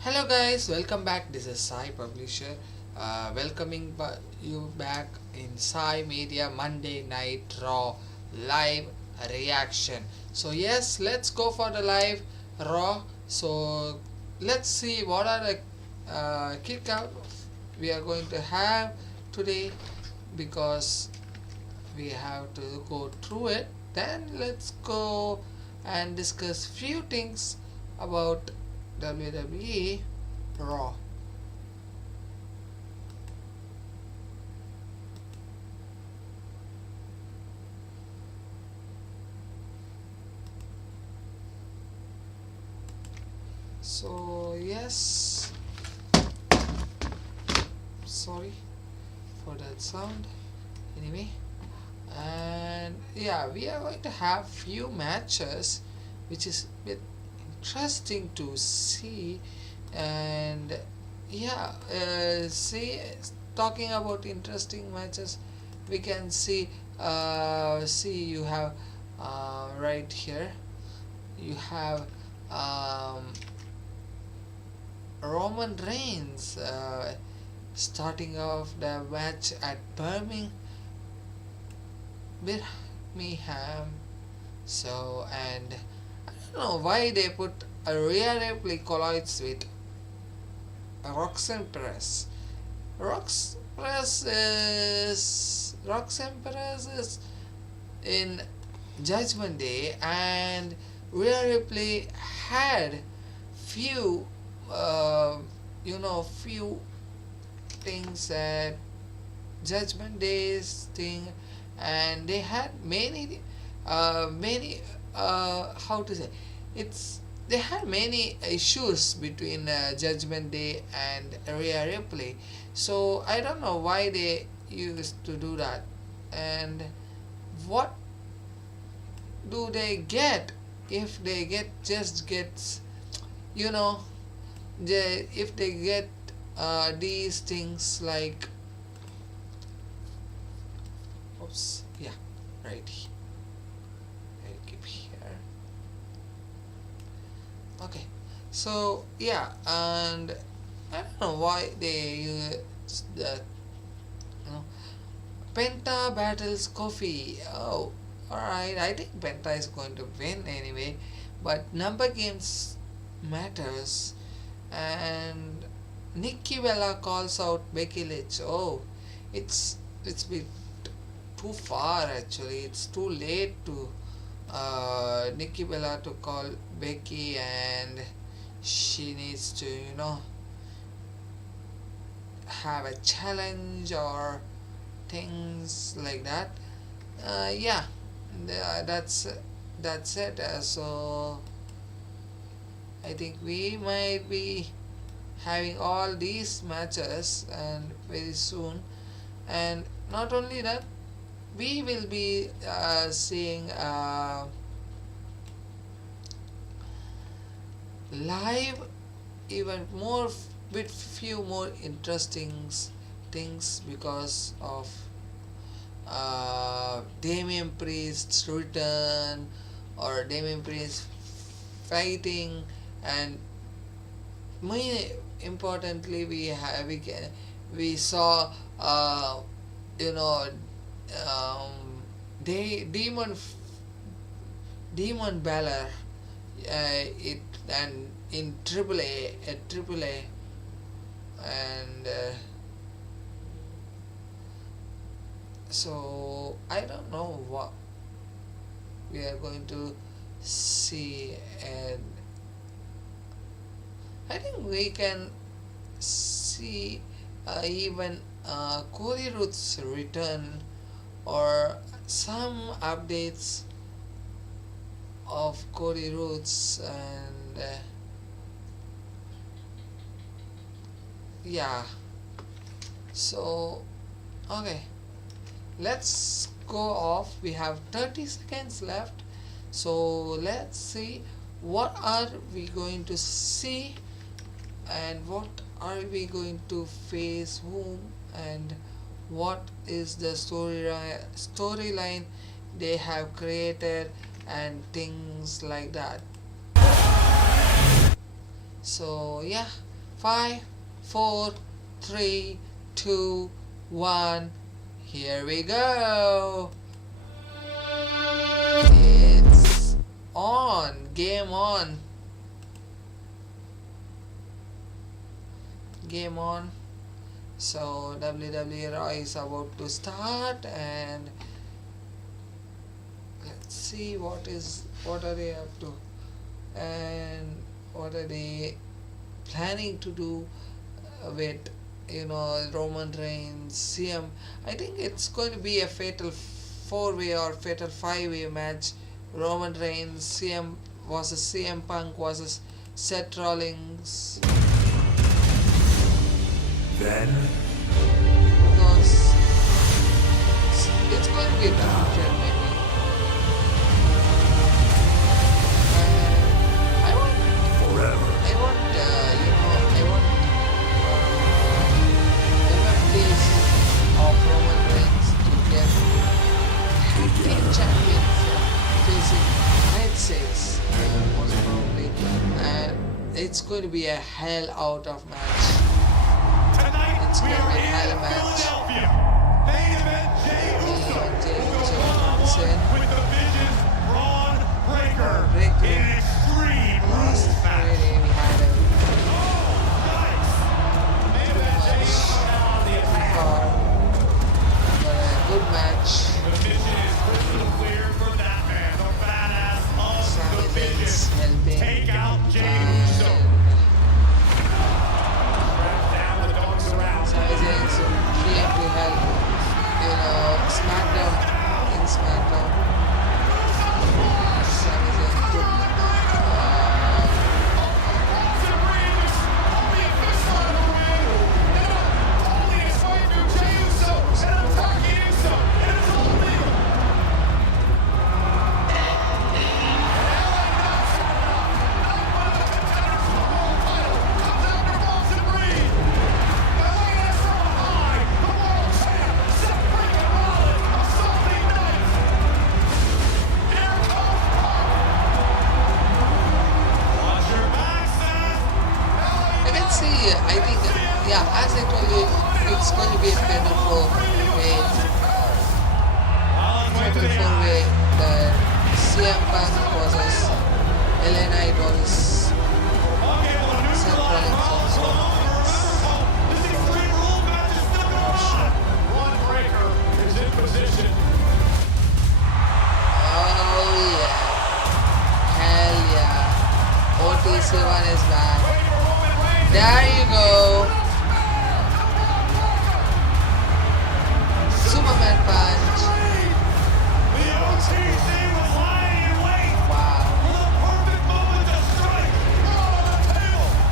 Hello guys, welcome back. This is Sai Publisher, welcoming you back in Sai Media Monday Night Raw live reaction. So yes, let's go for the live Raw. So let's see what are the kick out we are going to have today, because we have to go through it. Then let's go and discuss few things about WWE Raw. So yes, sorry for that sound. Anyway, and yeah, we are going to have few matches, which is a bit interesting to see. And yeah, see, talking about interesting matches, we can see you have right here you have um, Roman Reigns starting off the match at Birmingham. So, and I don't know why they put a Rhea Ripley collides with Roxanne Perez. Roxanne Perez is in Judgment Day, and Rhea Ripley had few, few things at Judgment Days thing, and they had many, how to say, it's they had many issues between Judgment Day and Rhea Ripley. So I don't know why they used to do that, and what do they get if they gets, you know if they get these things like, oops, yeah, right here. I'll keep here. Okay, so yeah, and I don't know why they use that, you know Penta battles Kofi. Oh, alright, I think Penta is going to win anyway, but number games matters. And Nikki Bella calls out Becky Lynch. Oh, it's been too far actually. It's too late to Nikki Bella to call Becky, and she needs to, have a challenge or things like that. Yeah, that's it. So I think we might be having all these matches and very soon. And not only that, we will be seeing live even more with few more interesting things, because of Damian Priest's return, or Damian Priest fighting. And more importantly, we saw you know they Demon Balor, it and in Triple A, and so I don't know what we are going to see. And I think we can see even Cody Rhodes' return, or some updates of Cody Rhodes. And yeah, so okay, let's go off. We have 30 seconds left, so let's see what are we going to see, and what are we going to face whom, and what is the storyline they have created, and things like that. So yeah, Five, four, three, two, one. Here we go. It's on. Game on. Game on. So WWE Raw is about to start, and let's see what are they up to, and what are they planning to do with Roman Reigns, CM. I think it's going to be a fatal 4-way or fatal 5-way match. Roman Reigns, CM versus CM Punk versus Seth Rollins. Then Because it's going to be a different maybe. I want forever. MFTs of Roman Reigns to get team champions facing United States, most probably, and it's going to be a hell out of match. Tonight, It's we going to are be a in hell match. Philadelphia. Main event, Jey Uso Jey Uso one-on-one comes in. with the Vision's Braun Breaker Breaker. in an Extreme Rules Last match. Friday we had a Nice. Main event, Jey Uso now on the attack. far, but a good match. The Vision is crystal clear for that man, the badass of Sami the Zayn's Vision. helping. Take out Jey And Uso. Down the dogs around. Sami Zayn's came to help, SmackDown in SmackDown. Sami Zayn took I think, as I told you, it's going to be a fatal 4-way. Fatal 4-way. The CM Punk versus LA Knight versus Seth Rollins also. Oh yeah. Hell yeah. Otis Ivan is back. There you go. Superman punch. Wow.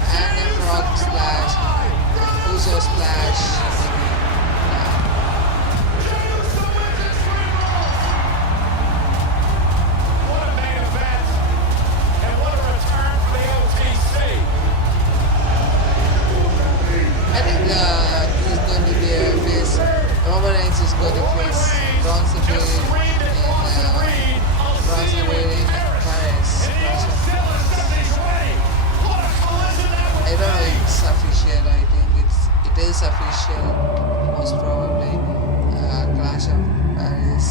And a frog splash. Uso splash. I think he's going to be a face. Roman Reigns is going to face Bronson Reed in Bronson Reed in Paris. I don't know if it's official. I think it is official. Most probably Clash of Paris.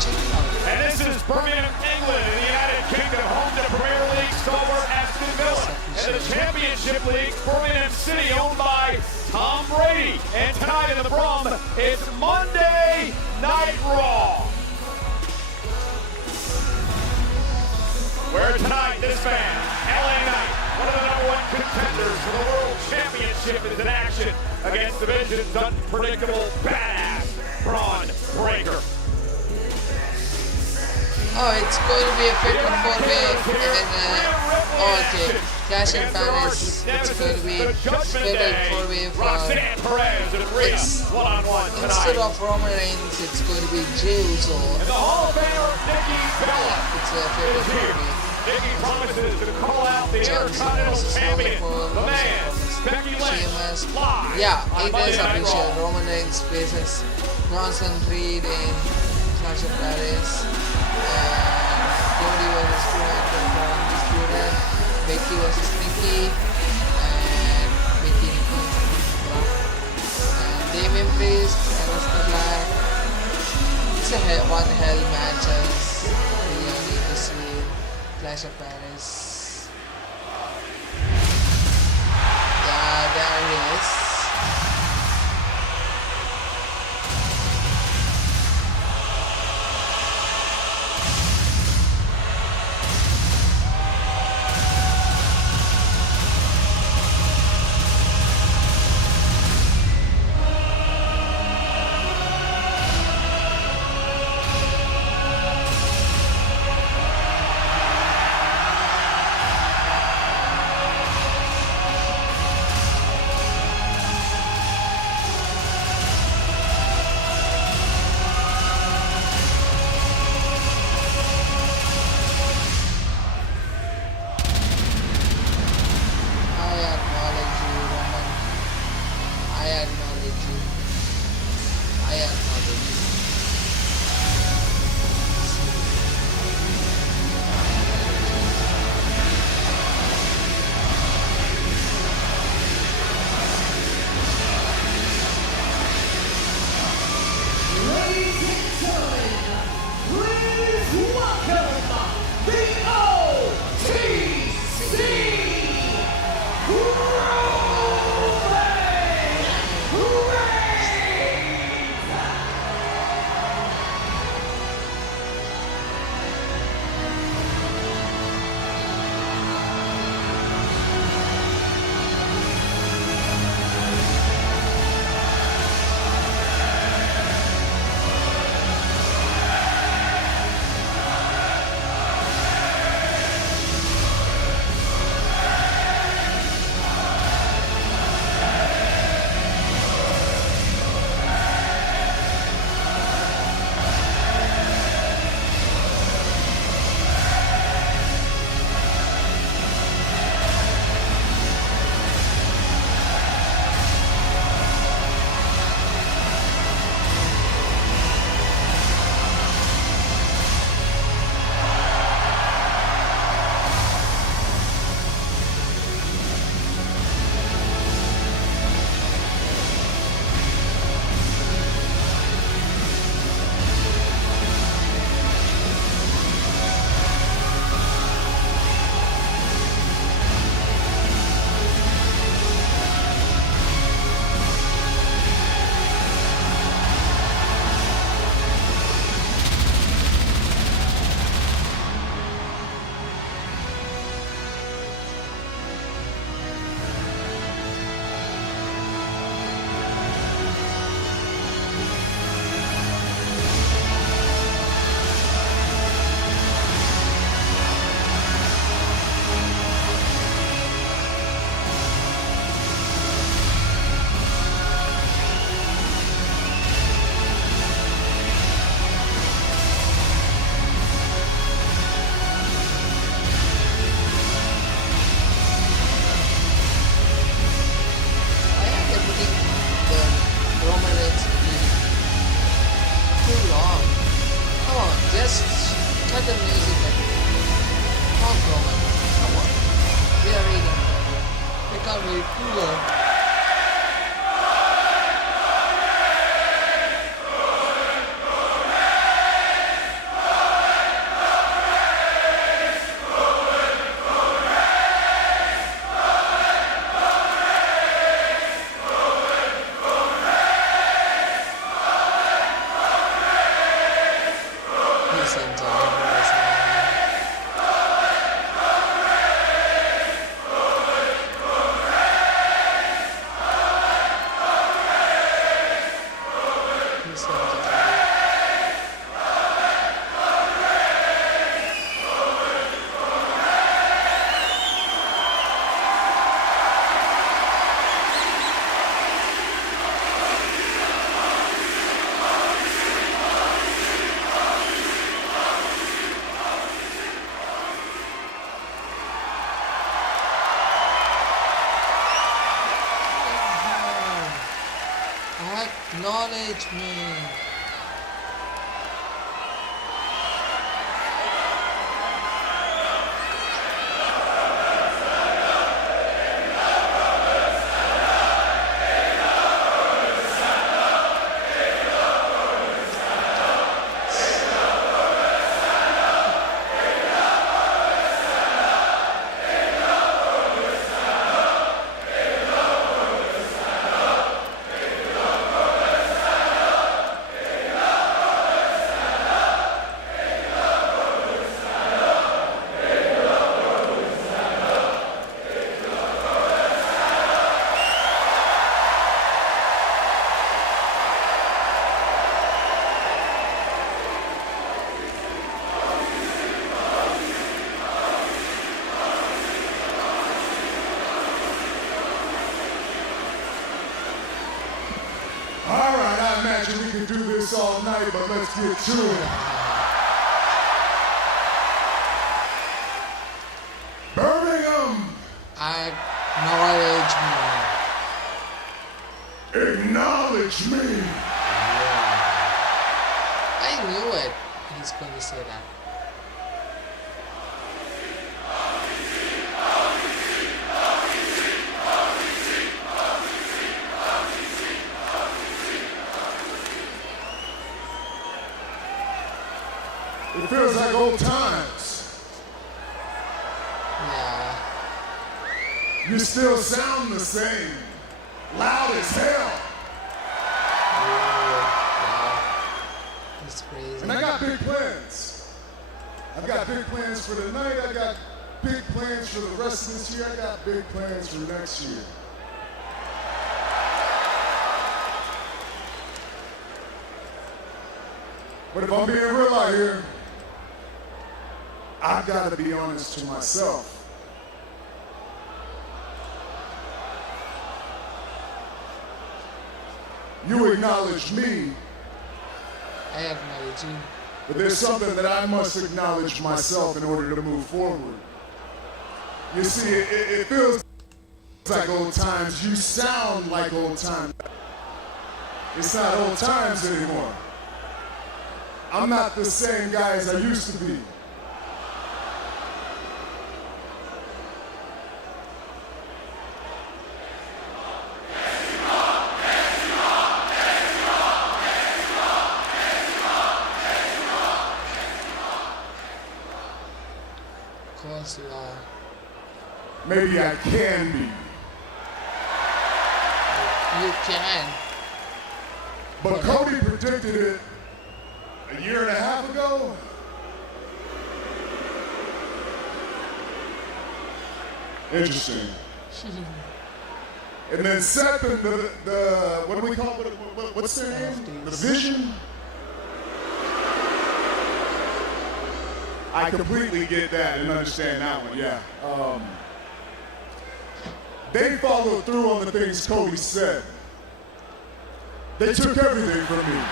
Check it out. And this is Birmingham, England, in the United Kingdom, home to Premier League stalwart Aston Villa, and the Championship League, Birmingham City, owned by Tom Brady. And tonight in the Brum, it's Monday Night Raw, where tonight this man, LA Knight, one of the #1 contenders for the World Championship, is in action against the Vision's unpredictable badass Braun Breaker. Oh, it's going to be a fatal 4-way and okay, Clash in Paris. It's going to be fatal 4-way for Roxanne Perez and Rhea one-on-one instead tonight. of Roman Reigns, it's going to be Jey Uso. And the Hall of Famer Nikki Bella It's a fatal is here. 4-way. Nikki promises to call out the Intercontinental Champion, the man, Becky Lynch, Sheamus. live Yeah, on it Monday is Night official. Raw. Roman Reigns faces Bronson Reed in Clash of Paris. Cody versus Undisputed. Becky versus Nikki Becky and Becky Nicole. And Damien Priest, Aleister Black. It's a one hell matches. Really need to see Clash of Paris. Yeah, there he is. I acknowledge you, Roman. I acknowledge you. I acknowledge you. Ladies and gentlemen, please welcome the OTC Roman Reigns! Why are they putting the Roman Reigns leading too long? Come on, just cut the music and talk Roman. Come on. We are waiting. We can't wait too long. He's enjoying this man. He's enjoying it. Acknowledge me. All right, I imagine we could do this all night, but let's get to it. Birmingham, acknowledge me. acknowledge me. I knew it. He's going to say that. It feels like old times. Yeah. You still sound the same. Loud as hell. It's crazy. And I got big plans. I've got big plans for tonight. I got big plans for the rest of this year. I got big plans for next year. But if I'm being real out here, I've got to be honest to myself. You acknowledge me, I acknowledge you. but there's something that I must acknowledge myself in order to move forward. You see, it feels like old times. You sound like old times. It's not old times anymore. I'm not the same guy as I used to be. Of course you are. Maybe I can be. You can. But Cody predicted it a year and a half ago. Interesting. And then Seth and the what do we call it? What's their name? The Vision. I completely get that and understand that one. Yeah. They followed through on the things Cody said. They took everything from me.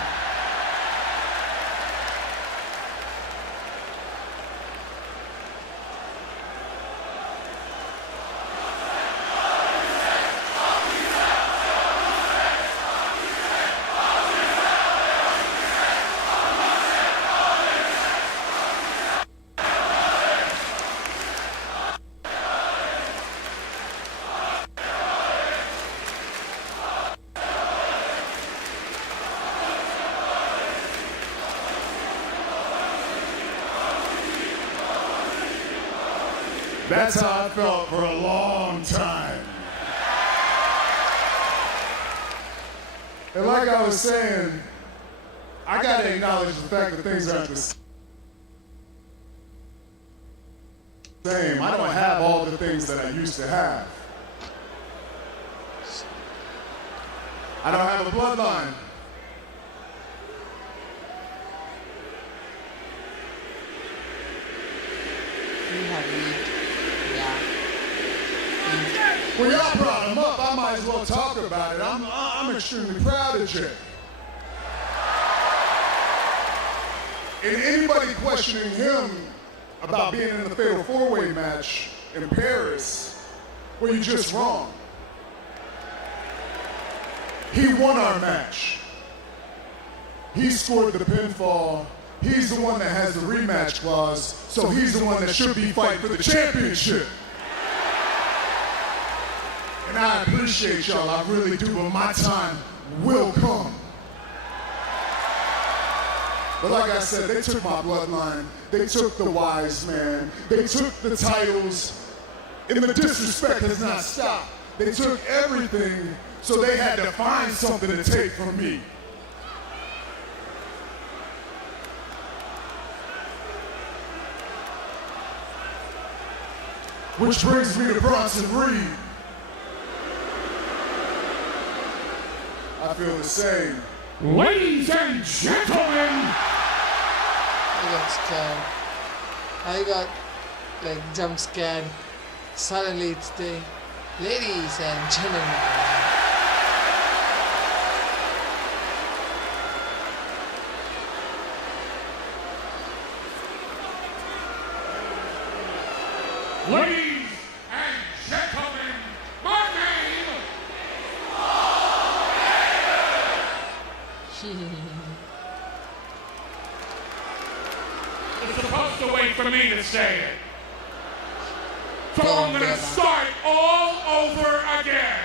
That's how I felt for a long time. And like I was saying, I gotta acknowledge the fact that things aren't the same. I don't have all the things that I used to have. I don't have a bloodline. You have it. Yeah. When y'all brought him up, I might as well talk about it. I'm extremely proud of Jay. And anybody questioning him about being in the fatal four-way match in Paris, well, you're just wrong. He won our match. He scored the pinfall. He's the one that has the rematch clause, so he's the one that should be fighting for the championship. And I appreciate y'all, I really do, but my time will come. But like I said, they took my bloodline, they took the wise man, they took the titles, and the disrespect has not stopped. They took everything, so they had to find something to take from me. Which brings me to Bronson Reed. I feel the same. Ladies and gentlemen, I got scared. I got like jump scared. Suddenly it's the ladies and gentlemen. Ladies and gentlemen, my name is supposed to wait for me to say it. So I'm going to start all over again.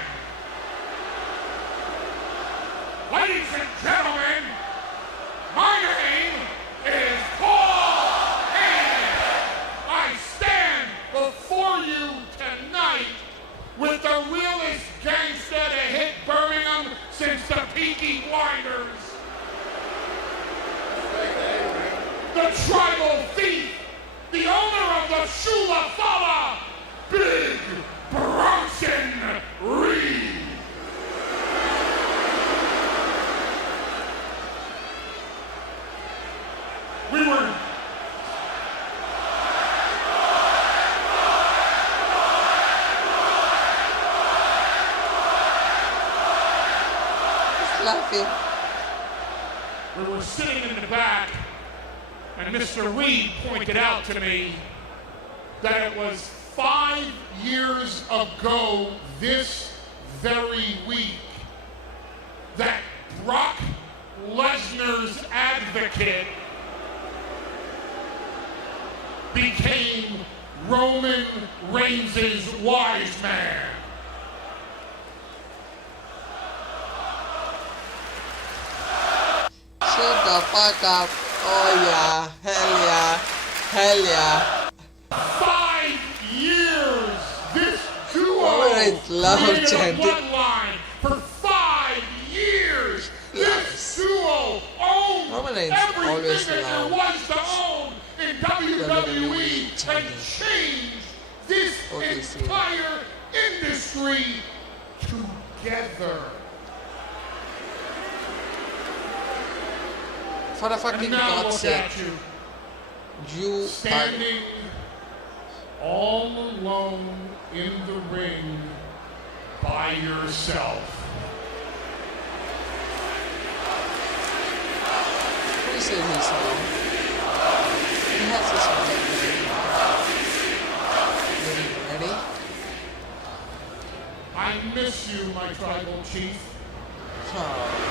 Ladies and gentlemen, my name is Paul Heyman. I stand before you tonight with the realest gangster to hit Birmingham since the Peaky Blinders. The tribal thief, the owner of the Shula Fala, Big Bronson Reed. We were Laughing. We were sitting in the back, and Mr. Reed pointed out to me that it was 5 years ago this very week that Brock Lesnar's advocate became Roman Reigns' wise man. Shut the fuck up. Oh yeah. Hell yeah. Hell yeah. 5 years! This duo Roman Reigns loud created a chanting. bloodline for 5 years! This duo owned Roman Reigns everything always that loud. there was to own in WWE and chanting. changed this OTC. entire industry together. For the And fucking now God's look sake. at you. You are Standing all alone in the ring by yourself. Who said he's alone? He has his own getting ready. I miss you, my tribal chief. Oh.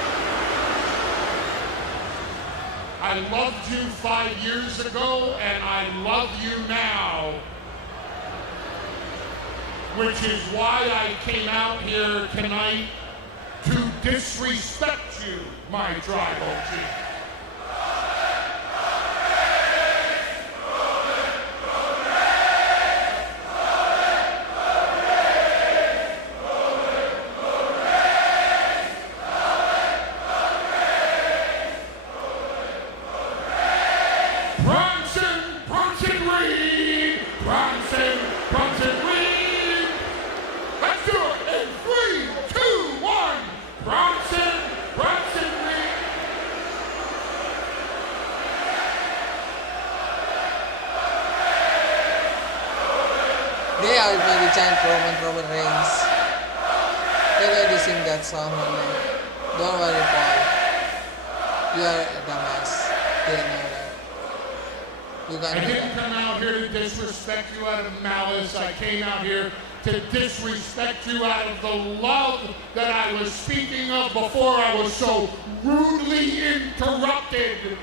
I loved you 5 years ago, and I love you now. Which is why I came out here tonight to disrespect you, my tribal chief. Bronson Reed! Bronson Reed! Let's do it in 3, 2, 1! Bronson Reed! They are going to chant Roman Reigns. They're going to sing that song only. Don't worry, Paul. You are a dumbass. They know that. You I can't do didn't that. come out here to disrespect you out of malice. I came out here to disrespect you out of the love that I was speaking of before I was so rudely interrupted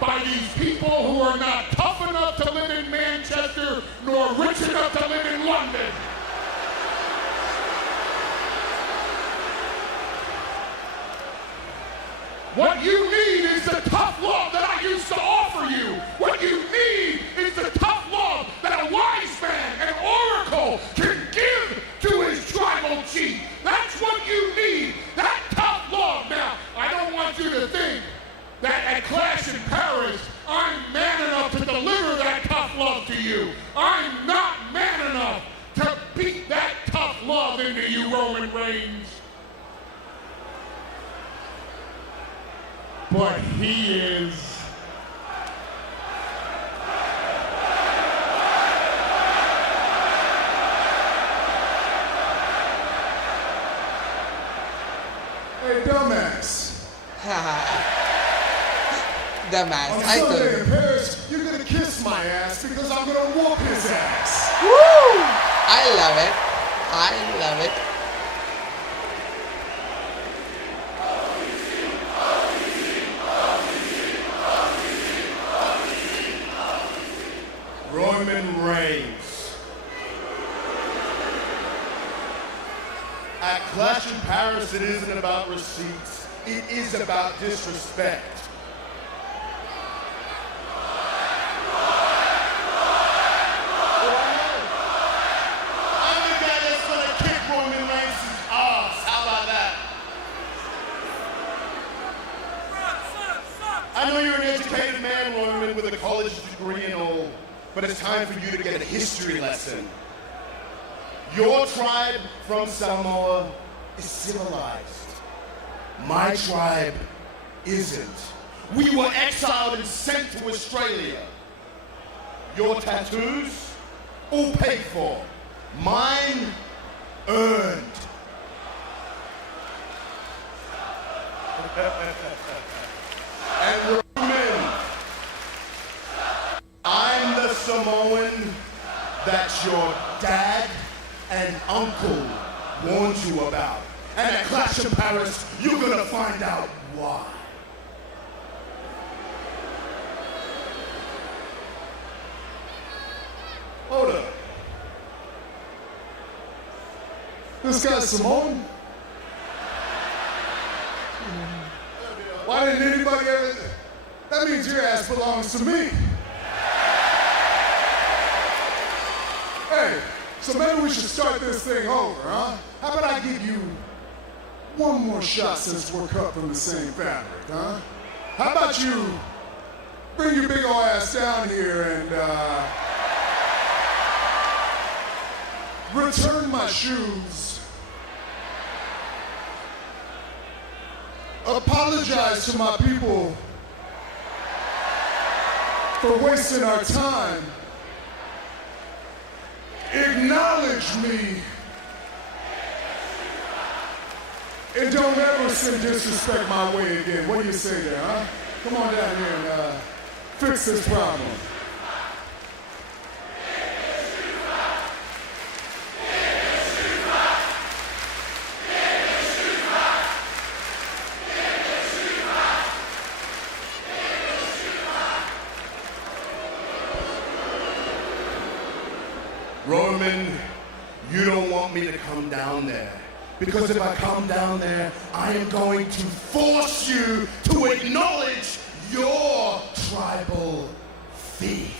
by these people who are not tough enough to live in Manchester nor rich enough to live in London. What you need is the tough love that I used to offer you. What you need is the tough love that a wise man, an oracle, can give to his tribal chief. That's what you need, that tough love. Now, I don't want you to think that at Clash in Paris, I'm man enough to deliver that tough love to you. I'm not man enough to beat that tough love into you, Roman Reigns. But he is. Hey, dumbass. Dumbass. On I told Sunday you. in Paris, you're gonna kiss my ass because I'm gonna whoop his ass. Woo! I love it. I love it. Roman Reigns. At Clash in Paris, it isn't about receipts. It is about disrespect. I'm the guy that's gonna kick Roman Reigns' ass. How about that? I know you're an educated man, Roman, with a college degree and all, but it's time for you to get a history lesson. Your tribe from Samoa is civilized. My tribe isn't. We were exiled and sent to Australia. Your tattoos, all paid for. Mine, earned. And Roman, I'm the Samoan that your dad and uncle warned you about. And at Clash in Paris, you're gonna find out why. Hold up. This guy's Samoan? Why didn't anybody ever... That means your ass belongs to me. Hey, so maybe we should start this thing over, huh? How about I give you one more shot since we're cut from the same fabric, huh? How about you bring your big ol' ass down here and return my shoes, apologize to my people for wasting our time, acknowledge me, and don't ever send disrespect my way again. What do you say there, huh? Come on down here and fix this problem. Roman, you don't want me to come down there. Because if I come down there, I am going to force you to acknowledge your tribal thief.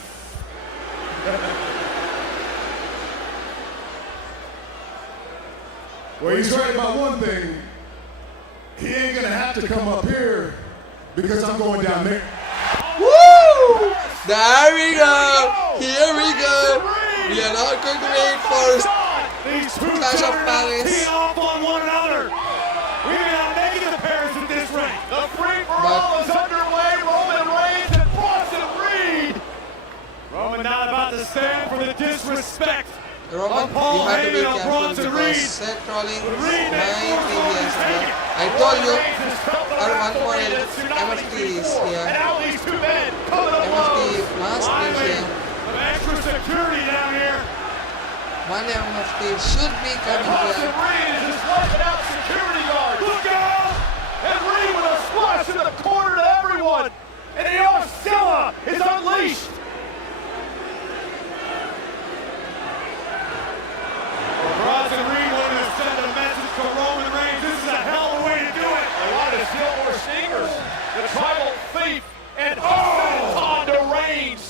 Well, he's right about one thing. He ain't gonna have to come up here because I'm going down there. Woo! There we go! Here we go! We are not going to wait for These two Clash of Paris. teeing off on one another. We may not make it to Paris at this rate. The free-for-all is underway. Roman Reigns and Bronson Reed. Roman not about to stand for the disrespect. Roman, of Paul you have to be Heyman on careful Bronson Reed. because Seth Rollins Reed might makes be here as well. I told you, our one more MFT is here. And now these two men coming up MFT must be here. Some extra security down here. One MFT should be coming Bronson here. Reed is just wiping out security guards. Look out! And Reed with a splash in the corner to everyone. And the Oscilla is unleashed. Bronson Reed wanted to send a message to Roman Reigns. This is a hell of a way to do it. They wanted to steal more stingers. The tribal thief and Honda Reigns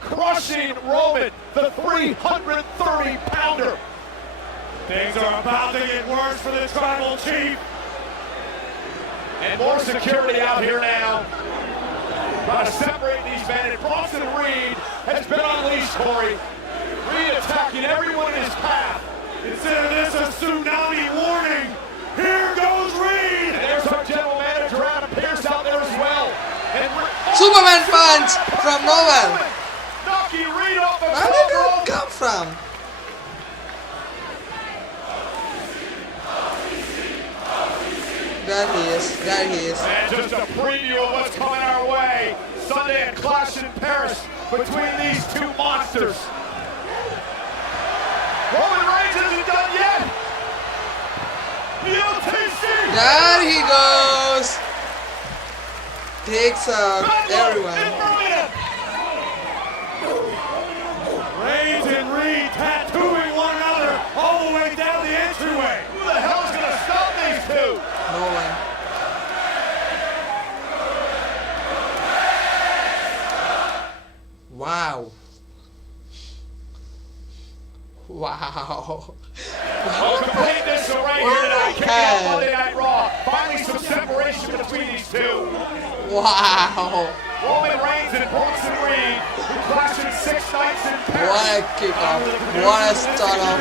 crushing Roman, the 330-pounder. Things are about to get worse for the tribal chief. And more security out here now. Trying to separate these men. And Bronson Reed has been unleashed, Corey. Reed attacking everyone in his path. Consider this a tsunami warning. Here goes Reed. And there's our general manager, Adam Pearce, out there as well. And Superman punch from nowhere. knocking Reed off the Where did that come from? There he is. There he is. And just a preview of what's coming our way. Sunday at Clash in Paris. between these two monsters. Roman Reigns isn't done yet. The OTC. There he goes. Takes out everyone. Reigns and Reed tattooing one another all the way down the entryway. Who the hell's gonna stop these two? No one. Wow. Wow. We'll complete this right here tonight. Kicking off Monday Night Raw. Finally some separation between these two. Wow. Roman Reigns and Bronson Reed, who clashed in 6 nights in Paris. What a kickoff. What a start off.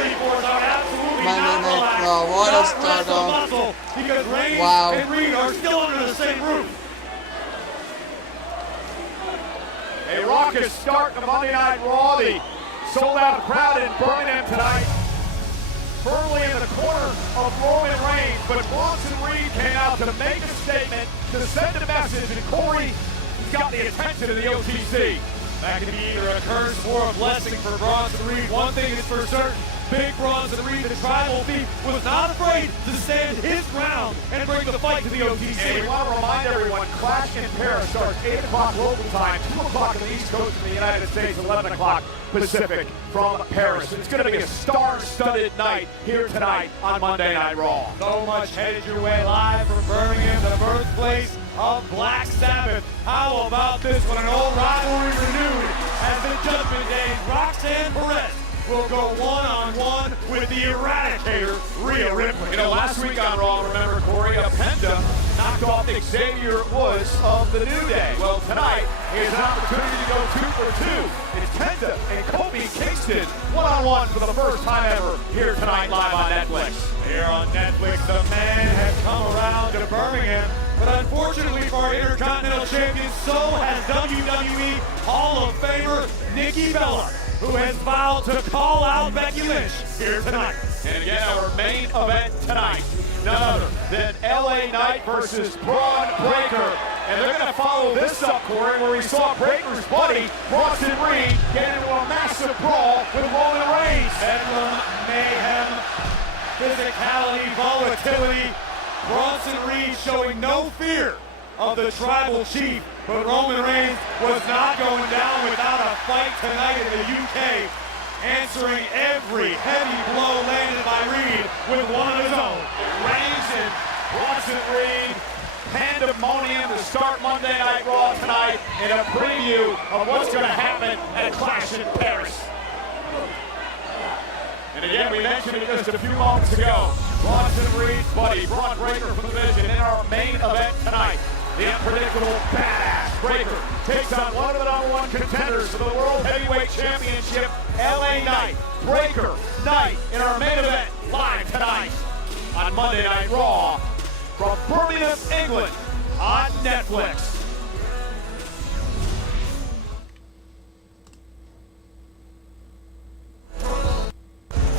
Monday Night Raw. What a start off. Because Reigns Wow. and Reed are still under the same roof. A raucous start to Monday Night Raw. The sold-out crowd in Birmingham tonight. Firmly in the corner of Roman Reigns, but Bronson Reed came out to make a statement, to send a message, and Corey has got the attention of the OTC. That can be either a curse or a blessing for Bronson Reed. One thing is for certain, Big Bronson Reed, the tribal thief, was not afraid to stand his ground and bring the fight to the OTC. And we want to remind everyone, Clash in Paris starts 8 o'clock local time, 2 o'clock on the East Coast of the United States, 11 o'clock Pacific from Paris. It's going to be a star-studded night here tonight on Monday Night Raw. So much headed your way live from Birmingham, the birthplace of Black Sabbath. How about this when an old rivalry renewed as the Judgment Day's Roxanne Perez will go one-on-one with the Eradicator, Rhea Ripley. You know, last week on Raw, remember, Corey, Penta knocked off Xavier Woods of the New Day. Well, tonight, here's an opportunity to go 2 for 2. It's Penta and Kofi Kingston one-on-one for the first time ever here tonight live on Netflix. Here on Netflix, the man has come around to Birmingham, but unfortunately for our Intercontinental Champion, so has WWE Hall of Famer Nikki Bella, who has vowed to call out Becky Lynch here tonight. And again, our main event tonight, none other than LA Knight versus Braun Breaker. And they're going to follow this up, Corey, where we saw Breaker's buddy, Bronson Reed, get into a massive brawl with Roman Reigns. Bedlam, mayhem, physicality, volatility. Bronson Reed showing no fear of the tribal chief, but Roman Reigns was not going down without a fight tonight in the UK, answering every heavy blow landed by Reed with one of his own. Reigns and Bronson Reed, pandemonium to start Monday Night Raw tonight, and a preview of what's going to happen at Clash in Paris. And again, we mentioned it just a few moments ago, Bronson Reed's buddy, Braun Breaker from the Vision, in our main event tonight. The unpredictable badass Breaker takes on one of the #1 contenders for the World Heavyweight Championship, LA Knight. Breaker, Knight in our main event, live tonight on Monday Night Raw from Birmingham, England, on Netflix.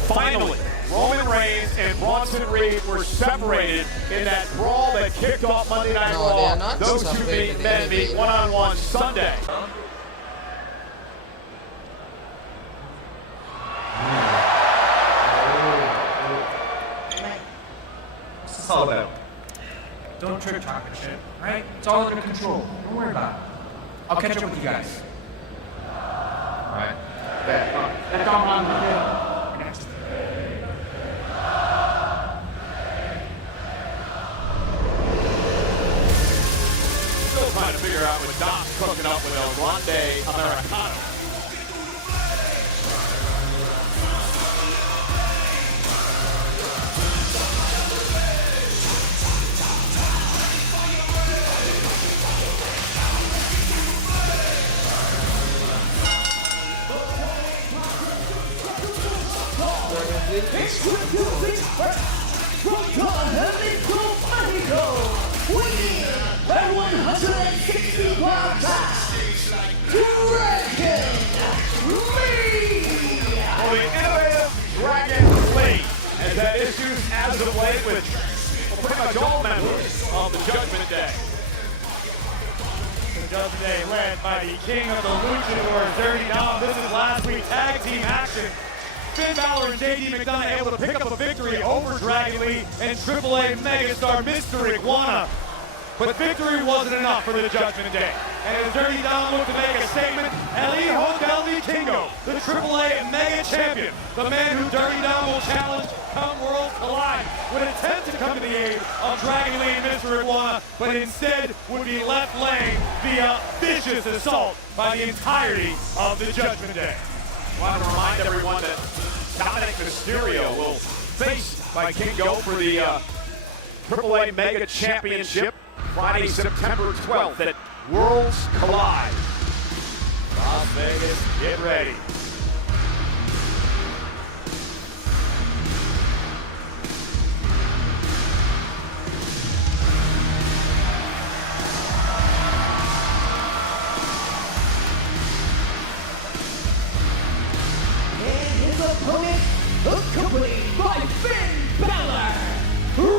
Finally, Roman Reigns and Bronson Reed were separated in that brawl that kicked off Monday Night No, Raw. they are not Those two separated. men meet one-on-one Sunday. What's this all about? Don't trip talk and shit, right? It's all under control. Don't worry about it. I'll catch up with you guys. Alright. That's all I'm gonna do. Next. Still trying to figure out what Doc's cooking up with El Grande Americano. From Don Enrico Manico, winning at 160 pounds, Dragon Lee! For the innovative Dragon Lee, has had issues as of late with pretty much all members of the Judgment Day. the Judgment Day, led by the king of the luchadors, Dirty Dom. This is last week's tag team action. Finn Balor and JD McDonough able to pick up a victory over Dragon Lee and AAA megastar Mr. Iguana. But victory wasn't enough for the Judgment Day. And as Dirty Dom looked to make a statement, El Hijo del Vikingo, the AAA mega champion, the man who Dirty Dom will challenge come Worlds Collide, would attempt to come to the aid of Dragon Lee and Mr. Iguana, but instead would be left laying via vicious assault by the entirety of the Judgment Day. I want to remind everyone that Dominic Mysterio will face Vikingo for the AAA Mega Championship Friday, September 12th at Worlds Collide. Las Vegas, get ready. And his opponent, accompanied by Finn Balor,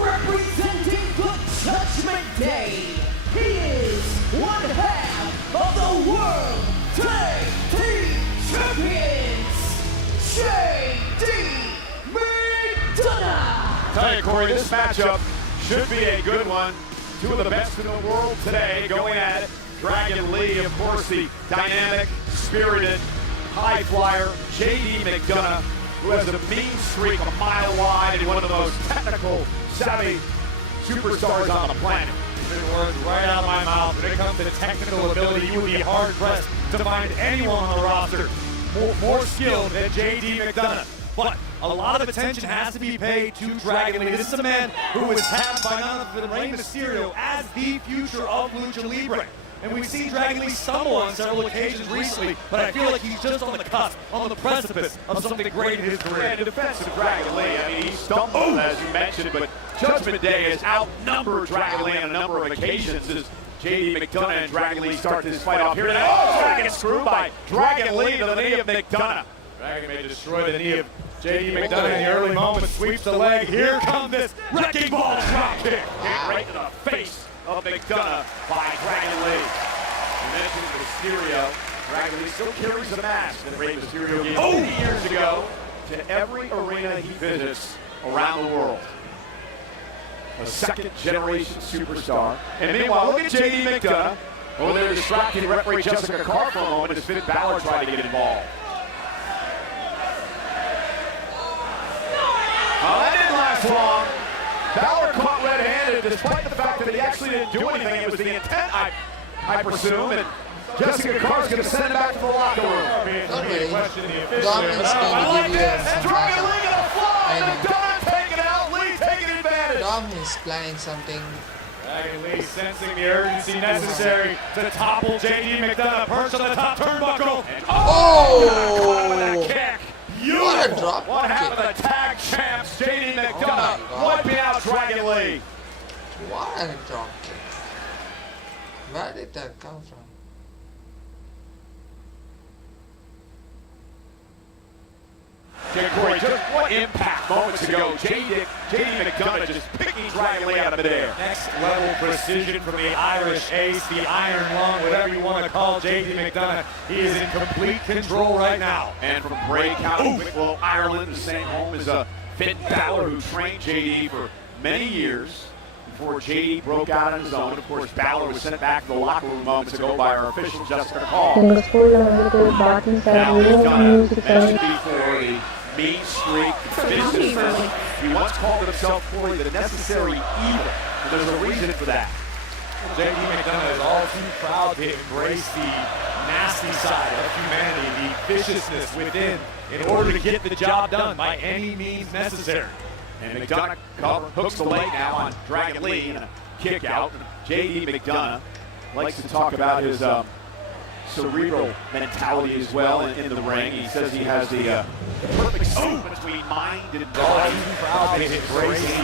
representing the Judgment Day, he is one half of the World Tag Team Champions, JD McDonough. Tell you, Corey, this matchup should be a good one. Two of the best in the world today going at it. Dragon Lee, of course, the dynamic, spirited, high flyer, JD McDonough, who has a mean streak a mile wide and one of the most technical, savvy superstars on the planet. Good words right out of my mouth. When it comes to the technical ability, you would be hard-pressed to find anyone on the roster more skilled than JD McDonough. But a lot of attention has to be paid to Dragon Lee. This is a man who was tapped by none other than Rey Mysterio as the future of Lucha Libre. And we've seen Dragon Lee stumble on several occasions recently, but I feel like he's just on the cusp, on the precipice of something great in his career. And in defense of Dragon Lee, I mean, he stumbled, as you mentioned, but Judgment Day has outnumbered Dragon Lee on a number of occasions as JD McDonough and Dragon Lee start this fight off here tonight. Oh, Dragon screw by Dragon Lee to the knee of McDonough. Dragon may destroy the knee of JD McDonough in the early moments, sweeps the leg. Here comes this wrecking ball drop kick. Kick right to the face of McDonough by Dragon Lee. You mentioned Mysterio. Dragon Lee still carries a mask that Rey Mysterio gave 50 years ago to every arena he visits around the world. A second-generation superstar. And meanwhile, look at JD McDonough over there distracting referee Jessica Carr for a moment as Finn Balor tried to get involved. That didn't last long. Balor caught red-handed despite the fact that he actually didn't do anything. It was the intent, I presume, and Jessica Carr's going to send him back to the locker room. Don't worry. Dom's going to give you some Dragon Lee gonna fly. I know. McDonough taking it out. Lee taking advantage. Dom is planning something. Dragon Lee sensing the urgency necessary to topple JD McDonough. Perched on the top turnbuckle. And caught with that kick. What a drop What kick. happened to the tag champs, JD McDonough, God. wiping out Dragon Lee. What a drop kick. Where did that come from? Okay, Corey, just what impact moments ago. JD McDonough just picking Dragon Lee out of midair. Next level precision from the Irish ace, the Iron Lung, whatever you want to call JD McDonough. He is in complete control right now. And from Bray County, Wicklow, Ireland, the same home as Finn Balor, who trained JD for many years before JD broke out on his own. Of course, Balor was sent back to the locker room moments ago by our official Jessica Carr. Tengo school con Barton Now he's Sarah gonna Music mention before the mean streak, viciousness. He once called himself, Corey, the necessary evil. And there's a reason for that. JD McDonough is all too proud to embrace the nasty side of humanity, the viciousness within, in order to get the job done by any means necessary. And McDonough hooks the leg now on Dragon Lee and a kick out. JD McDonough likes to talk about his cerebral mentality as well in the ring. He says he has the perfect soup between mind and body. Proud to embrace the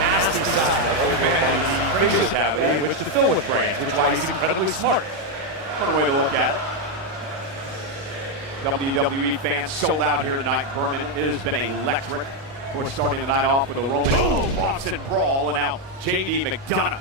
nasty side of humanity's vicious habit, which is filled with brains, which is why he's incredibly smart. Another way to look at it. WWE fans sold out here tonight, Berman. It has been electric. We're starting the night off with a rolling Boston brawl, and now JD McDonough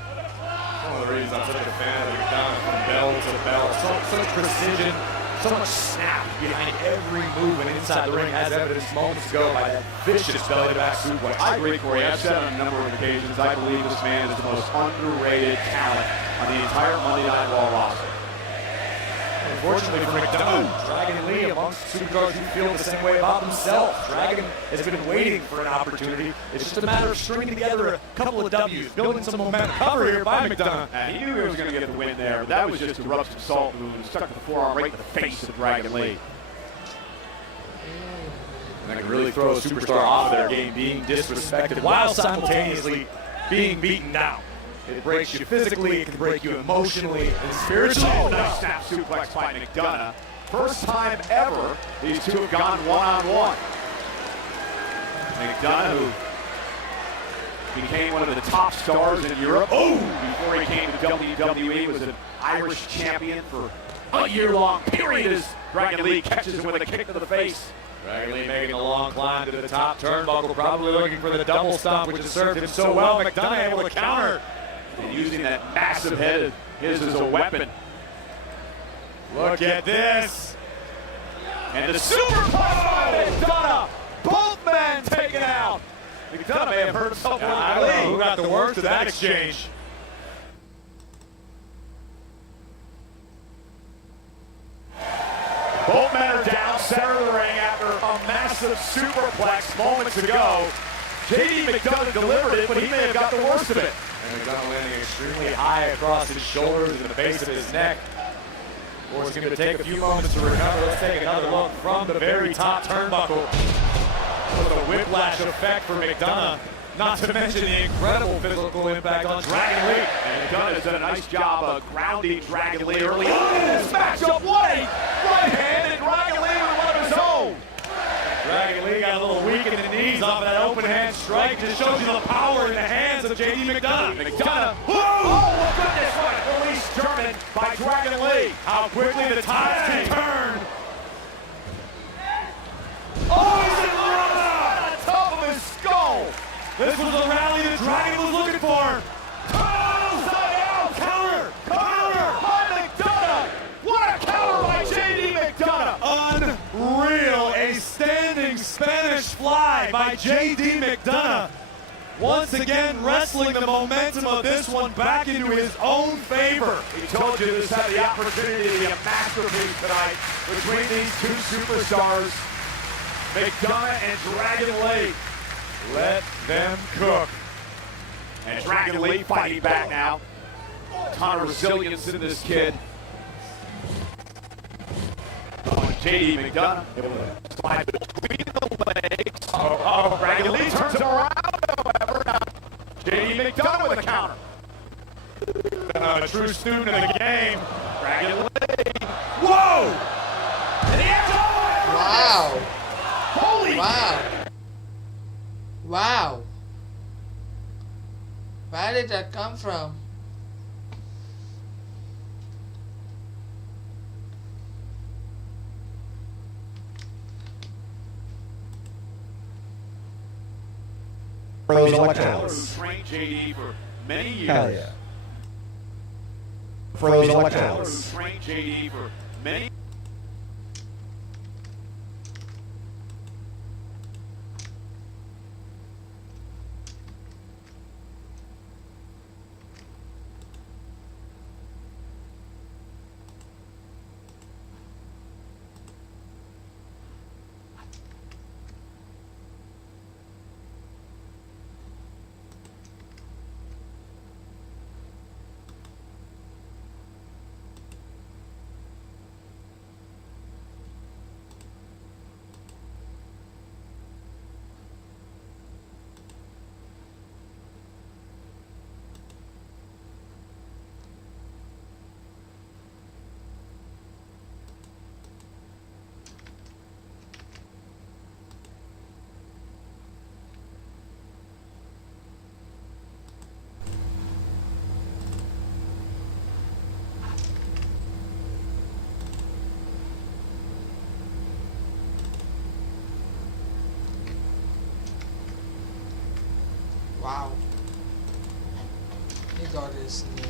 One of the reasons I'm such a fan of McDonough from bell to bell. Such precision, so much snap behind every move and inside the ring, as evidenced moments ago by that vicious belly-to-back suplex. I agree, Corey. I've said on a number of occasions, I believe this man is the most underrated talent on the entire Monday Night Raw roster. Unfortunately for McDonough, Dragon Lee, amongst superstars who feel the same way about themselves. Dragon has been waiting for an opportunity. It's just a matter of stringing together a couple of W's, building some momentum. Cover here by McDonough. And he knew he was going to get the win there, but that was just to rub some salt in the wound. Stuck the forearm right in the face of Dragon Lee. And that can really throw a superstar off their game, being disrespected while simultaneously being beaten down. It breaks you physically, it can break you emotionally and spiritually. Oh, nice snap suplex by McDonough. First time ever these two have gone one-on-one. McDonough, who became one of the top stars in Europe before he came to WWE, was an Irish champion for a year-long period as Dragon Lee catches him with a kick to the face. Dragon Lee making a long climb to the top turnbuckle, probably looking for the double stomp, which has served him so well. McDonough able to counter. And using that massive head of his as a weapon. Look at this. And the superplex by McDonough. Both men taken out. McDonough may have hurt himself. I don't know who got the worst of that exchange. Both men are down center of the ring after a massive superplex moments ago. JD McDonough delivered it, but he may have got the worst of it. And McDonough landing extremely high across his shoulders and the base of his neck. Of course, it's going to take a few moments to recover. Let's take another look from the very top turnbuckle. With a whiplash effect for McDonough. Not to mention the incredible physical impact on Dragon Lee. And McDonough has done a nice job of grounding Dragon Lee early on in this matchup. What a right hand, and Dragon Lee with one of his own. Dragon Lee got a little weak in the knees off of that open hand strike. Just shows you the power in the hands of JD McDonough. McDonough, oh my goodness, what a release German by Dragon Lee. How quickly the tides can turn. Oh, he's in on the top of his skull. This was the rally that Dragon was looking for. Upside down, counter by McDonough. What a counter by JD McDonough. Unreal, a standing Spanish fly by JD McDonough. Once again, wrestling the momentum of this one back into his own favor. He told you this had the opportunity to be a masterpiece tonight between these two superstars, McDonough and Dragon Lee. Let them cook. And Dragon Lee fighting back now. A ton of resilience in this kid. JD McDonough able to slide between the legs. Dragon Lee turns it around, however. Now, JD McDonough with a counter. A true student of the game. Dragon Lee. Whoa! And he has Wow. Holy! Wow. Wow. Where did that come from? Pros Electronics. Trained JD for many years. Hell yeah. Pros Electronics. Trained JD for many. Wow. He got his knee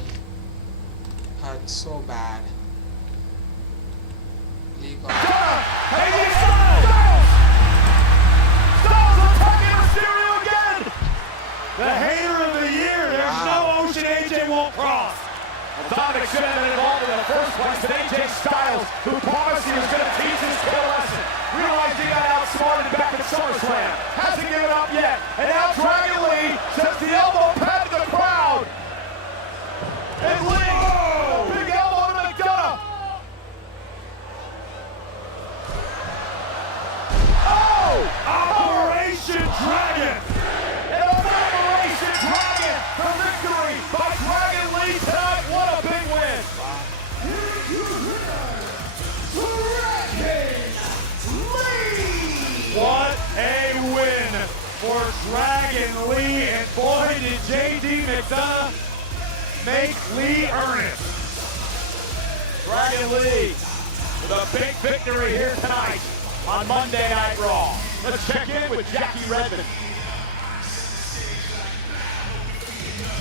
hurt so bad. Lee got Hanging Styles! Styles attacking Mysterio again! The hater of the year. There's no ocean AJ won't cross. Dominic should have been involved in the first place, but AJ Styles, who promised he was going to teach his kid a lesson, realized he got outsmarted back at SummerSlam. Hasn't given up yet. And now Dragon Lee sends the elbow pad to the crowd. And Lee, big elbow to McDonough. Oh! Operation Dragon! And Operation Dragon for victory by Dragon Lee tonight. What a big win! What a win for Dragon Lee, and boy did JD McDonough make Lee earn it. Dragon Lee with a big victory here tonight on Monday Night Raw. Let's check in with Jackie Redmond.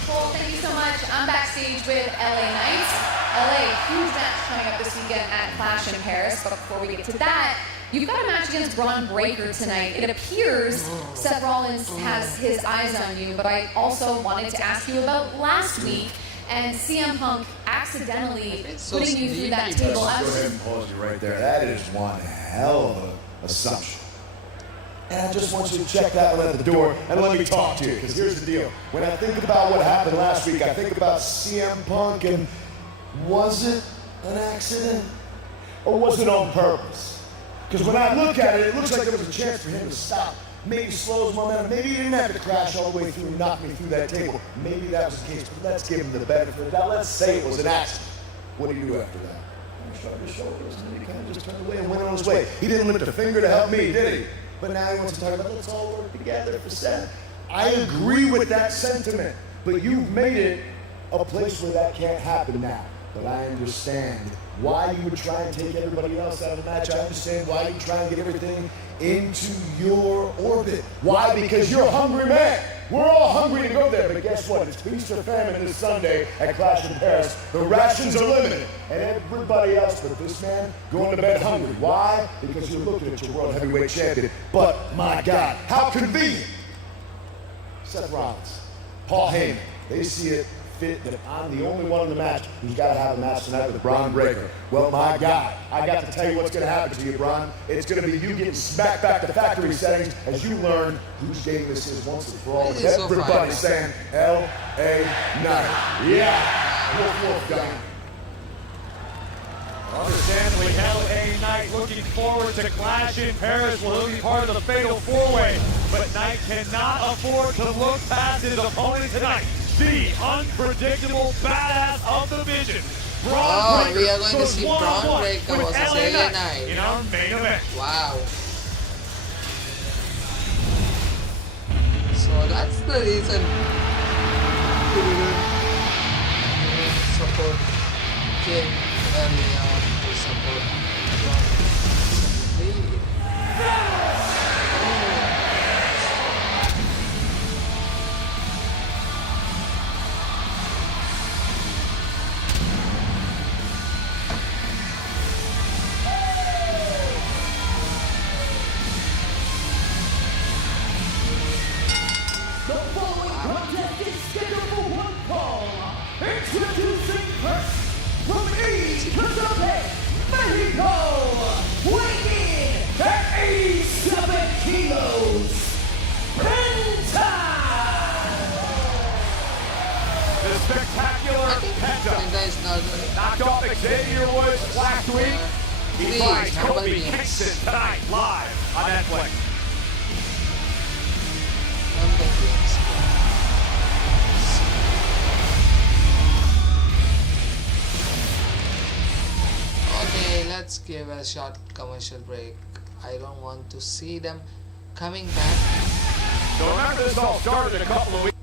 Well, thank you so much. I'm backstage with LA Knight. LA, huge match coming up this weekend at Clash in Paris. But before we get to that, you've got a match against Braun Breaker tonight. It appears Seth Rollins has his eyes on you, but I also wanted to ask you about last week and CM Punk accidentally putting you through that table. Go ahead and pause you right there. That is one hell of an assumption. And I just want you to check that one at the door and let me talk to you, because here's the deal. When I think about what happened last week, I think about CM Punk, and was it an accident or was it on purpose? Because when I look at it, it looks like there was a chance for him to stop, maybe slow his momentum, maybe he didn't have to crash all the way through and knock me through that table. Maybe that was the case, but let's give him the benefit of the doubt. Let's say it was an accident. What do you do after that? He shrugged his shoulders and he kind of just turned away and went on his way. He didn't lift a finger to help me, did he? But now he wants to talk about, let's all work together for Seth. I agree with that sentiment, but you've made it a place where that can't happen now. But I understand why you would try and take everybody else out of the match. I understand why you try and get everything into your orbit. Why? Because you're a hungry man. We're all hungry to go there, but guess what? It's feast or famine this Sunday at Clash in Paris. The rations are limited, and everybody else but this man going to bed hungry. Why? Because you're looking at your world heavyweight champion. But my God, how convenient. Seth Rollins, Paul Heyman, they see it fit that I'm the only one in the match who's got to have a match tonight with Braun Breaker. Well, my God, I got to tell you what's going to happen to you, Braun. It's going to be you getting smacked back to factory settings as you learn whose game this is once and for all. With everybody saying L.A. Knight. Yeah, Wolf Wolf Gun. Understandably, LA Knight looking forward to Clash in Paris. Will he be part of the Fatal 4-Way? But Knight cannot afford to look past his opponent tonight. The unpredictable badass of the division. Braun Breaker we are going to goes see one-on-one Braun Breaker with versus LA LA Knight in our main event. Wow. So that's the reason he didn't support King early on to support Braun. The following contest is scheduled for one fall. Introducing first, from Ecatepec, Mexico, weighing in at 87 kilos, Penta! The spectacular Penta Penta is not knocked off Xavier Woods last week. He Please, fights Kobe nobody Kingston tonight live on Netflix. Okay, let's give a short commercial break. I don't want to see them coming back. So remember, this all started a couple of weeks.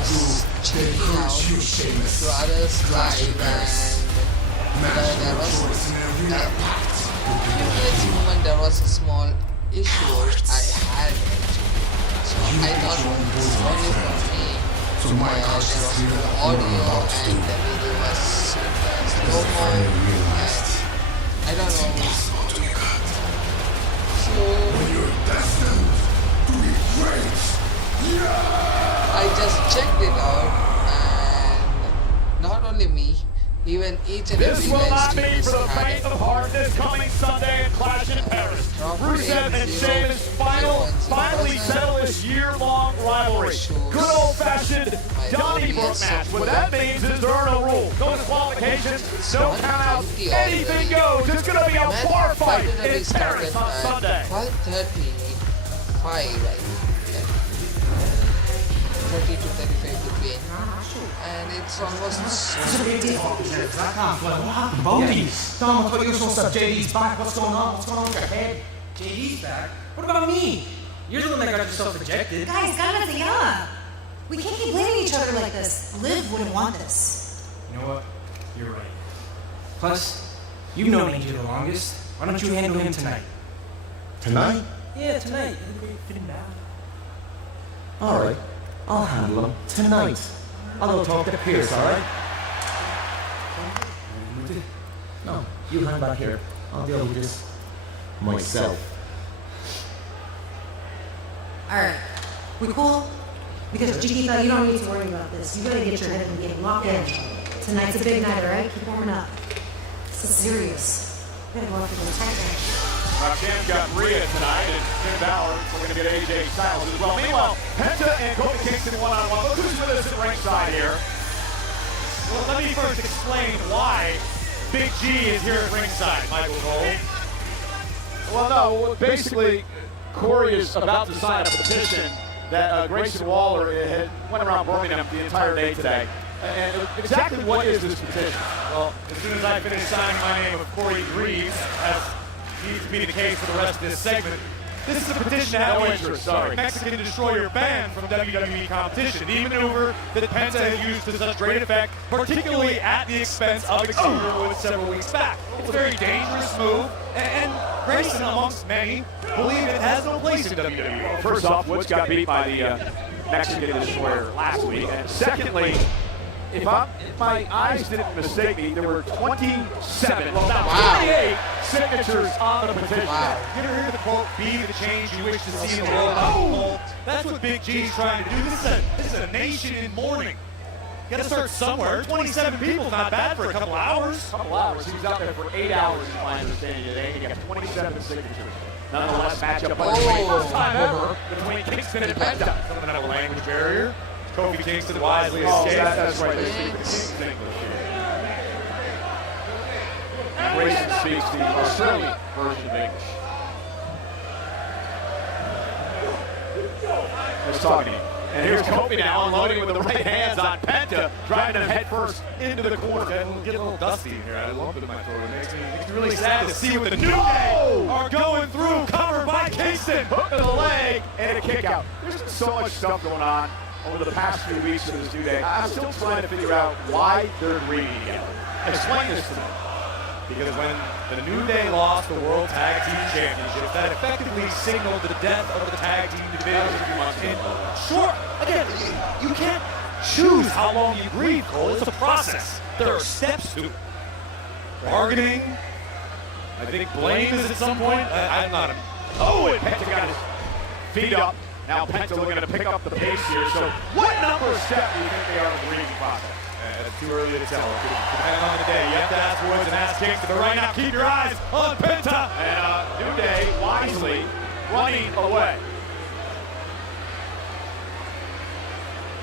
was checking out to others live, and there was a few minutes moment there was a small issue I had. So I thought it was only for me. There was no audio and the video was slow-mo and I don't know. So I just checked it out and not only me, even each and This every will live not be streamers for the had faint it. of heart this coming Sunday in Clash in Paris. Rusev and Sheamus finally settle this year-long rivalry. Good old-fashioned Donnybrook match. What that means is there are no rules, no disqualifications, no countouts, anything goes. It's going to be a bar fight in Paris on Sunday. 12:35, I think. 30 to 35 between. And it's almost It's a big deal. I can't flow. What happened? Bogies. Dom, I thought you were supposed to have JD's back. What's going on? What's going on with your head? JD's back? What about me? You're the one that got yourself ejected. Guys, got it together. We can't keep blaming each other like this. Liv wouldn't want this. You know what? You're right. Plus, you've known AJ the longest. Why don't you handle him tonight? Tonight? Yeah, tonight. Fit him down. Alright. I'll handle him. Tonight. I'll go talk to Pierce, alright? No, you hang back here. I'll deal with this myself. Alright. We cool? Because Chiquita, you don't need to worry about this. You gotta get your head in the game. Lock in. Tonight's a big night, alright? Keep warming up. This is serious. We gotta go after the tag match. Cam's got Rhea tonight, and Finn Balor, we're going to get AJ Styles as well. Meanwhile, Penta and Kofi Kingston one-on-one. Look who's with us at ringside here. Well, let me first explain why Big G is here at ringside, Michael Cole. Well, no, basically, Corey is about to sign a petition that Grayson Waller had went around Birmingham the entire day today. And exactly what is this petition? Well, as soon as I finish signing my name of Corey Greaves, as needs to be the case for the rest of this segment, this is a petition to have no interest. Sorry. Mexican Destroyer banned from WWE competition. The maneuver that Penta had used to such great effect, particularly at the expense of Xavier Woods several weeks back. It's a very dangerous move, and Grayson, amongst many, believe it has no place in WWE. First off, Woods got beat by the Mexican Destroyer last week, and secondly, if my eyes didn't mistake me, there were 27, well, not 28 signatures on the petition. Wow. You ever hear the quote, be the change you wish to see in the world? Oh, that's what Big G's trying to do. This is a nation in mourning. You gotta start somewhere. 27 people's not bad for a couple hours. Couple hours. He was out there for 8 hours, is my understanding today. He got 27 signatures. Nonetheless, matchup by the way, First time ever between Kingston and Penta. Something out of a language barrier. Kofi Kingston wisely escaped. that's right. They speak King's English here. Grayson speaks the Australian version of English. Let's talk to him. And here's Kofi now unloading with the right hands on Penta, driving him head first into the corner. And get a little dusty in here. I lump it in my throat. It makes me really sad to see what the New Day are going through, covered by Kingston. Hook to the leg and a kick out. There's so much stuff going on over the past few weeks of this New Day. I'm still trying to figure out why they're agreeing together. Explain this to me. Because when the New Day lost the World Tag Team Championship, that effectively signaled the death of the tag team division. And sure, again, you can't choose how long you grieve, Cole. It's a process. There are steps to it. Bargaining. I think blame is at some point. I'm not a... Oh, and Penta got his feet up. Now Penta looking to pick up the pace here. So what number of steps do you think they are in the grieving process? Too early to tell. Depending on the day. You have to ask Woods and ask Kingston. But right now, keep your eyes on Penta. And New Day wisely running away.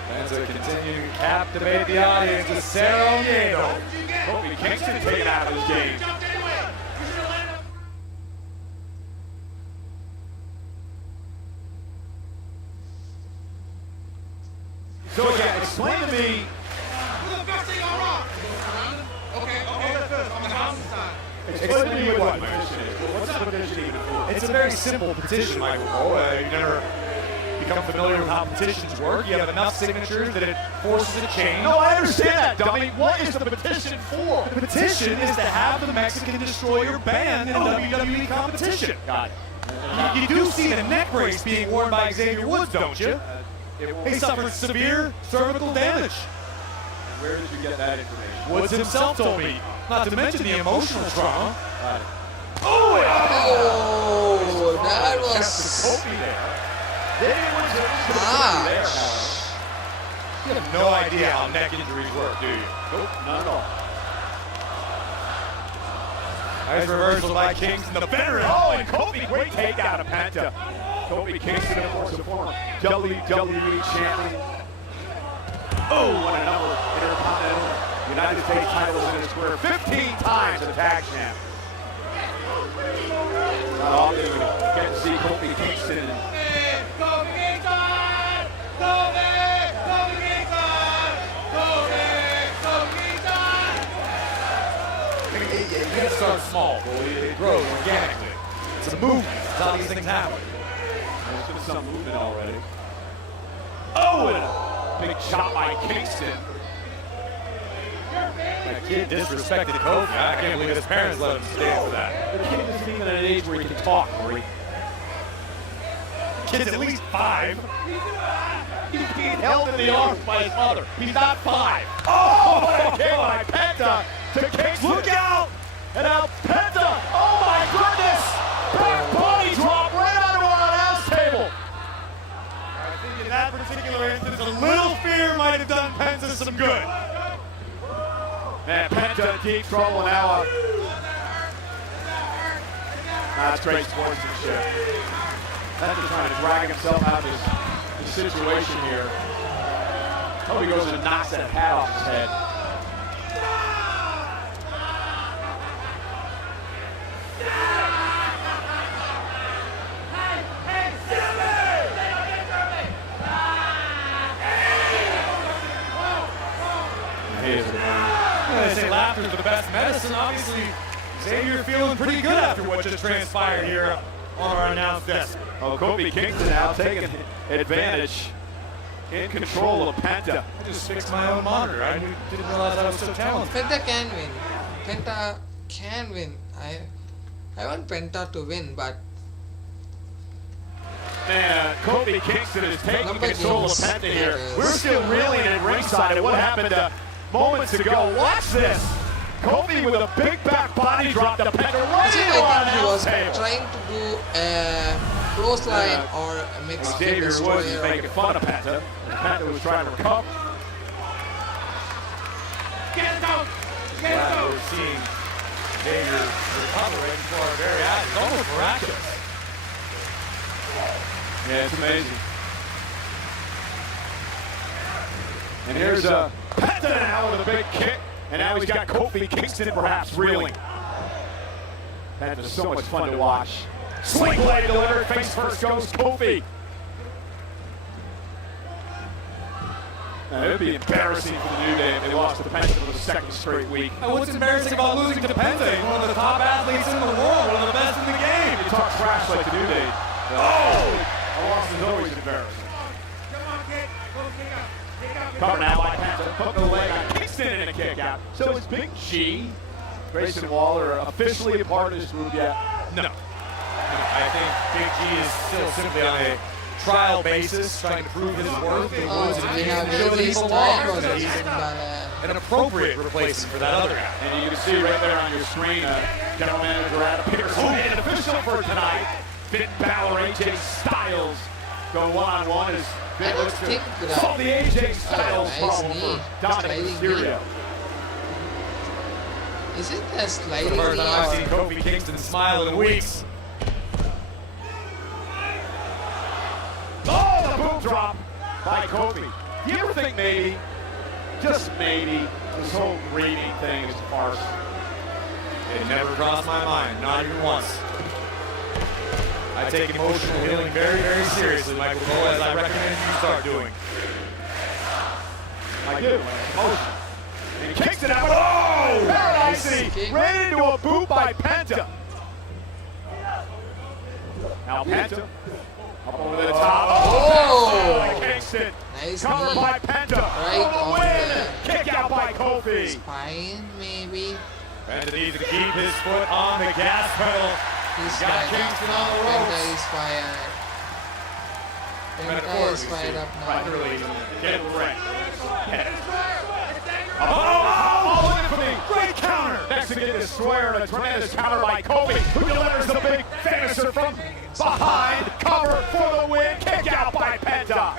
Penta continuing to captivate the audience with Cerro Nieto. Kofi Kingston taken out of this game. So again, explain to me. Explain to me what my petition is. What's the petition even for? It's a very simple petition, Michael Cole. You become familiar with how petitions work. You have enough signatures that it forces a change. No, I understand that, dummy. What is the petition for? The petition is to have the Mexican Destroyer banned in WWE competition. Got it. You do see the neck brace being worn by Xavier Woods, don't you? He suffered severe cervical damage. Where did you get that information? Woods himself told me, not to mention the emotional trauma. Got it. Oh, Oh, that was Kofi there. Xavier Woods is harsh. there, however. You have no idea how neck injuries work, do you? Nope, not at all. Nice reversal by Kingston, the veteran. Oh, and Kofi, great takedown of Penta. Kofi Kingston, of course, the former WWE champion. Oh, what a number. Intercontinental United States titles in his career. 15 times as a tag champ. Not often we get to see Kofi Kingston. You gotta start small, boy. It grows organically. It's a movement. That's how these things happen. There's been some movement already. Oh, and a big shot by Kingston. That kid disrespected Kofi. I can't believe his parents let him stand for that. The kid isn't even at an age where he can talk, Marie. Kid's at least 5. He's being held in the arms by his mother. He's not 5. Oh, what a kick by Penta to Kingston. Look out! And now Penta, oh my goodness! Back body drop right onto our announce table. I think in that particular instance, a little fear might have done Penta some good. Man, Penta in deep trouble now. That's great sportsmanship. Penta trying to drag himself out of this situation here. Oh, he goes and knocks that hat off his head. They say laughter is the best medicine. Obviously, Xavier feeling pretty good after what just transpired here on our announced desk. Oh, Kofi Kingston now taking advantage, in control of Penta. I just fixed my own monitor. I didn't realize I was so talented. Penta can win. Penta can win. I want Penta to win, but Man, Kofi Kingston is taking Number control of games. Penta here. Yes. We're still reeling at ringside at what happened moments ago. Watch this. Kofi with a big back body drop to Penta right see, into I our think he announce was table. trying to do a clothesline or a mixed Xavier Woods is destroyer. making fun of Penta. Penta was trying to recover. Wow, we're seeing Xavier recovering for our very eyes. It's almost miraculous. Yeah, it's amazing. And here's Penta now with a big kick. And now he's got Kofi Kingston perhaps reeling. Penta's so much fun to watch. Sling blade delivered. Face first goes Kofi. Now, it would be embarrassing for the New Day if they lost to Penta for the second straight week. What's embarrassing about losing to Penta? He's one of the top athletes in the world, one of the best in the game. You talk trash like the New Day. Oh! A loss is always embarrassing. Cover now by Penta. Putting the leg on Kingston in a kick out. So is Big G, Grayson Waller, officially a part of this move yet? No. I think Big G is still simply on a trial basis, trying to prove his worth. We have Show that he released belongs, that Tyros he's and an appropriate replacement for that other guy. And you can see right there on your screen, General Manager Adam Pearce, who made an official for tonight. Finn Balor, AJ Styles go one-on-one as Finn don't looks to think that- solve the AJ Styles nice problem knee. for Dominic Sliding Mysterio. Is it a sliding The first time I've knee seen or Kofi Kingston smile in weeks. Oh, the boom drop by Kofi. Do you ever think maybe, just maybe, this whole greeting thing is a farce? It never crossed my mind, not even once. I take emotional healing very, very seriously, Michael Cole, as I recommend you start doing. I do. Emotion. And he kicks it out. Oh! Paradise Kick. ran into a boot by Penta. Now Penta Up over the top. Oh! Kingston. Nice Covered knee. by Penta. Right For the on win. the Kick out by Kofi. spine, maybe. Penta needs to keep his foot on the gas pedal. He's Got fired Kingston on the up. ropes. Penta is fired. Penta is fired up now. Right, really. Get ring. Oh, look at me. Great counter. Next to get this square and a tremendous counter by Kobe, who delivers the big finisher from behind. Cover for the win. Kick out by Penta.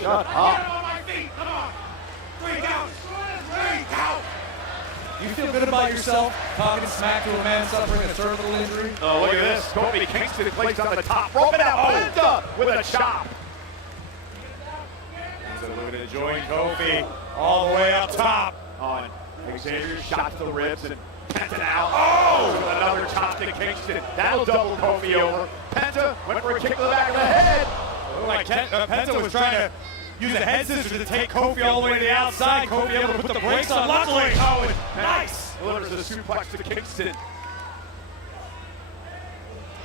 Shut up. You feel good about yourself talking smack to a man suffering a cervical injury? Oh, look at this. Kobe Kingston placed on the top rope, and now Penta with a chop. So looking to join Kofi all the way up top on Xavier. Shot to the ribs and Penta now. Oh, with another chop to Kingston. That'll double Kofi over. Penta went for a kick to the back of the head. Like Penta was trying to use a head scissors to take Kofi all the way to the outside. Kofi able to put the brakes on. Luckily, Oh, nice. delivers a suplex to Kingston.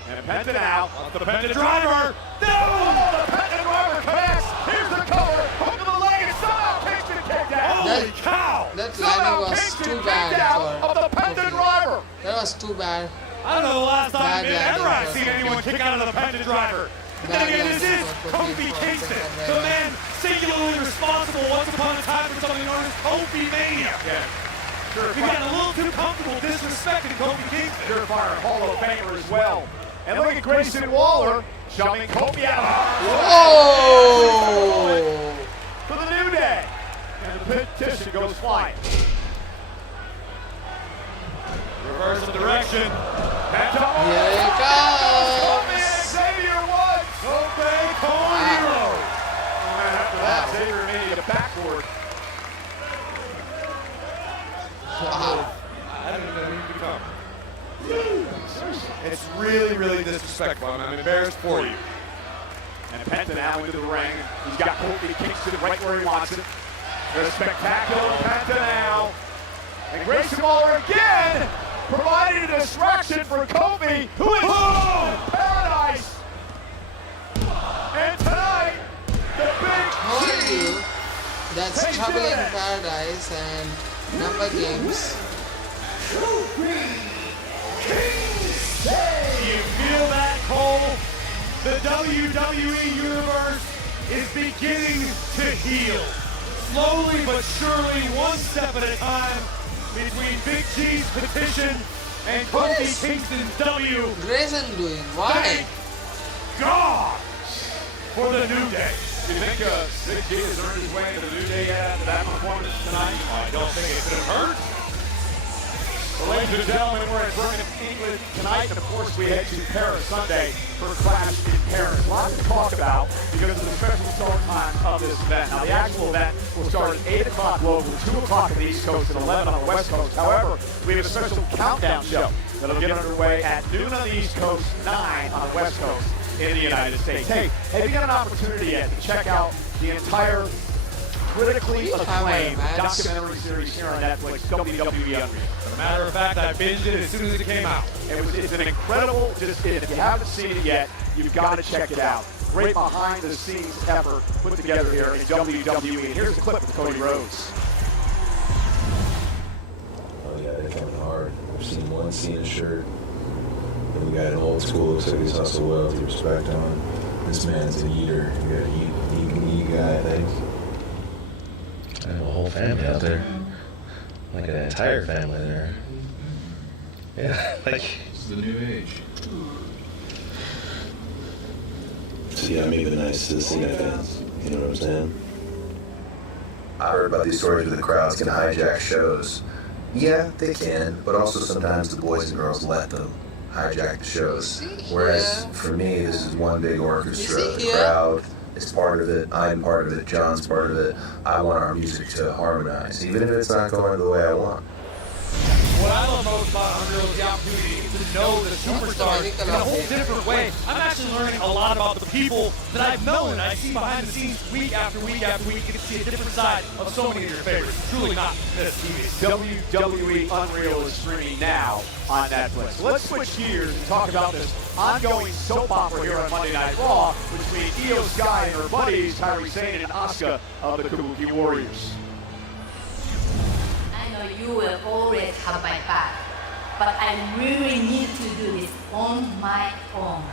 And Penta now. Off the Penta driver. No! Oh, the Penta driver connects. Here's the cover. Hook to the leg and somehow Kingston kicked out. Holy cow! That landing was too bad of the Penta Kofi. driver. That was too bad. I don't know the last time Bad ever landing I've for seen Kofi. anyone kick out of the Penta driver. But then Bad again, this landing is for Kofi Kofi Kingston, from the Penta. man singularly responsible once upon a time for something known as Kofi Mania. Sure, We got a little too comfortable disrespecting Kofi Kingston. Surefire Hall of Famer as well. And look at Grayson Waller shoving Kofi out. Whoa! For the New Day. And the petition goes flying. Reverse of direction. Penta. Here it Kofi comes! and Xavier Woods. Kofi Hero. And after that, Xavier made it a backboard. Wow. I didn't know who you become. It's really, really disrespectful. I'm embarrassed for you. And Penta now into the ring. He's got Kofi Kingston right where he wants it. There's spectacular Penta now. And Grayson Waller again providing a distraction for Kofi, who is in paradise. And tonight, the big Told you, G that's takes Trouble in it. Paradise and Number Games. You feel that, Cole? The WWE Universe is beginning to heal. Slowly but surely, one step at a time, between Big G's petition and Kofi Kingston's W. Grayson doing? Why? Thank God for the New Day. Do you think Big G has earned his way into the New Day yet after that performance tonight? I don't think it could have hurt. Well, ladies and gentlemen, we're in Birmingham, England tonight, and of course we head to Paris Sunday for Clash in Paris. A lot to talk about because of the special start time of this event. Now, the actual event will start at 8 o'clock local, 2 o'clock on the East Coast, and 11 on the West Coast. However, we have a special countdown show that'll get underway at noon on the East Coast, 9 on the West Coast in the United States. Hey, have you got an opportunity yet to check out the entire critically acclaimed documentary series here on Netflix, WWE Unreal? As a matter of fact, I binged it as soon as it came out. It's an incredible, if you haven't seen it yet, you've got to check it out. Great behind-the-scenes effort put together here in WWE. And here's a clip of Cody Rhodes. Oh yeah, they're coming hard. I've seen one Cena shirt. And we got an old school, looks like he's hustle well with respect on. This man's an eater. You got he can eat guy, I think. I have a whole family out there. Like an entire family there. Yeah, like... It's the new age. See, I'm even nice to the Cena fans. You know what I'm saying? I heard about these stories where the crowds can hijack shows. Yeah, they can, but also sometimes the boys and girls let them hijack the shows. Whereas for me, this is one big orchestra. The crowd is part of it. I'm part of it. John's part of it. I want our music to harmonize, even if it's not going the way I want. What I love most about Unreal is the opportunity to know the superstars in a whole different way. I'm actually learning a lot about the people that I've known and I see behind the scenes week after week after week. You can see a different side of so many of your favorites. Truly not this TV. WWE Unreal is streaming now on Netflix. Let's switch gears and talk about this ongoing soap opera here on Monday Night Raw between Io Sky and her buddies, Kairi Sane and Asuka of the Kabuki Warriors. I know you will always have my back, but I really need to do this on my own.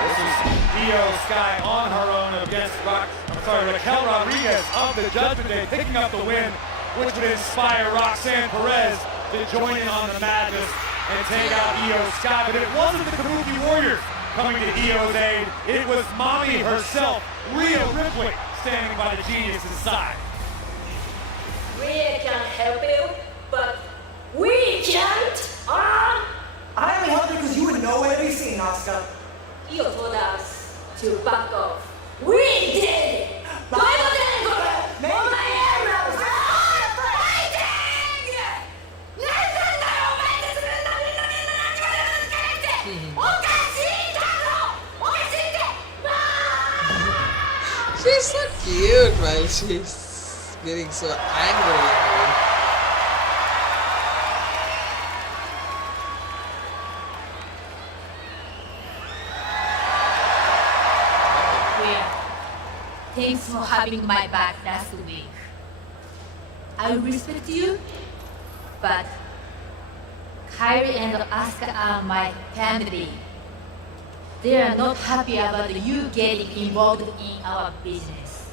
This is Io Sky on her own against Raquel Rodriguez of the Judgment Day, picking up the win, which would inspire Roxanne Perez to join in on the madness and take out Io Sky. But it wasn't the Kabuki Warriors coming to Io's aid. It was Mommy herself, Rhea Ripley, standing by the Genius's side. We can help you, but we can't. I only helped you because you would know where to be seen, Asuka. You told us to back off. We did! On my arrows! She's so cute while she's getting so angry. Thanks for having my back last week. I respect you, but Kairi and Asuka are my family. They are not happy about you getting involved in our business.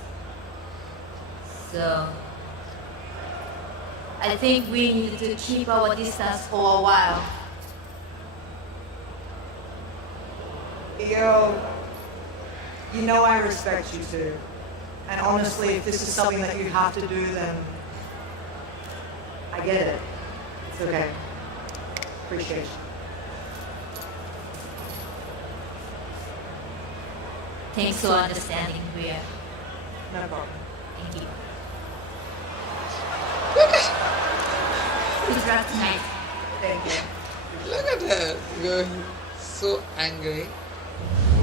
So, I think we need to keep our distance for a while. Io, you know I respect you too. And honestly, if this is something that you have to do, then I get it. It's okay. Appreciate you. Thanks for understanding, Rhea. No problem. Thank you. Look at Good luck tonight. Thank you. Look at her going so angry.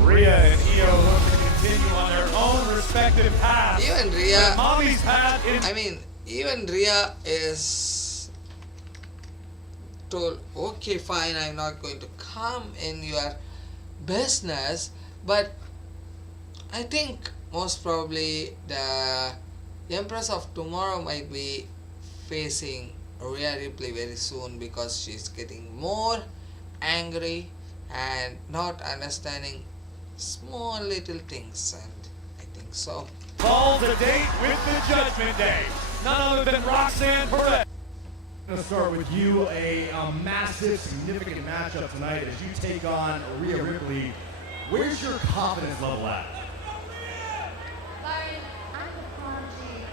Rhea and Io look to continue on their own respective paths. Even Rhea, Mommy's path is... I mean, even Rhea is told, okay, fine, I'm not going to come in your business, but I think most probably the Empress of Tomorrow might be facing Rhea Ripley very soon because she's getting more angry and not understanding small little things, and I think so. Calls a date with the Judgment Day. None other than Roxanne Perez. I'm going to start with you, a massive, significant matchup tonight as you take on Rhea Ripley. Where's your confidence level at? Byron, I'm the prodigy.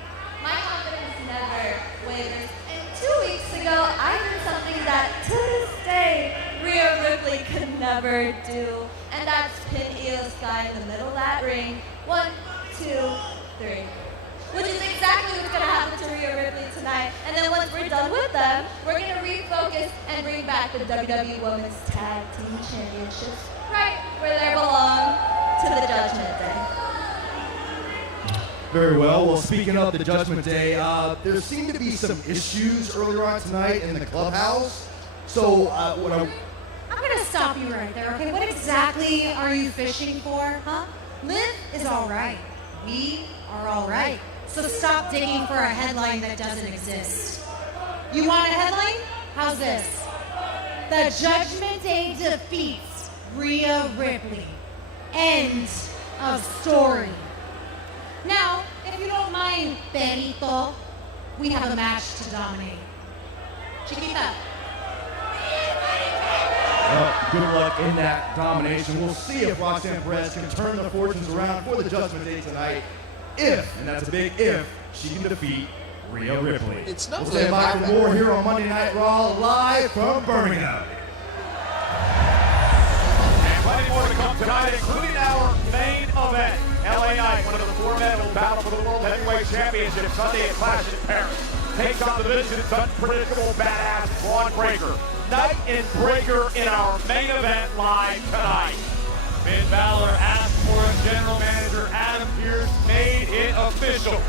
My confidence never wavers. And 2 weeks ago, I did something that, to this day, Rhea Ripley could never do. And that's pin Io Sky in the middle of that ring. 1, 2, 3. Which is exactly what's going to happen to Rhea Ripley tonight. And then once we're done with them, we're going to refocus and bring back the WWE Women's Tag Team Championships right where they belong, to the Judgment Day. Very well. Well, speaking of the Judgment Day, there seemed to be some issues earlier on tonight in the clubhouse. So what I'm gonna stop you right there, okay? What exactly are you fishing for, huh? Liv is all right. We are all right. So stop digging for a headline that doesn't exist. You want a headline? How's this? The Judgment Day defeats Rhea Ripley. End of story. Now, if you don't mind, Benito, we have a match to dominate. Chiquita. good luck in that domination. We'll see if Roxanne Perez can turn the fortunes around for the Judgment Day tonight. If, and that's a big if, she can defeat Rhea Ripley. It's not we'll stand by for more here on Monday Night Raw, live from Birmingham. And plenty more to come tonight, including our main event. LA Knight, one of the four men will battle for the World Heavyweight Championship Sunday at Clash in Paris. Takes on the division's unpredictable badass Braun Breaker. Knight and Breaker in our main event live tonight. Finn Balor asked for a general manager. Adam Pearce made it official.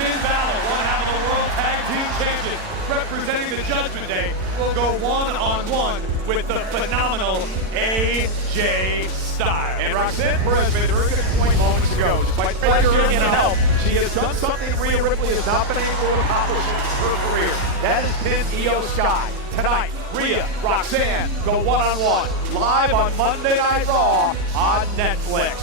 Finn Balor, one half of the World Tag Team Champions, representing the Judgment Day, will go one-on-one with the phenomenal AJ Styles. And Roxanne Perez made a very good point moments ago. Despite failure in help, she has done something Rhea Ripley has not been able to accomplish in her career. That is pin Io Sky. Tonight, Rhea, Roxanne go one-on-one live on Monday Night Raw on Netflix.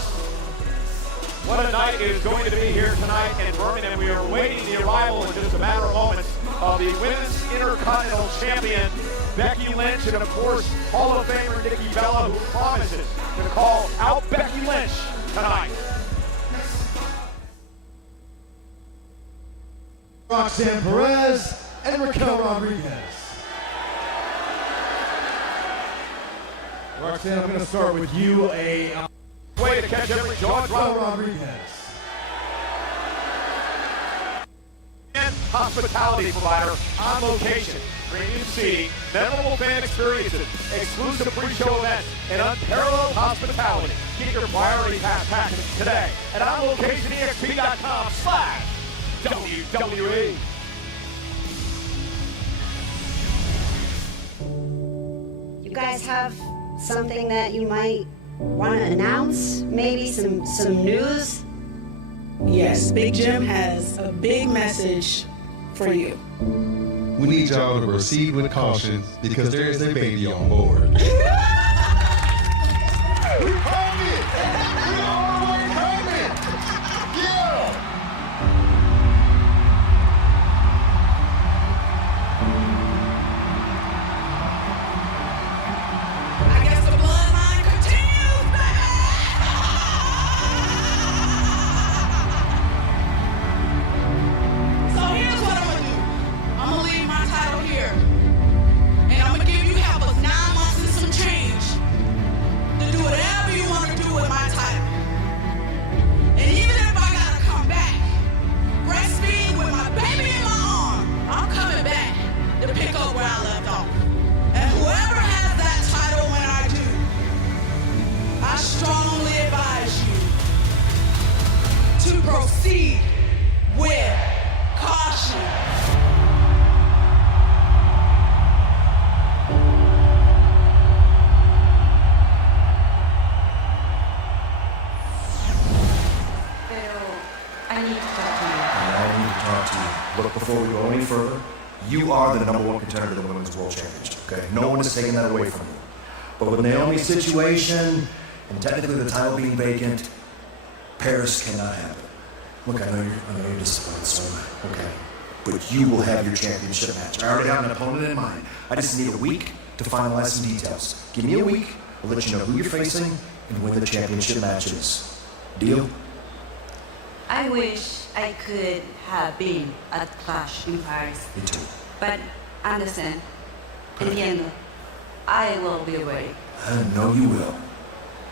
What a night it is going to be here tonight in Birmingham. We are waiting the arrival in just a matter of moments of the Women's Intercontinental Champion, Becky Lynch, and of course, Hall of Famer Nikki Bella, who promises to call out Becky Lynch tonight. Roxanne Perez and Raquel Rodriguez. Roxanne, I'm going to start with you. Way to catch every jaw drop. Rodriguez. And hospitality provider on location. Premium seating, memorable fan experiences, exclusive pre-show events, and unparalleled hospitality. Get your priority pass package today at onlocationexp.com/WWE. You guys have something that you might want to announce? Maybe some news? Yes, Big Jim has a big message for you. We need y'all to proceed with caution because there is a baby on board. We coming! We all are coming! Yeah! I guess the bloodline continues, baby! So here's what I'm gonna do. I'm gonna leave my title here. And I'm gonna give you help us 9 months and some change to do whatever you want to do with my title. And even if I gotta come back, breastfeed with my baby in my arm, I'm coming back to pick up where I left off. And whoever has that title when I do, I strongly advise you to proceed with caution. I need to talk to you. And I need to talk to you. Look, before we go any further, you are the #1 contender to the Women's World Championship, okay? No one is taking that away from you. But with Naomi's situation, and technically the title being vacant, Paris cannot happen. Look, I know you're disappointed, so am I, okay? But you will have your championship match. I already have an opponent in mind. I just need a week to finalize some details. Give me a week, I'll let you know who you're facing and when the championship match is. Deal? I wish I could have been at Clash in Paris. Me too. But understand, in the end, I will be ready. I know you will.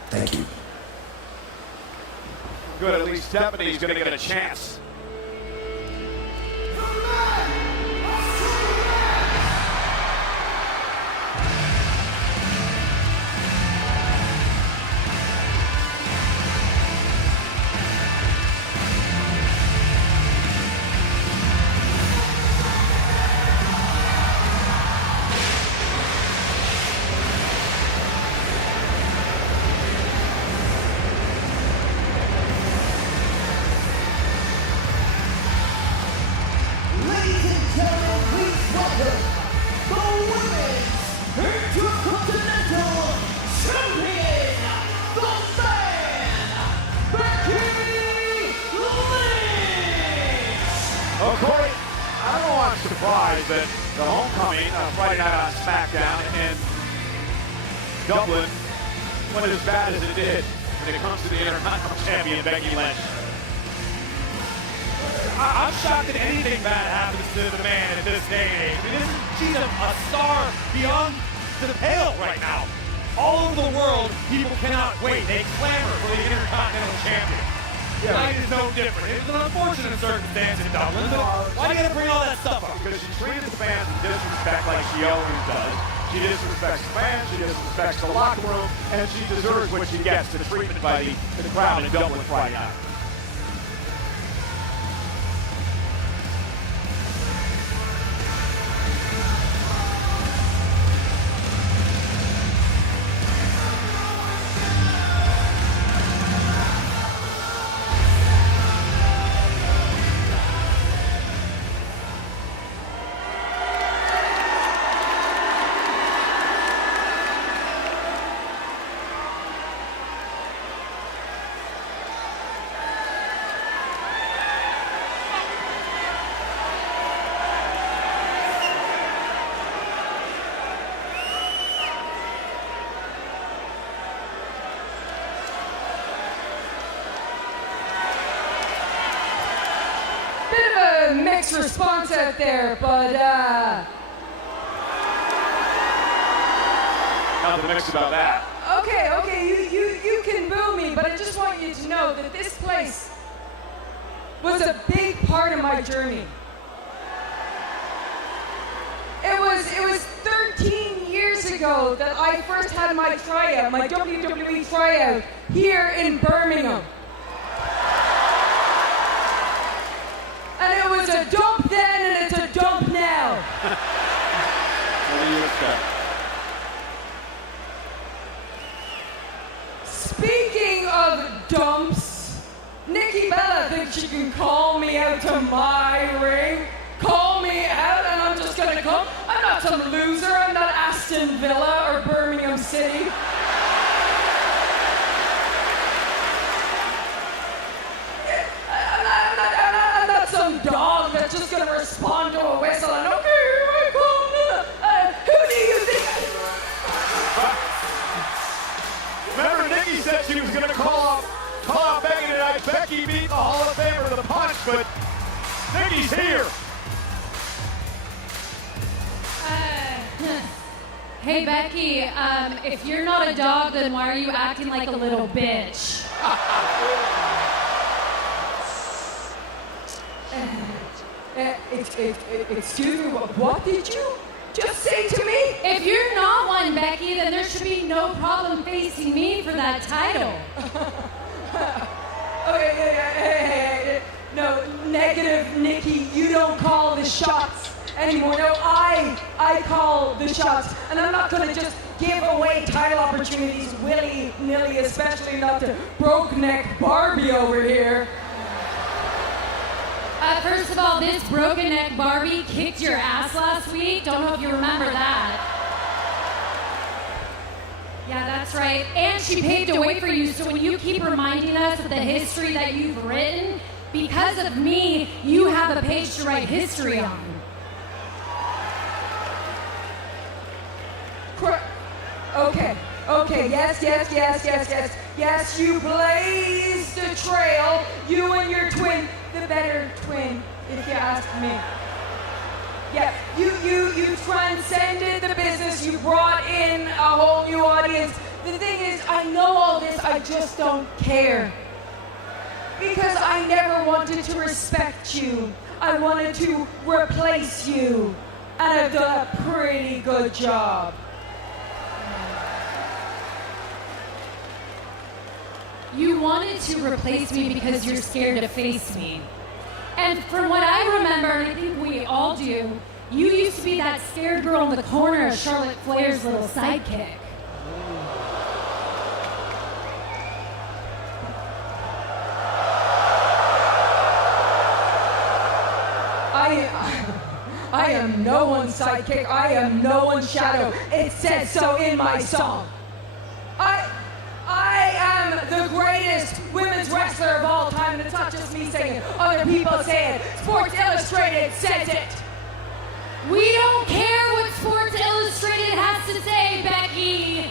Thank you. Good, at least Stephanie's going to get a chance. Ladies and gentlemen, please welcome the Women's Intercontinental Champion, the Man, Becky Lynch! Well, Corey, I don't know why I'm surprised that the homecoming Friday night on SmackDown in Dublin went as bad as it did when it comes to the Intercontinental Champion, Becky Lynch. I'm shocked that anything bad happens to the man at this day and age. I mean, she's a star beyond the pale right now. All over the world, people cannot wait. They clamor for the Intercontinental Champion. Tonight is no different. It's an unfortunate circumstance in Dublin, but why do you gotta bring all that stuff up? Because she treated the fans with disrespect like she always does. She disrespects the fans, she disrespects the locker room, and she deserves what she gets, the treatment by the crowd in Dublin Friday night. Bit of a mixed response out there, but Nothing mixed about that. okay, you can boo me, but I just want you to know that this place was a big part of my journey. It was 13 years ago that I first had my tryout, my WWE tryout here in Birmingham. And it was a dump then and it's a dump now. What do you expect? Speaking of dumps, Nikki Bella thinks she can call me out to my ring. Call me out and I'm just gonna come. I'm not some loser. I'm not Aston Villa or Birmingham City. I'm not some dog that's just gonna respond to a whistle and okay, here I come. Who do you think Remember, Nikki said she was going to call out Becky tonight. Becky beat the Hall of Famer to the punch, but Nikki's here. Hey Becky, if you're not a dog, then why are you acting like a little bitch? Excuse me, what did you just say to me? If you're not one, Becky, then there should be no problem facing me for that title. Okay, no, negative, Nikki, you don't call the shots anymore. No, I call the shots, and I'm not gonna just give away title opportunities willy-nilly, especially not to broke-neck Barbie over here. First of all, this broken neck Barbie kicked your ass last week. Don't know if you remember that. Yeah, that's right. And she paved a way for you, so when you keep reminding us of the history that you've written, because of me, you have a page to write history on. Okay, yes. Yes, you blazed a trail, you and your twin, the better twin, if you ask me. Yeah, you transcended the business, you brought in a whole new audience. The thing is, I know all this, I just don't care. Because I never wanted to respect you. I wanted to replace you. And I've done a pretty good job. You wanted to replace me because you're scared to face me. And from what I remember, and I think we all do, you used to be that scared girl in the corner of Charlotte Flair's little sidekick. I am no one's sidekick. I am no one's shadow. It says so in my song. I am the greatest women's wrestler of all time, and it's not just me saying it. Other people say it. Sports Illustrated says it. We don't care what Sports Illustrated has to say, Becky.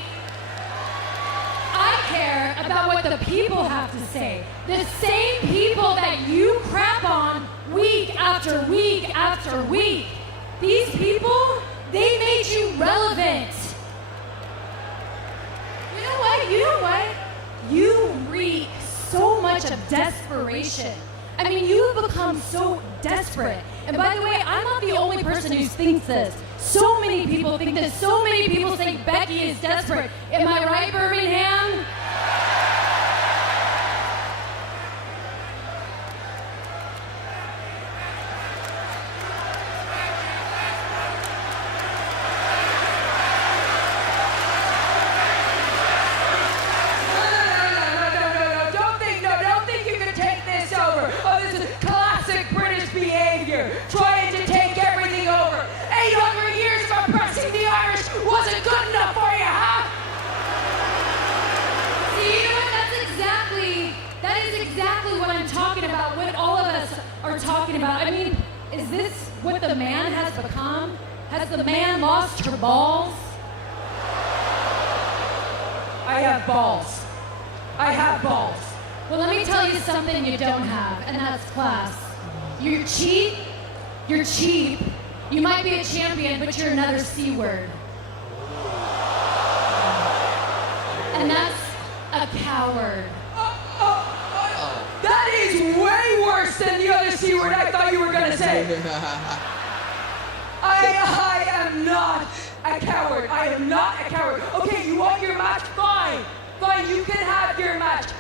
I care about what the people have to say. The same people that you crap on week after week after week. These people, they made you relevant. You know what? You reek so much of desperation. I mean, you've become so desperate. And by the way, I'm not the only person who thinks this. So many people think this. So many people think Becky is desperate. Am I right, Birmingham? Don't think you can take this over. Oh, this is classic British behavior, trying to take everything over. 800 years of oppressing the Irish wasn't good enough for you, huh? See, you know what? That is exactly what I'm talking about, what all of us are talking about. I mean, is this what the man has become? Has the man lost her balls? I have balls. I have balls. Well, let me tell you something you don't have, and that's class. You're cheap. You're cheap. You might be a champion, but you're another C word. And that's a coward. That is way worse than the other C word I thought you were gonna say. I am not a coward. I am not a coward. Okay, you want your match? Fine. Fine, you can have your match.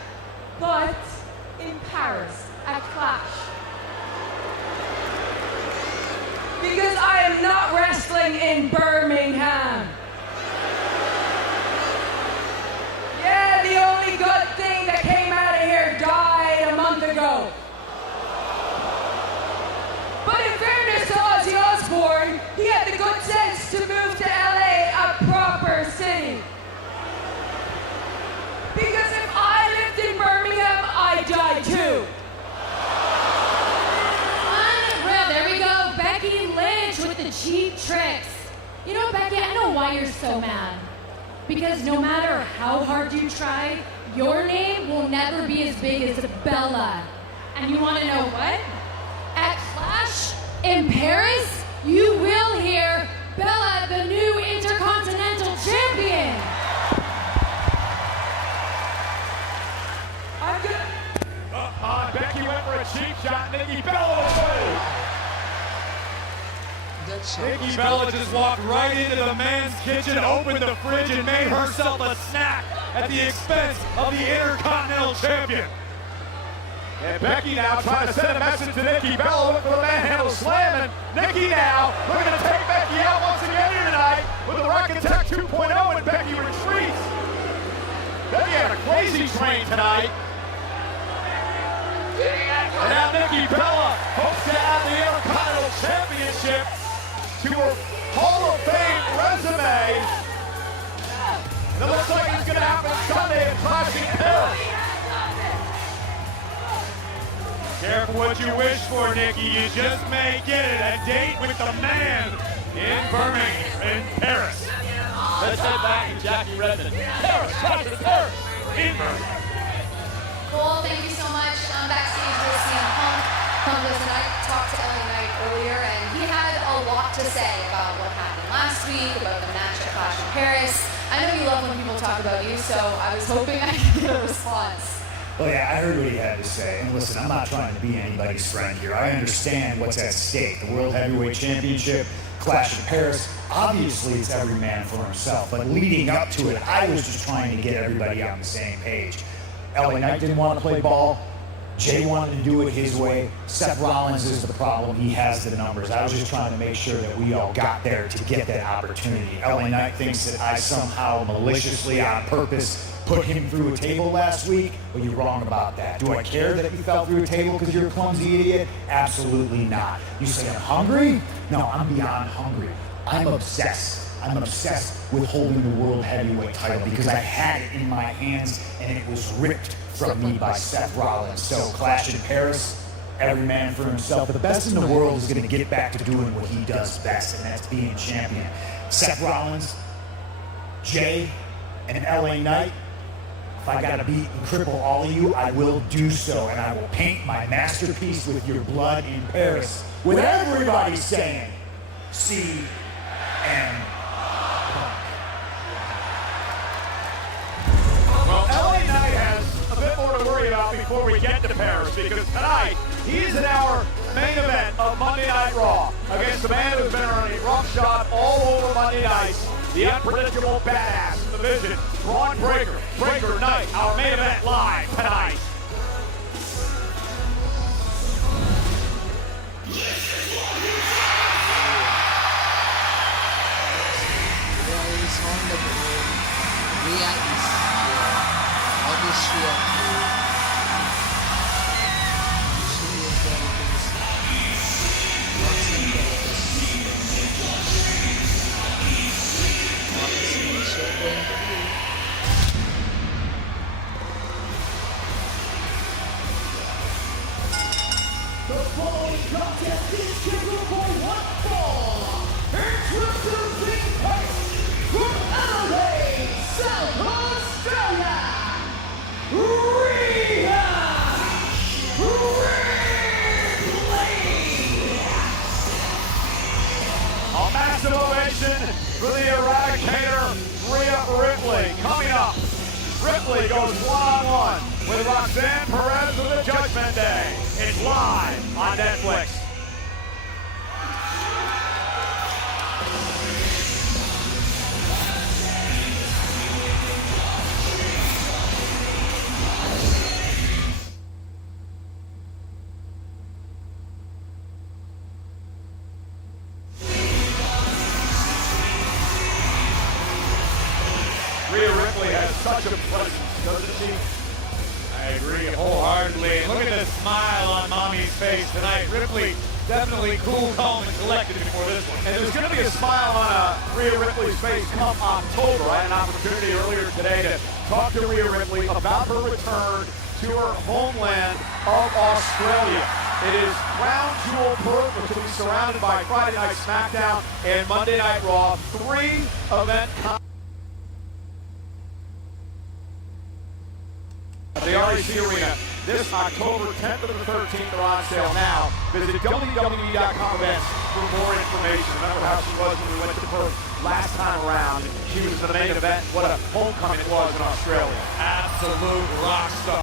But in Paris, at Clash. Because I am not wrestling in Birmingham. Yeah, the only good thing that came out of here died a month ago. But in fairness to Ozzy Osbourne, he had the good sense to move to LA, a proper city. Because if I lived in Birmingham, I'd die too. Unreal, there we go. Becky Lynch with the cheap tricks. You know, Becky, I know why you're so mad. Because no matter how hard you try, your name will never be as big as Bella. And you want to know what? At Clash in Paris, you will hear Bella, the new Intercontinental Champion. Becky went for a cheap shot. Nikki Bella away. Nikki Bella just walked right into the man's kitchen, opened the fridge, and made herself a snack at the expense of the Intercontinental Champion. And Becky now trying to send a message to Nikki Bella, look for the manhandle slam, and Nikki now looking to take Becky out once again here tonight with the Rack Attack 2.0, and Becky retreats. Becky had a crazy train tonight. And now Nikki Bella hopes to add the Intercontinental Championship to her Hall of Fame resume. And it looks like it's going to happen Sunday at Clash in Paris. Careful what you wish for, Nikki. You just may get it. A date with the man in Birmingham, in Paris. Let's head back to Jackie Redmond. Paris, Clash in Paris, in Birmingham. Cole, thank you so much. I'm backstage with CM Punk. Listen, I talked to LA Knight earlier, and he had a lot to say about what happened last week, about the match at Clash in Paris. I know you love when people talk about you, so I was hoping I could get a response. Well, yeah, I heard what he had to say. And listen, I'm not trying to be anybody's friend here. I understand what's at stake. The World Heavyweight Championship, Clash in Paris. Obviously, it's every man for himself. But leading up to it, I was just trying to get everybody on the same page. LA Knight didn't want to play ball. Jay wanted to do it his way. Seth Rollins is the problem. He has the numbers. I was just trying to make sure that we all got there to get that opportunity. LA Knight thinks that I somehow maliciously, on purpose, put him through a table last week. Well, you're wrong about that. Do I care that you fell through a table because you're a clumsy idiot? Absolutely not. You say I'm hungry? No, I'm beyond hungry. I'm obsessed. I'm obsessed with holding the World Heavyweight title because I had it in my hands and it was ripped from me by Seth Rollins. So Clash in Paris, every man for himself. But the best in the world is going to get back to doing what he does best, and that's being champion. Seth Rollins, Jay, and LA Knight, if I got to beat and cripple all of you, I will do so, and I will paint my masterpiece with your blood in Paris, with everybody saying, CM Well, LA Knight has a bit more to worry about before we get to Paris, because tonight, he's in our main event of Monday Night Raw. against the man who's been running roughshod all over Monday nights, the unpredictable badass in the division, Braun Breaker. Breaker Knight, our main event live tonight. On the board. Rhea is here. How does she appear? She is going to what is she going to do? The following contest is scheduled for one fall. Introducing first, from Adelaide, South Australia, Rhea Ripley. A massive ovation for the Eradicator, Rhea Ripley. Coming up, Ripley goes one-on-one with Roxanne Perez of the Judgment Day. It's live on Netflix. Rhea Ripley has such a presence, doesn't she? I agree wholeheartedly. Look at the smile on Mommy's face tonight. Ripley definitely cool, calm, and collected before this one. And there's going to be a smile on Rhea Ripley's face come October. I had an opportunity earlier today to talk to Rhea Ripley about her return to her homeland of Australia. It is Crown Jewel Perth, which will be surrounded by Friday Night SmackDown and Monday Night Raw. 3 event the REC Arena this October 10th to the 13th are on sale now. Visit WWE.com events for more information. Remember how she was when we went to Perth last time around. She was in the main event. What a homecoming it was in Australia. Absolute rock star.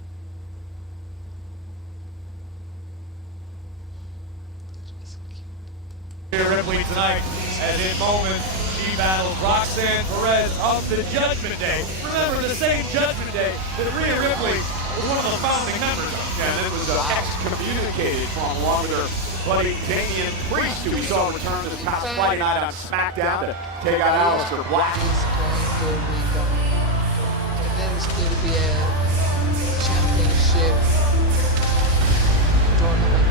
Rhea Ripley tonight, as in moments, she battles Roxanne Perez of the Judgment Day. Remember, the same Judgment Day that Rhea Ripley was one of the founding members of. And it was excommunicated from, along with her buddy Damian Priest, who we saw return this past Friday night on SmackDown to take out Aleister Black. And then there's going to be a championship tournament.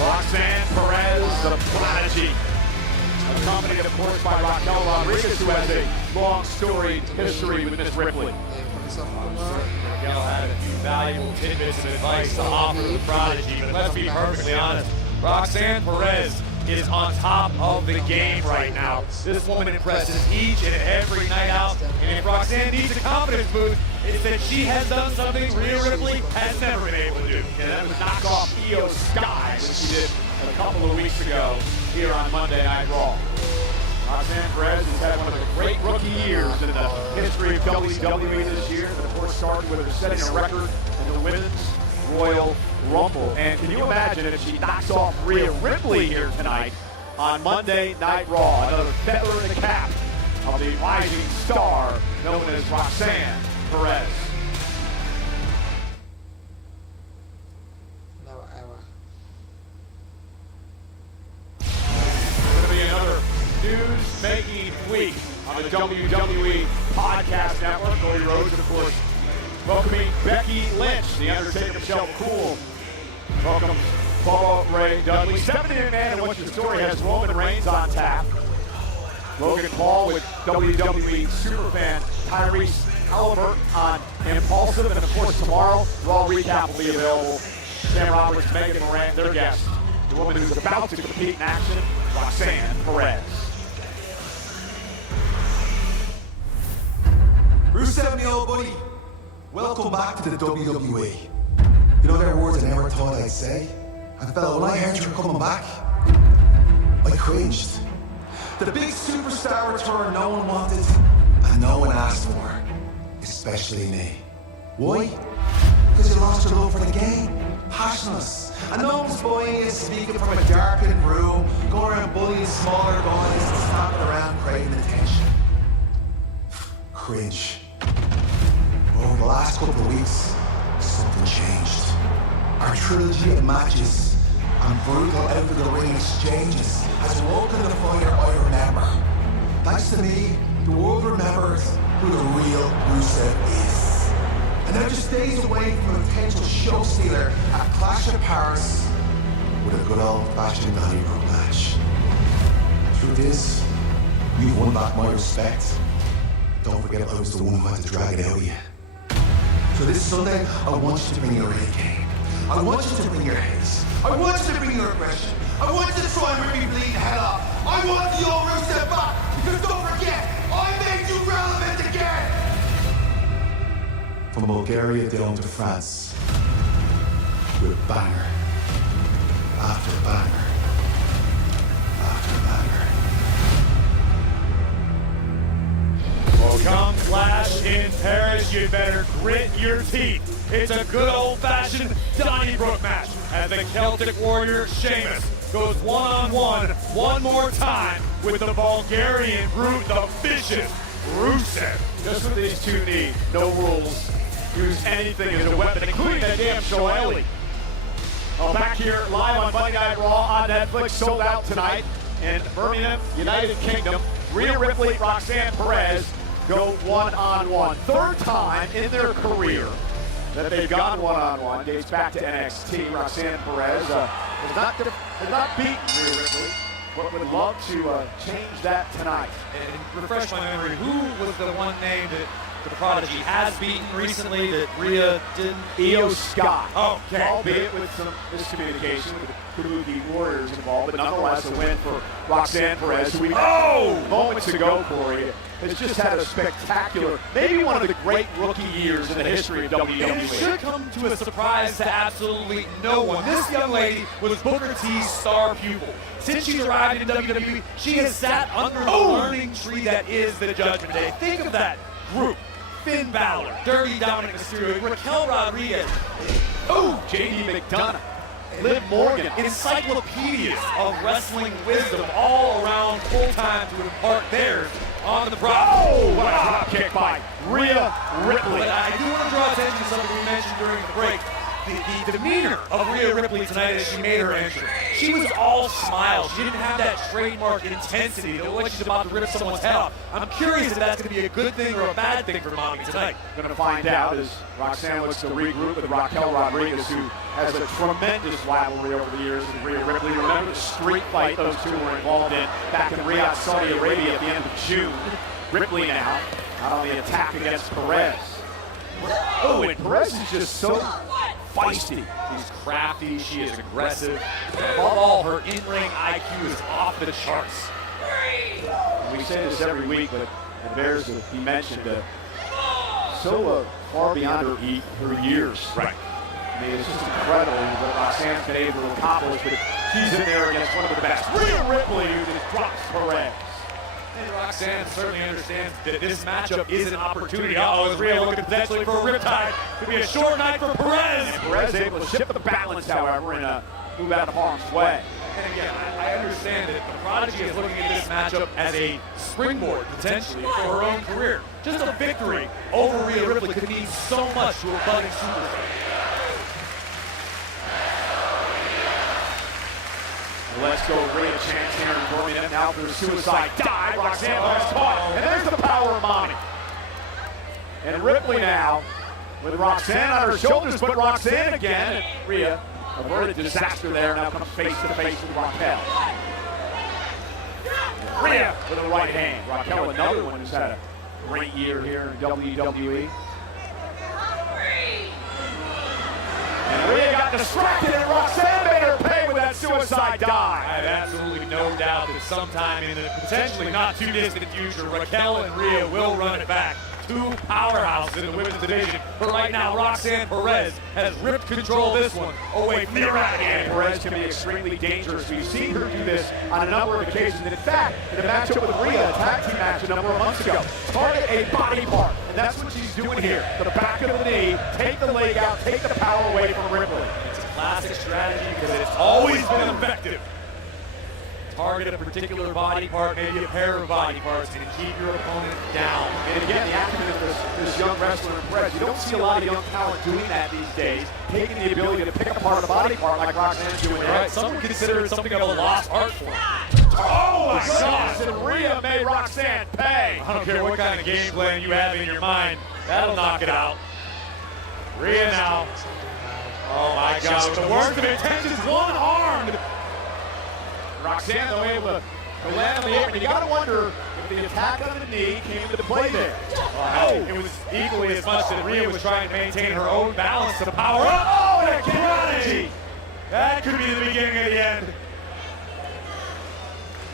Roxanne Perez, the prodigy, accompanied, of course, by Raquel Rodriguez, who has a long storied history with Miss Ripley. Raquel had a few valuable tidbits of advice to offer the prodigy, but let's be perfectly honest, Roxanne Perez is on top of the game right now. This woman impresses each and every night out, and if Roxanne needs a confidence boost, it's that she has done something Rhea Ripley has never been able to do, and that was knock off Io Sky, which she did a couple of weeks ago here on Monday Night Raw. Roxanne Perez has had one of the great rookie years in the history of WWE this year, that of course started with her setting a record in the Women's Royal Rumble. And can you imagine if she knocks off Rhea Ripley here tonight on Monday Night Raw? Another feather in the cap of the rising star known as Roxanne Perez. It's going to be another news-making week on the WWE Podcast Network. Cody Rhodes, of course, welcoming Becky Lynch, The Undertaker, Michelle McCool. Welcome, Bubba Ray Dudley. 70 Man and What's Your Story has Roman Reigns on tap. Logan Paul with WWE Superfan Tyrese Halliburton on Impulsive. And of course, tomorrow, Raw Recap will be available. Sam Roberts, Megan Moran, their guest. The woman who's about to compete in action, Roxanne Perez. Rusev, me old buddy, welcome back to the WWE. You know, there are words I never thought I'd say. And fella, when I heard you were coming back, I cringed. The big superstar return no one wanted and no one asked for, especially me. Why? Because you lost your love for the game. Passionless. And no one's buying you, speaking from a darkened room, going around bullying smaller guys and snapping around creating attention. Cringe. Over the last couple of weeks, something changed. Our trilogy of matches and brutal out-of-the-ring exchanges has woken the fighter I remember. Thanks to me, the world remembers who the real Rusev is. And now just days away from a potential show stealer at Clash of Paris with a good old-fashioned Donnybrook match. Truth is, you've won back my respect. Don't forget I was the one who had to drag it out of you. So this Sunday, I want you to bring your A game. I want you to bring your haste. I want you to bring your aggression. I want you to try and rip me bleed the head off. I want the old Rusev back, because don't forget, I made you relevant again! From Bulgaria down to France, with banger after banger after banger. Well, come Clash in Paris, you better grit your teeth. It's a good old-fashioned Donnybrook match as the Celtic Warrior Sheamus goes one-on-one one more time with the Bulgarian brute, the vicious Rusev. Just what these two need. No rules. Use anything as a weapon, including that damn Shillelagh. Well, back here live on Monday Night Raw on Netflix, sold out tonight in Birmingham, United Kingdom. Rhea Ripley, Roxanne Perez go one-on-one. Third time in their career that they've gone one-on-one. Dates back to NXT. Roxanne Perez has not beaten Rhea Ripley, but would love to change that tonight. And refresh my memory, who was the one name that the Prodigy has beaten recently that Rhea didn't? Io Scott. Okay. Albeit with some miscommunication with the Kabuki Warriors involved, but nonetheless a win for Roxanne Perez, who we moments ago, Corey, has just had a spectacular, maybe one of the great rookie years in the history of WWE. And it should come to a surprise to absolutely no one. This young lady was Booker T's star pupil. Since she's arrived in WWE, she has sat under the learning tree that is the Judgment Day. Think of that group. Finn Balor, Dirty Dominic Mysterio, Raquel Rodriguez, JD McDonough, Liv Morgan, encyclopedias of wrestling wisdom all around full time to impart theirs on the Prodigy. What a drop kick by Rhea Ripley. But I do want to draw attention to something we mentioned during the break. The demeanor of Rhea Ripley tonight as she made her entrance. She was all smiles. She didn't have that trademark intensity that looked like she's about to rip someone's head off. I'm curious if that's going to be a good thing or a bad thing for Mommy tonight. Going to find out as Roxanne looks to regroup with Raquel Rodriguez, who has a tremendous rivalry over the years with Rhea Ripley. Remember the street fight those two were involved in back in Riyadh, Saudi Arabia at the end of June. Ripley now out on the attack against Perez. And Perez is just so feisty. She's crafty, she is aggressive. Above all, her in-ring IQ is off the charts. We say this every week, but it bears to be mentioned so far beyond her years. Right. I mean, it's just incredible what Roxanne's been able to accomplish, but she's in there against one of the best. Rhea Ripley, who just drops Perez. And Roxanne certainly understands that this matchup is an opportunity. Is Rhea looking potentially for a riptide? Could be a short night for Perez. And Perez able to shift the balance, however, and move out of harm's way. And again, I understand that the Prodigy is looking at this matchup as a springboard, potentially, for her own career. Just a victory over Rhea Ripley could mean so much to a budding superstar. Let's go, Rhea chance here in Birmingham. Now for the suicide dive. Roxanne has caught. And there's the power of Mommy. And Ripley now with Roxanne on her shoulders, but Roxanne again. And Rhea averted disaster there. Now comes face to face with Raquel. Rhea with the right hand. Raquel, another one who's had a great year here in WWE. And Rhea got distracted, and Roxanne made her pay with that suicide dive. I have absolutely no doubt that sometime in the potentially not too distant future, Raquel and Rhea will run it back two powerhouses in the women's division. But right now, Roxanne Perez has ripped control of this one away from the Eradicator. Perez can be extremely dangerous. We've seen her do this on a number of occasions. And in fact, in a matchup with Rhea, a tag team match a number of months ago, target a body part. And that's what she's doing here. The back of the knee, take the leg out, take the power away from Ripley. It's a classic strategy because it's always been effective. Target a particular body part, maybe a pair of body parts, and keep your opponent down. And again, the acumen of this young wrestler in Perez, you don't see a lot of young talent doing that these days, taking the ability to pick apart a body part like Roxanne's doing. Right, some would consider it something of a lost art form. Oh my gosh, and Rhea made Roxanne pay. I don't care what kind of game plan you have in your mind, that'll knock it out. Rhea now. Oh my God, with the worst of intentions, one-armed. Roxanne, though, able to land on the apron. You got to wonder if the attack on the knee came into play there. Oh, it was equally as much that Rhea was trying to maintain her own balance to power up. Oh, and a Prodigy! That could be the beginning of the end.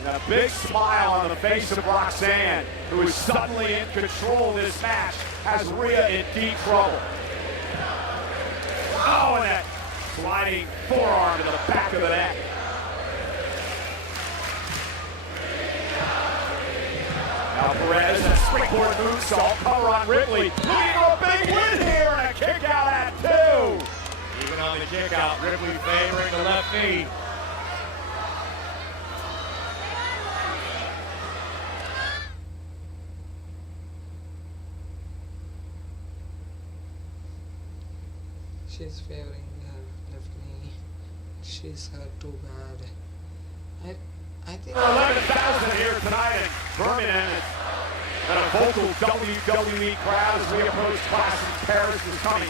And a big smile on the face of Roxanne, who is suddenly in control of this match, has Rhea in deep trouble. Oh, and that sliding forearm to the back of the neck. Now Perez, a springboard moonsault, cover on Ripley. Looking for a big win here and a kick out at 2. Even on the kick out, Ripley favoring the left knee. She's favoring her left knee. She's hurt too bad. I think 11,000 here tonight in Birmingham. And a vocal WWE crowd as we approach Clash in Paris this coming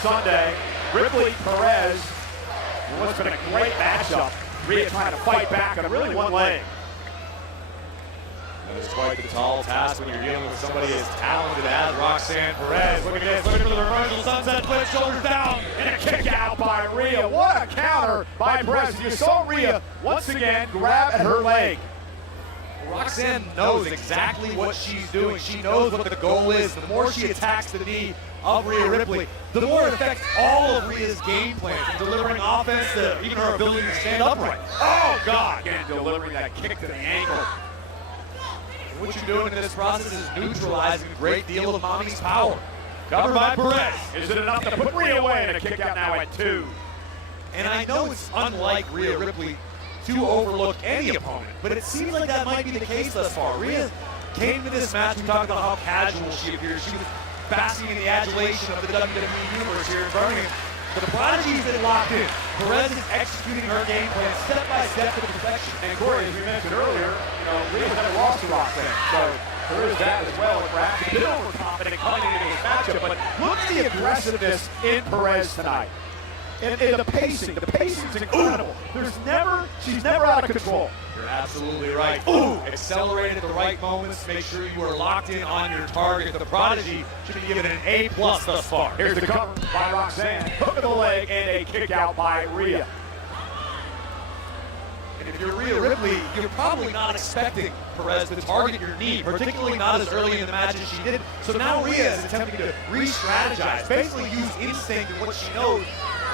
Sunday. Ripley, Perez, what's been a great matchup. Rhea trying to fight back on really one leg. That is quite the tall task when you're dealing with somebody as talented as Roxanne Perez. Look at this, looking for the reversal, sunset flip, shoulders down. And a kick out by Rhea. What a counter by Perez. You saw Rhea once again grab at her leg. Roxanne knows exactly what she's doing. She knows what the goal is. The more she attacks the knee of Rhea Ripley, the more it affects all of Rhea's game plan, from delivering offense to even her ability to stand upright. Oh, God. Again, delivering that kick to the ankle. And what you're doing in this process is neutralizing a great deal of Mommy's power. Covered by Perez. Is it enough to put Rhea away? And a kick out now at 2. And I know it's unlike Rhea Ripley to overlook any opponent, but it seems like that might be the case thus far. Rhea came to this match, we talked about how casual she appears. She was basking in the adulation of the WWE Universe here in Birmingham. But the Prodigy's been locked in. Perez is executing her game plan step by step to perfection. And Corey, as we mentioned earlier, Rhea's never lost to Roxanne. So there is that as well. Perhaps a bit overconfident coming into this matchup. But look at the aggressiveness in Perez tonight. And the pacing's incredible. She's never out of control. You're absolutely right. Ooh, accelerated at the right moments. Make sure you are locked in on your target. The Prodigy should be given an A+ thus far. Here's the cover by Roxanne. Hook of the leg and a kick out by Rhea. And if you're Rhea Ripley, you're probably not expecting Perez to target your knee, particularly not as early in the match as she did. So now Rhea is attempting to re-strategize, basically use instinct and what she knows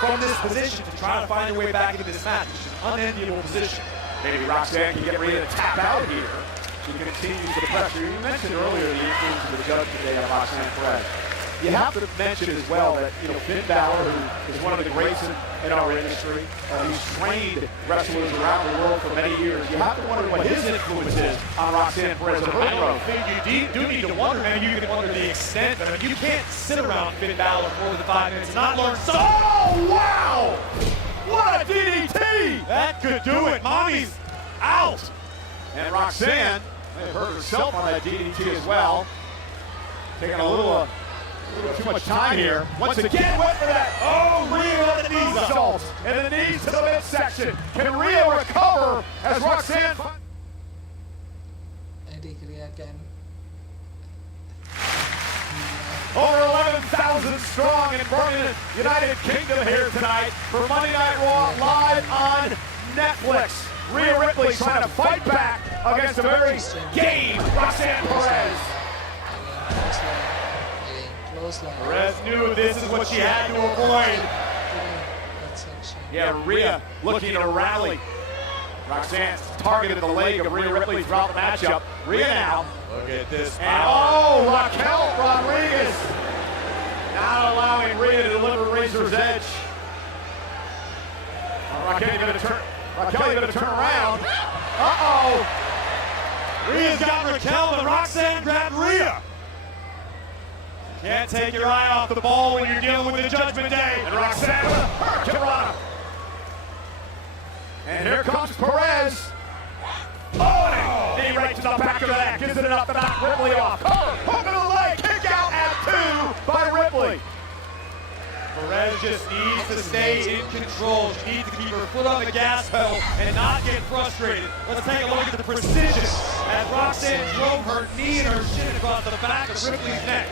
from this position to try to find her way back into this match, which is an unenviable position. Maybe Roxanne can get Rhea to tap out here. She continues the pressure. You mentioned earlier the influence of the judge today on Roxanne Perez. You have to mention as well that Finn Balor, who is one of the greats in our industry, he's trained wrestlers around the world for many years. You have to wonder what his influence is on Roxanne Perez. I don't think you do need to wonder. Maybe you can wonder the extent. I mean, you can't sit around Finn Balor for more than 5 minutes and not learn something. Oh, wow! What a DDT! That could do it. Mommy's out. And Roxanne may have hurt herself on that DDT as well. Taking a little too much time here. Once again, went for that. Oh, Rhea on the knees assault. And the knees to the midsection. Can Rhea recover as Roxanne? Eddie Rhea can. Over 11,000 strong in Birmingham, United Kingdom here tonight for Monday Night Raw live on Netflix. Rhea Ripley trying to fight back against a very game Roxanne Perez. Close line. Perez knew this is what she had to avoid. Yeah, Rhea looking to rally. Roxanne targeted the leg of Rhea Ripley throughout the matchup. Rhea now. Look at this. And oh, Raquel Rodriguez. Not allowing Rhea to deliver Razor's Edge. Raquel, you better turn around. Uh-oh. Rhea's got Raquel, but Roxanne grabbed Rhea. Can't take your eye off the ball when you're dealing with the Judgment Day. And Roxanne with a hurricanrana. And here comes Perez. Oh, and knee right to the back of the neck. Gives it up the back. Ripley off. Cover. Hook of the leg. Kick out at 2 by Ripley. Perez just needs to stay in control. She needs to keep her foot on the gas pedal and not get frustrated. Let's take a look at the precision as Roxanne drove her knee and her shin across the back of Ripley's neck.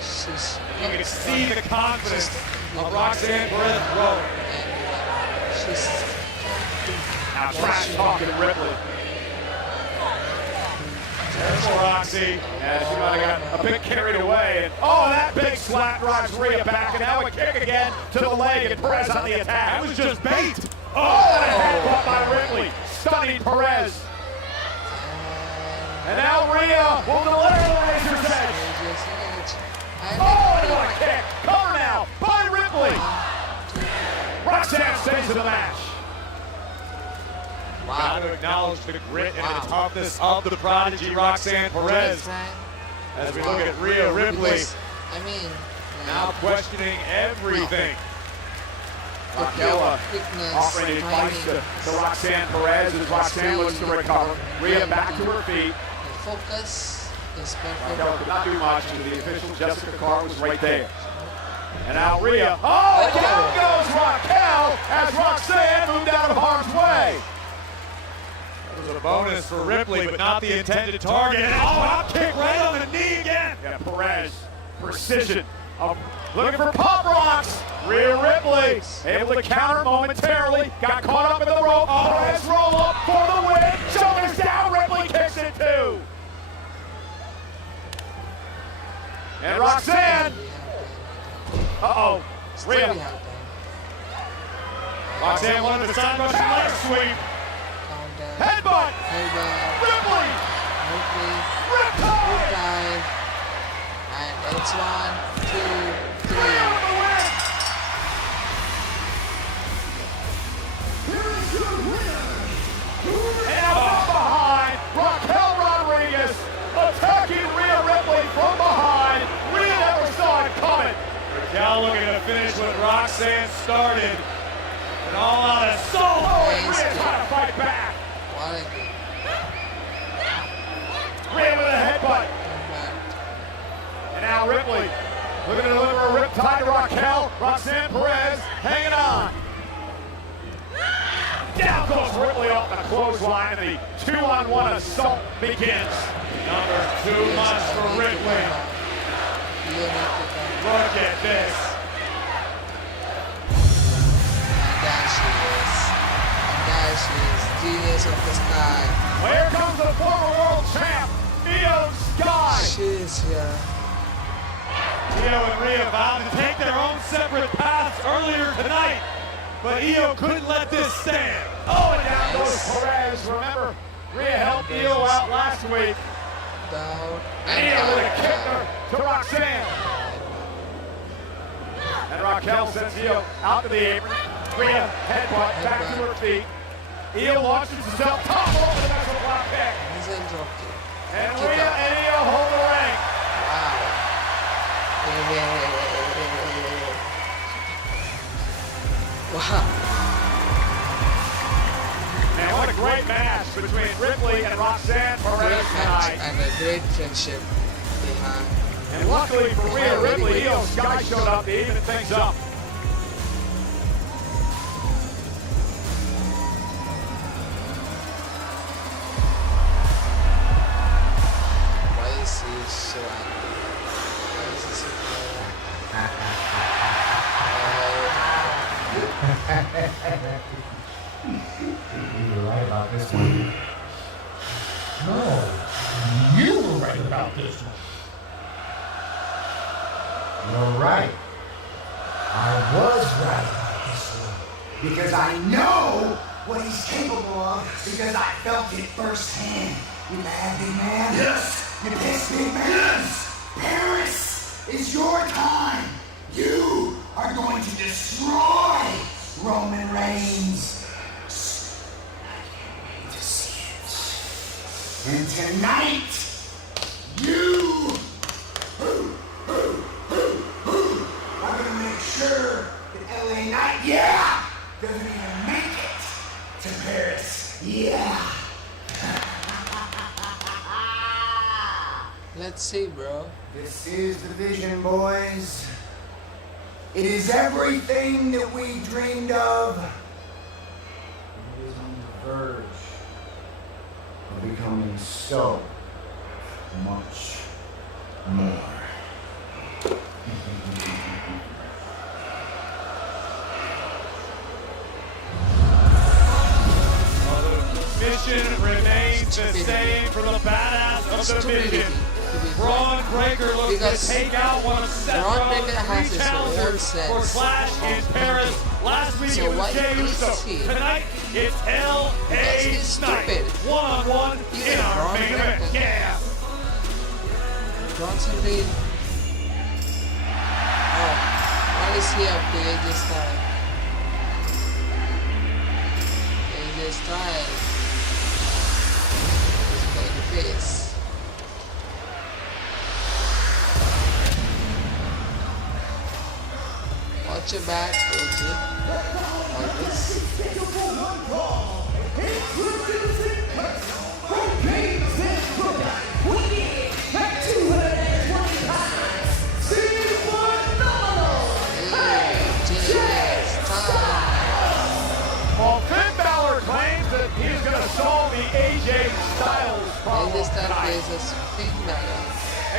You can see the confidence of Roxanne Perez throwing. Now trash talking Ripley. There's Roxy. Yeah, she might have got a bit carried away. And oh, that big slap drives Rhea back. And now a kick again to the leg. And Perez on the attack. That was just bait. Oh, and a headbutt by Ripley. Stunning Perez. And now Rhea will deliver the Razor's Edge. Oh, and what a kick. Cover now by Ripley. Roxanne stays in the match. Got to acknowledge the grit and the toughness of the prodigy Roxanne Perez. As we look at Rhea Ripley, now questioning everything. Raquel offering advice to Roxanne Perez as Roxanne looks to recover. Rhea back to her feet. Focus is Raquel could not do much. The official Jessica Carr was right there. And now Rhea. Oh, down goes Raquel as Roxanne moved out of harm's way. That was a bonus for Ripley, but not the intended target. And drop kick right on the knee again. Yeah, Perez, precision. Looking for pop rocks. Rhea Ripley able to counter momentarily. Got caught up in the rope. Perez roll up for the win. Shoulders down. Ripley kicks it too. And Roxanne. Uh-oh. Rhea. Roxanne wanted the side rush leg sweep. Headbutt. Ripley. Riptide. And it's 1, 2, 3. And from behind, Raquel Rodriguez attacking Rhea Ripley from behind. Rhea never saw it coming. Raquel looking to finish what Roxanne started. An all-out assault. Oh, and Rhea trying to fight back. Rhea with a headbutt. And now Ripley looking to deliver a riptide to Raquel. Roxanne Perez hanging on. Down goes Ripley off the clothesline, and the 2-on-1 assault begins. Number 2 months for Ripley. Look at this. And there she is, genius of the sky. Well, here comes the former world champ, Io Sky. She's here. Io and Rhea vowed to take their own separate paths earlier tonight, but Io couldn't let this stand. Oh, and down goes Perez. Remember, Rhea helped Io out last week. Down. And Io with a kick to Roxanne. And Raquel sends Io out to the apron. Rhea headbutt back to her feet. Io launches herself top over the next block kick. And Rhea and Io hold the rank. Wow. Man, what a great match between Ripley and Roxanne Perez tonight. And a great friendship they have. And luckily for Rhea Ripley, Io Sky showed up to even things up. Why is he so angry? Why is he so You were right about this one. No, you were right about this one. You're right. I was right about this one. Because I know what he's capable of, because I felt it firsthand. You mad, big man? Yes! You pissed, big man? Yes! Paris is your time! You are going to destroy Roman Reigns. I can't wait to see it. And tonight, you are going to make sure that LA Knight, doesn't even make it to Paris. Yeah. Let's see, bro. This is the vision, boys. It is everything that we dreamed of. It is on the verge of becoming so much more. Mission remains the same for the badass of the division. Braun Breaker looks Because to take out one of Seth Braun Rollins' Breaker has three his own challengers for sense Clash in of Paris. Last week So it was why Jey is Uso. he? Tonight it's Because L.A. he's Knight. stupid. One-on-one He's in a our Braun main Breaker. event. Yeah. Bronson Reed. Oh, what is he up to AJ Styles? AJ Styles is going to face. Watch your back, OJ. Always. Well, Finn Balor claims that he's going to solve the AJ Styles problem AJ Styles tonight. faces Finn Balor.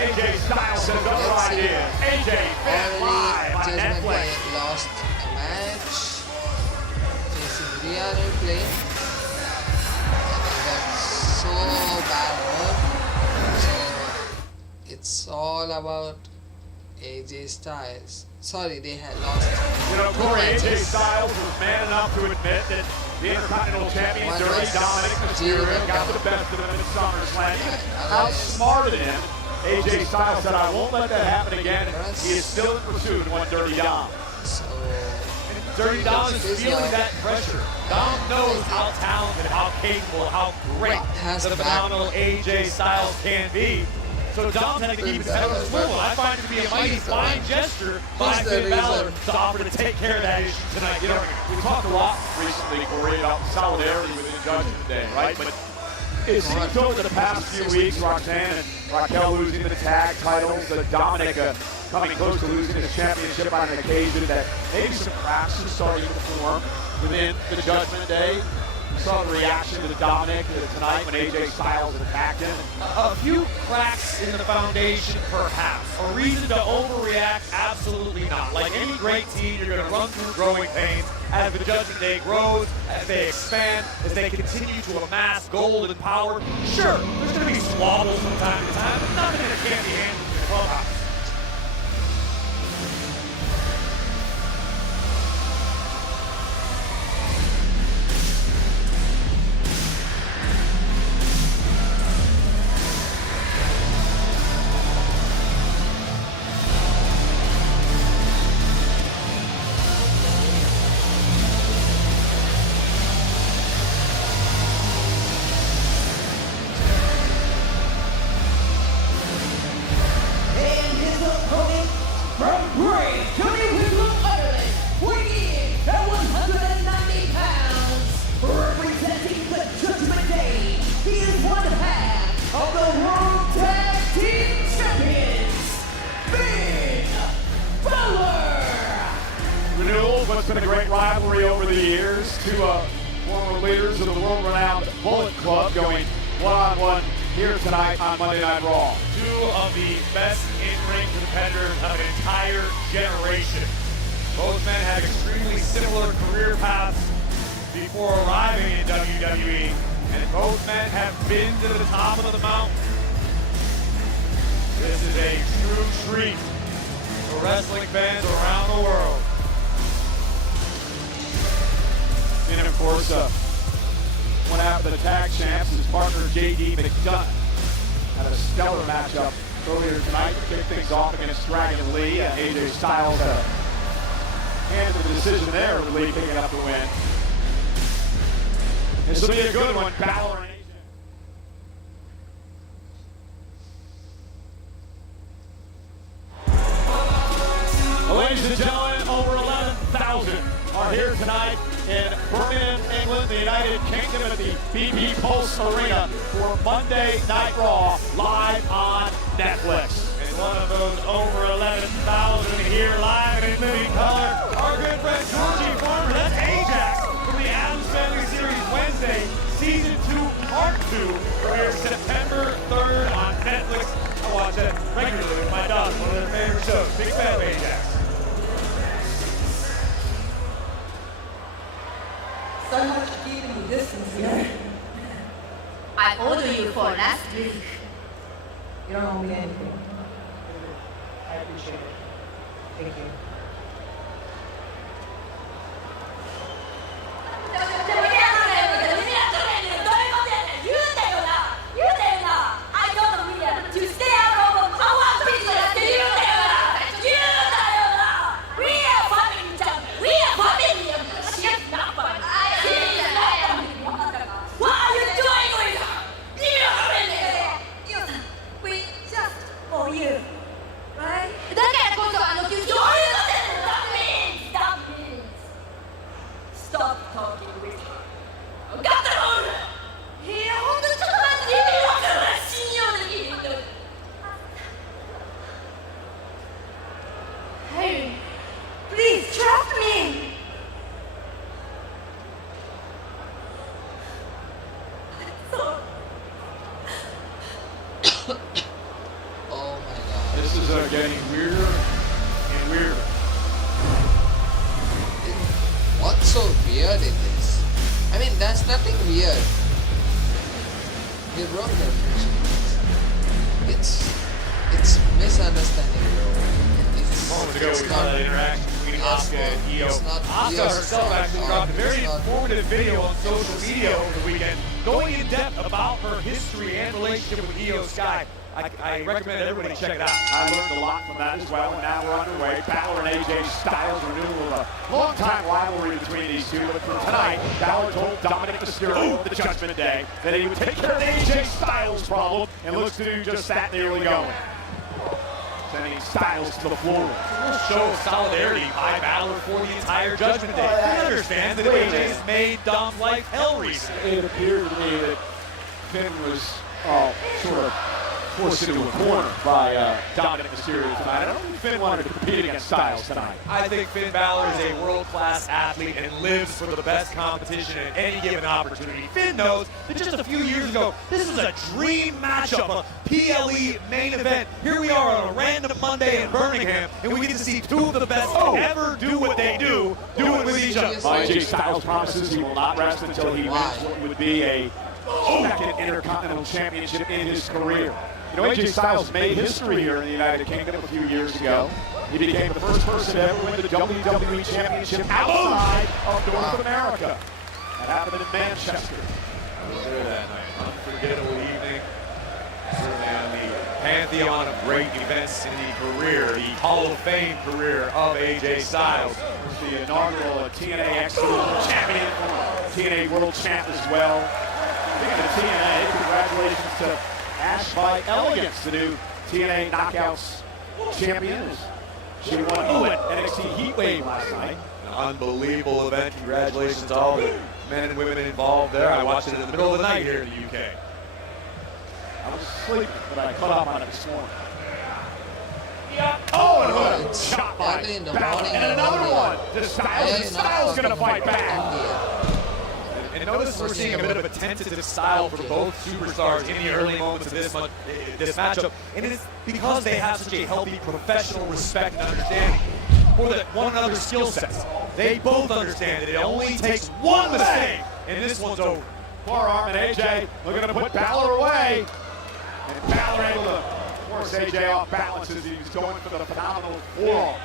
AJ Styles has other Let's see. ideas. AJ Finn live on Judgment Netflix. Day lost a match facing Rhea Ripley. And they got so bad hurt. So it's all about AJ Styles. Sorry, they had lost. You know, Corey, AJ matches. Styles was man enough to admit that the Intercontinental Champion, One Dirty was Dominic Mysterio, got the best of him in SummerSlam. Even outsmarted him. AJ Styles said, I won't let that happen again. He is still in pursuit of one Dirty Dom. So Dirty Dom is feeling that pressure. Dom knows how talented, how capable, how great the phenomenal AJ Styles can be. So Dom had to keep his head on the swivel. I find it to be a mighty fine gesture by Finn Balor to offer to take care of that issue tonight. You know, we talked a lot recently, Corey, about solidarity within Judgment Day, right? But it seems over the past few weeks, Roxanne and Raquel losing the tag titles, Dominic coming close to losing his championship on an occasion, that maybe some cracks are starting to form within the Judgment Day. We saw the reaction to Dominic tonight when AJ Styles attacked him. A few cracks in the foundation, perhaps. A reason to overreact? Absolutely not. Like any great team, you're going to run through growing pains as the Judgment Day grows, as they expand, as they continue to amass gold and power. Sure, there's going to be squabbles from time to time, but nothing that can't be handled in the clubhouse. And his opponent from Bray, Tony Wiggum, Ireland, weighing in at 190 pounds, representing the Judgment Day. He is one half of the World Tag Team Champions, Finn Balor. Renewal, what's been a great rivalry over the years. Two former leaders of the world-renowned Bullet Club going one-on-one here tonight on Monday Night Raw. Two of the best in-ring competitors of an entire generation. Both men had extremely similar career paths before arriving in WWE, and both men have been to the top of the mountain. This is a true treat for wrestling fans around the world. And of course, one half of the tag champs, his partner J.D. McDonough, had a stellar matchup earlier tonight to kick things off against Dragon Lee. AJ Styles had a hand in the decision there with Lee picking up the win. This will be a good one, Balor and AJ. Ladies and gentlemen, over 11,000 are here tonight in Birmingham, England, the United Kingdom, at the BP Pulse Arena for Monday Night Raw, live on Netflix. And one of those over 11,000 here live and in living color, our good friend Georgie Farmer. That's Ajax from the Addams Family Series Wednesday, Season 2, Part 2, premieres September 3rd on Netflix. I watch that regularly with my dog, one of their favorite shows. Big fan of Ajax. So much keeping the distance here. I ordered you for last week. You don't owe me anything. I appreciate it. Thank you. Stop talking with her. Hey, please trust me. Oh my god. This is getting weirder and weirder. What's so weird in this? I mean, there's nothing weird. You wrote the it's misunderstanding, bro. Moments ago, we saw that interaction between Asuka and Io. Asuka herself actually dropped a very informative video on social media over the weekend, going in depth about her history and relationship with Io Sky. I recommend everybody check it out. I learned a lot from that as well, and now we're underway. Balor and AJ Styles renewal of a long-time rivalry between these two. But for tonight, Balor told Dominic Mysterio of the Judgment Day that he would take care of AJ Styles' problem, and looks to do just that in the early going. Sending Styles to the floor. We'll show solidarity by Balor for the entire Judgment Day. He understands that AJ has made Dom's life hell recently. It appeared to me that Finn was sort of forced into a corner by Dominic Mysterio tonight. I don't think Finn wanted to compete against Styles tonight. I think Finn Balor is a world-class athlete and lives for the best competition at any given opportunity. Finn knows that just a few years ago, this was a dream matchup, a PLE main event. Here we are on a random Monday in Birmingham, and we get to see two of the best ever do what they do it with each other. AJ Styles promises he will not rest until he wins what would be a second Intercontinental Championship in his career. You know, AJ Styles made history here in the United Kingdom a few years ago. He became the first person to ever win the WWE Championship outside of North America. That happened in Manchester. I was there that night. Unforgettable evening. Certainly on the pantheon of great events in the career, the Hall of Fame career of AJ Styles. The inaugural TNA X Division Champion, TNA World Champ as well. Speaking of TNA, congratulations to Ash by Elegance, the new TNA Knockouts champion. She won NXT Heatwave last night. An unbelievable event. Congratulations to all the men and women involved there. I watched it in the middle of the night here in the UK. I was sleeping, but I caught up on it this morning. Oh, and what a shot by Balor. And another one to Styles. And Styles going to fight back. And notice we're seeing a bit of a tentative style for both superstars in the early moments of this matchup. And it's because they have such a healthy professional respect and understanding for one another's skill sets. They both understand that it only takes one mistake, and this one's over. Forearm and AJ looking to put Balor away. And Balor able to course, AJ off balance as he was going for the phenomenal forearm.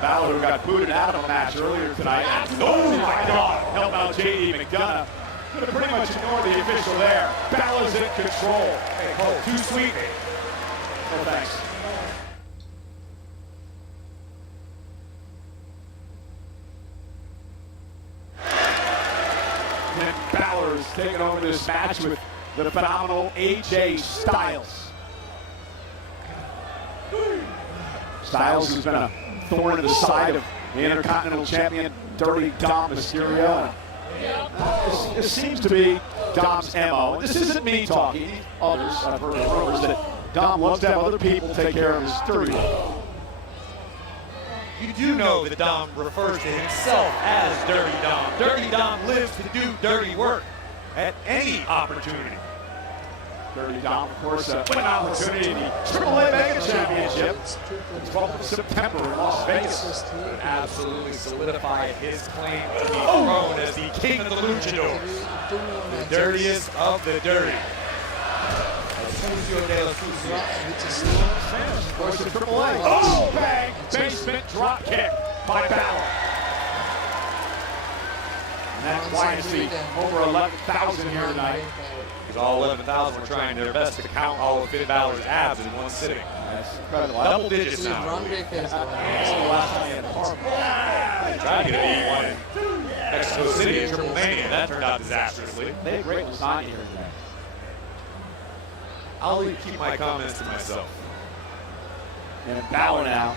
Balor, who got booted out of a match earlier tonight. Oh my God! Help out JD McDonough. Could have pretty much ignored the official there. Balor's in control. Hey, Cole, too sweet. No thanks. And Balor's taking over this match with the phenomenal AJ Styles. Styles has been a thorn in the side of the Intercontinental Champion, Dirty Dom Mysterio. This seems to be Dom's MO. And this isn't me talking. Others, I've heard rumors that Dom loves to have other people take care of his dirty work. You do know that Dom refers to himself as Dirty Dom. Dirty Dom lives to do dirty work at any opportunity. Dirty Dom, of course, an opportunity in the AAA Mega Championship. It's 12th of September in Las Vegas. Absolutely solidified his claim to be thrown as the king of the luchadors. The dirtiest of the dirty. Sucio de la Sucio. Of course, in AAA. Oh, bang! Basement drop kick by Balor. And that's why you see over 11,000 here tonight. All 11,000 were trying their best to count all of Finn Balor's abs in one sitting. That's incredible. Double digits now. Tried to get a beat one in Mexico City in Triple Mania. That turned out disastrously. They had great lasagna here today. I'll keep my comments to myself. And Balor now.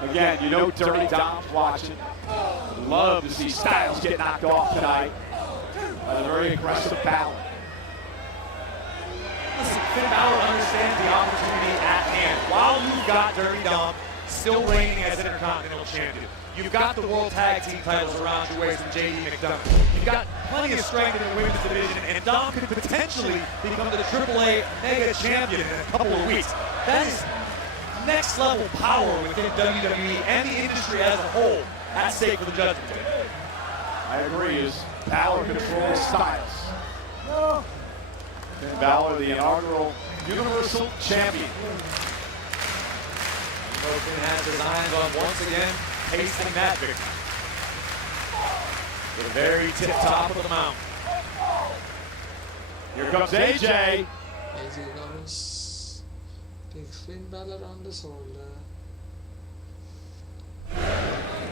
Again, you know Dirty Dom's watching. Love to see Styles get knocked off tonight by the very aggressive Balor. Listen, Finn Balor understands the opportunity at hand. While you've got Dirty Dom still reigning as Intercontinental Champion, you've got the World Tag Team titles around your waist from JD McDonough. You've got plenty of strength in the women's division, and Dom could potentially become the AAA Mega Champion in a couple of weeks. That is next level power within WWE and the industry as a whole at stake for the Judgment Day. I agree, as Balor controls Styles. Finn Balor, the inaugural Universal Champion. Finn has his eyes on once again tasting that victory. To the very tip top of the mountain. Here comes AJ. AJ goes, takes Finn Balor on the shoulder.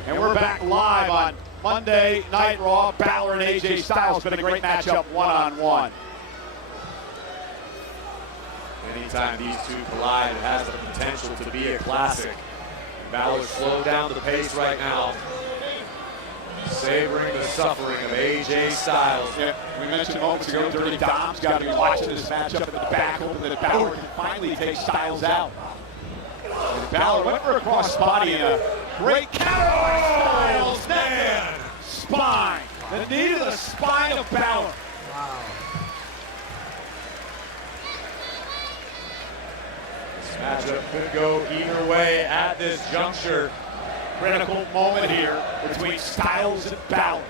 And we're back live on Monday Night Raw. Balor and AJ Styles. Been a great matchup one-on-one. Anytime these two collide, it has the potential to be a classic. Balor slowed down the pace right now, savoring the suffering of AJ Styles. Yeah, we mentioned moments ago, Dirty Dom's got to be watching this matchup at the back, hoping that Balor can finally take Styles out. And Balor went for a crossbody and a great counter by Styles. Man, spine. The knee to the spine of Balor. Wow. Matchup could go either way at this juncture. Critical moment here between Styles and Balor.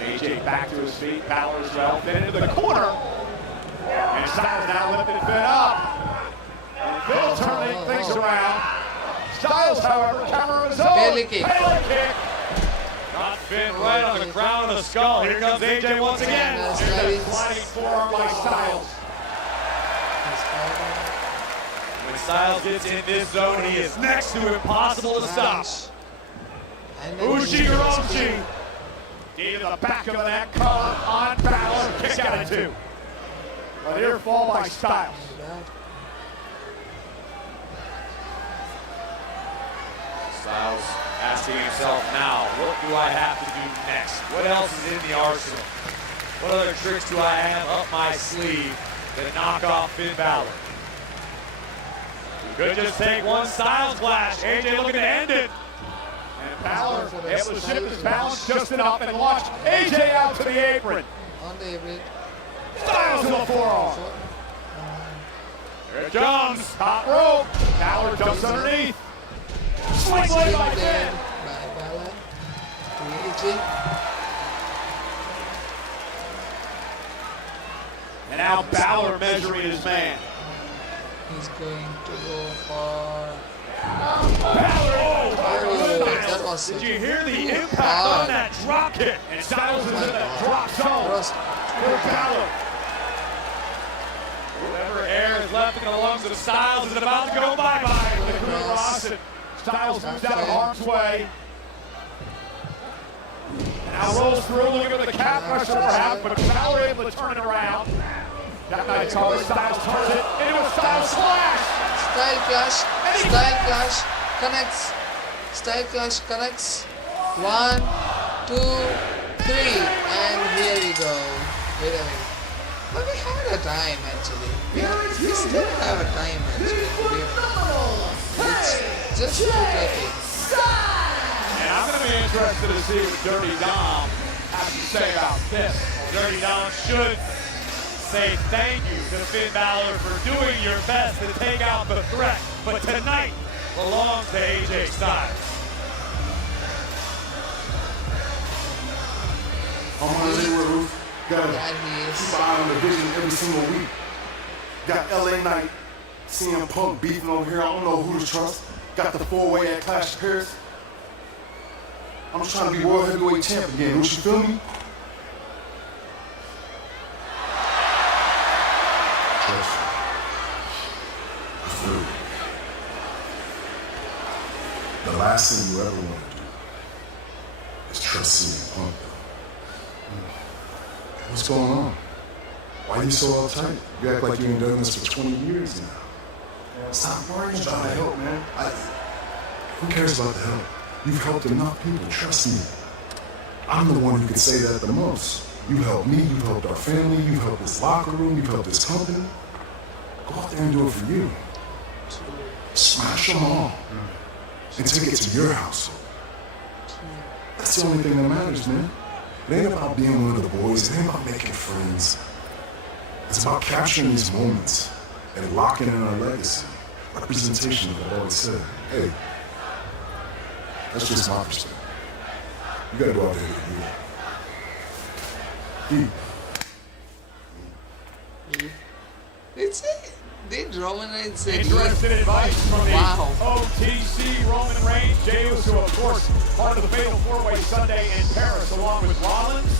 AJ back to his feet. Balor's well fit into the corner. And Styles now lifting Finn up. And Phil turning things around. Styles, however, counter his own. Pele kick. Pele kick. Got Finn right on the crown of the skull. Here comes AJ once again. Here's a sliding forearm by Styles. When Styles gets in this zone, he is next to impossible to stop. Uchigaroshi. Knee to the back of the neck, collar on Balor. Kick out of two. A near fall by Styles. Styles asking himself now, what do I have to do next? What else is in the arsenal? What other tricks do I have up my sleeve to knock off Finn Balor? You could just take one Styles flash. AJ looking to end it. And Balor able to shift his balance just enough and launch AJ out to the apron. On the apron. Styles to the forearm. Here it comes. Top rope. Balor jumps underneath. Sling blade by Finn Finn. by Balor to AJ. And now Balor measuring his man. He's going to go for... Balor! Oh, that was did you hear the impact on that drop kick? And Styles is in that drop zone for Balor. Whatever air is left in the lungs of Styles is about to go bye-bye with the Crew Ross. And Styles moves out of harm's way. And now rolls through, looking for the calf crusher perhaps, but Balor able to turn it around. That night, Styles turns it into a Styles splash. Style clash connects. Style clash connects. 1, 2, 3, and here we go. Wait a minute. But we had a time actually. We still have a time actually. It's just 2:30. And I'm going to be interested to see what Dirty Dom has to say about this. Dirty Dom should say thank you to Finn Balor for doing your best to take out the threat. But tonight belongs to AJ Styles. I'm on the roof. Got keep an eye on the vision every single week. Got LA Knight, CM Punk beefing over here. I don't know who to trust. Got the 4-way at Clash of Paris. I'm just trying to be World Heavyweight Champ again. Don't you feel me? Trust. I feel it. The last thing you ever want to do is trust CM Punk. What's going on? Why are you so uptight? You act like you ain't done this for 20 years now. Stop worrying about the help, man. Who cares about the help? You've helped enough people, trust me. I'm the one who can say that the most. You helped me, you helped our family, you helped this locker room, you helped this company. Go out there and do it for you. Smash them all. And take it to your household. That's the only thing that matters, man. It ain't about being one of the boys. It ain't about making friends. It's about capturing these moments and locking in our legacy. Representation, like I've always said. Hey, that's just my perspective. You gotta go out there and do it. It's it. Did Roman Reigns say Interested advice from the Wow. OTC Roman Reigns, Jey Uso, of course, part of the Fatal 4-Way Sunday in Paris, along with Rollins,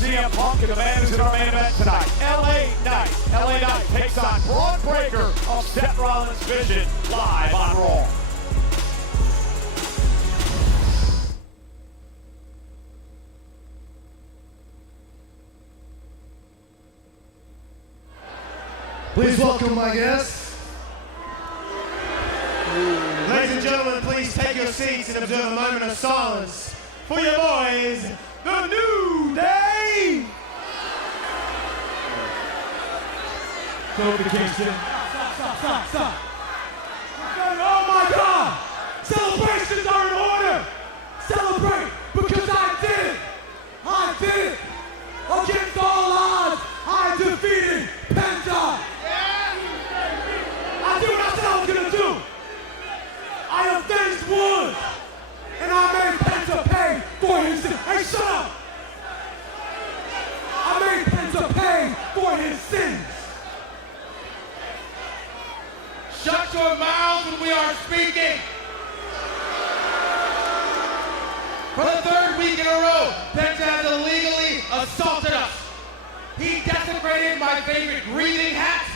CM Punk, and the man who's in our main event tonight, LA Knight. LA Knight takes on Braun Breaker of Seth Rollins' Vision live on Raw. Please welcome my guests. Ladies and gentlemen, please take your seats and observe a moment of silence for your boys, The New Day. Kofi Kingston. Stop. Oh my God! Celebrations are in order! Celebrate because I did it! I did it! Against all odds, I defeated Penta! I did what I said I was gonna do! I avenged Wood! And I made Penta pay for his sin. Hey, shut up! I made Penta pay for his sins! Shut your mouths when we are speaking! For the third week in a row, Penta has illegally assaulted us. He desecrated my favorite breathing hat.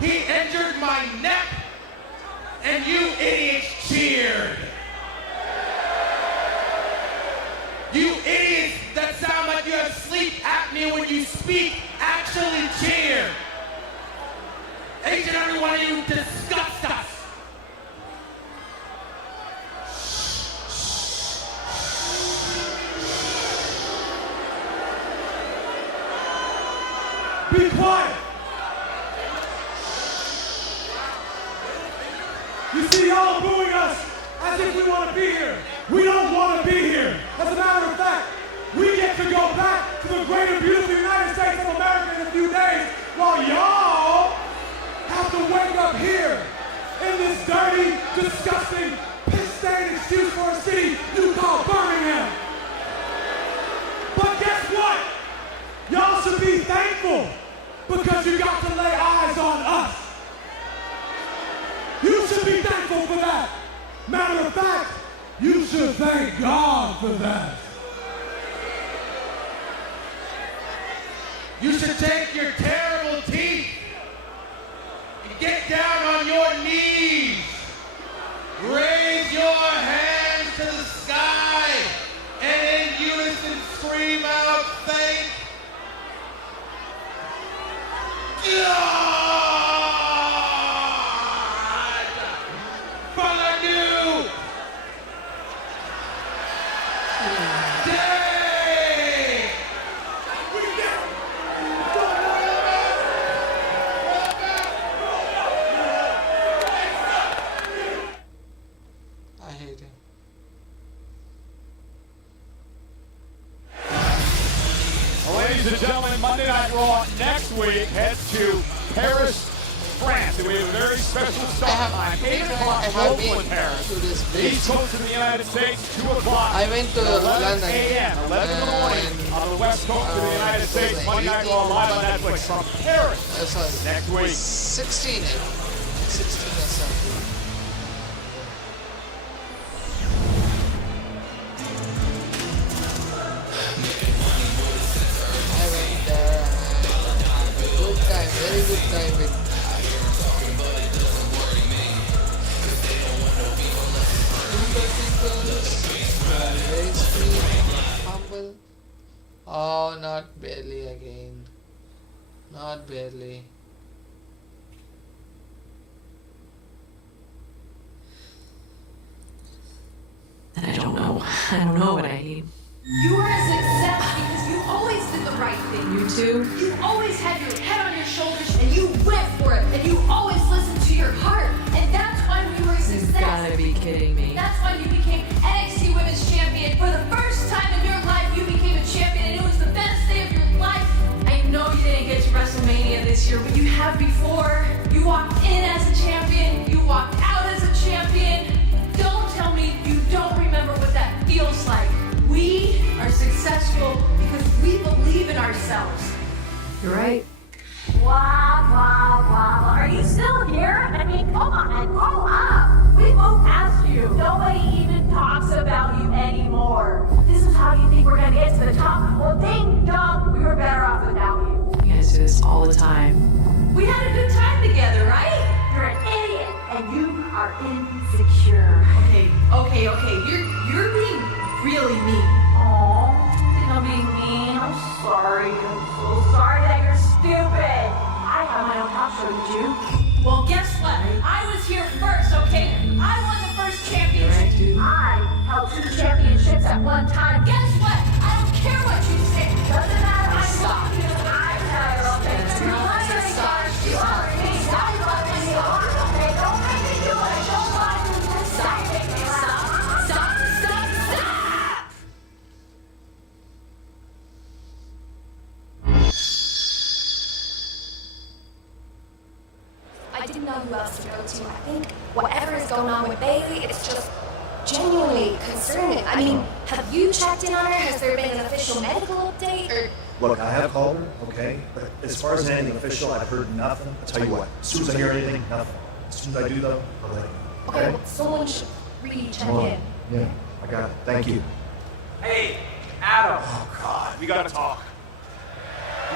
He injured my neck. And you idiots cheered. You idiots that sound like you have sleep apnea when you speak actually cheer. Each and every one of you disgust us. Be quiet. You see, y'all are booing us as if we want to be here. We don't want to be here. As a matter of fact, we get to go back to the great and beautiful United States of America in a few days while y'all have to wake up here in this dirty, disgusting should thank God for that. You should take your terrible teeth and get down on your knees. Raise your hands to the sky and in unison scream out, thank God for the new day. I hate him. Ladies and gentlemen, Monday Night Raw next week heads to Paris, France. And we have a very special start time. 8 o'clock Roland, Paris. East Coast of the United States, 2 o'clock. I went to 11 London. a.m., 11 in the morning on the West Coast of the United States. Monday Night Raw live on Netflix from Paris next week. 16 or something. I went there and had a good time, very good time with very sweet, humble. Oh, not barely again. Not barely. I don't know what I need. You are a success because you always did the right thing. You too? You always had your head on your shoulders and you went for it. And you always listened to your heart. And that's why we were a success. You've gotta be kidding me. That's why you became NXT Women's Champion. For the first time in your life, you became a champion. And it was the best day of your life. I know you didn't get to WrestleMania this year, but you have before. You walked in as a champion. You walked out as a champion. Don't tell me you don't remember what that feels like. We are successful because we believe in ourselves. You're right. Blah, blah, blah. Are you still here? I mean, come on, grow up. We moved past you. Nobody even talks about you anymore. This is how you think we're gonna get to the top? Well, ding dong, we were better off without you. You guys do this all the time. We had a good time together, right? You're an idiot, and you are insecure. Okay. You're being really mean. Aw, think I'm being mean? I'm sorry. I'm so sorry that you're stupid. I have my own talk show, did you? Well, guess what? I was here first, okay? I won the first championship. I held 2 championships at one time. Guess what? I don't care what you say. Doesn't matter. I Stop. love you. I tell you, you already got it. You already got it. Okay, don't make me do it. Don't lie to me. Stop. Stop. I didn't know who else to go to. I think whatever is going on with Bailey, it's just genuinely concerning. I mean, have you checked in on her? Has there been an official medical update? Or Look, I have called her, okay? But as far as anything official, I've heard nothing. I'll tell you what, as soon as I hear anything, nothing. As soon as I do, though, I'll let you know. okay, well, someone should really check in. Yeah, I got it. Thank you. Hey, Adam. Oh, God, we gotta talk.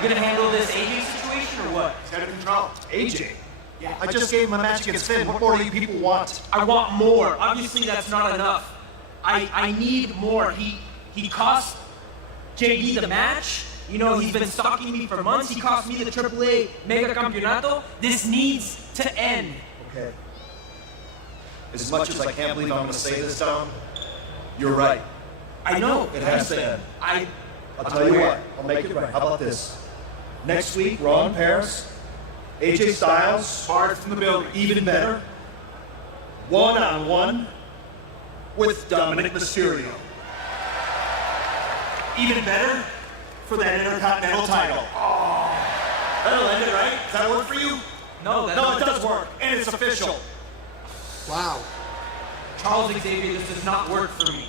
You gonna handle this AJ situation or what? It's out of control. AJ? Yeah, I just gave him a match against Finn. What more do you people want? I want more. Obviously, that's not enough. I need more. He cost JD the match. You know, he's been stalking me for months. He cost me the AAA Mega Campeonato. This needs to end. Okay. As much as I can't believe I'm going to say this, Tom, you're right. I know. It has to end. I'll tell you what. I'll make it right. How about this? Next week, Raw in Paris. AJ Styles. Hard from the building. Even better. 1-on-1 with Dominic Mysterio. Even better for that Intercontinental title. Oh, that'll end it, right? Does that work for you? No, it does work, and it's official. Wow. Charles Xavier, this does not work for me.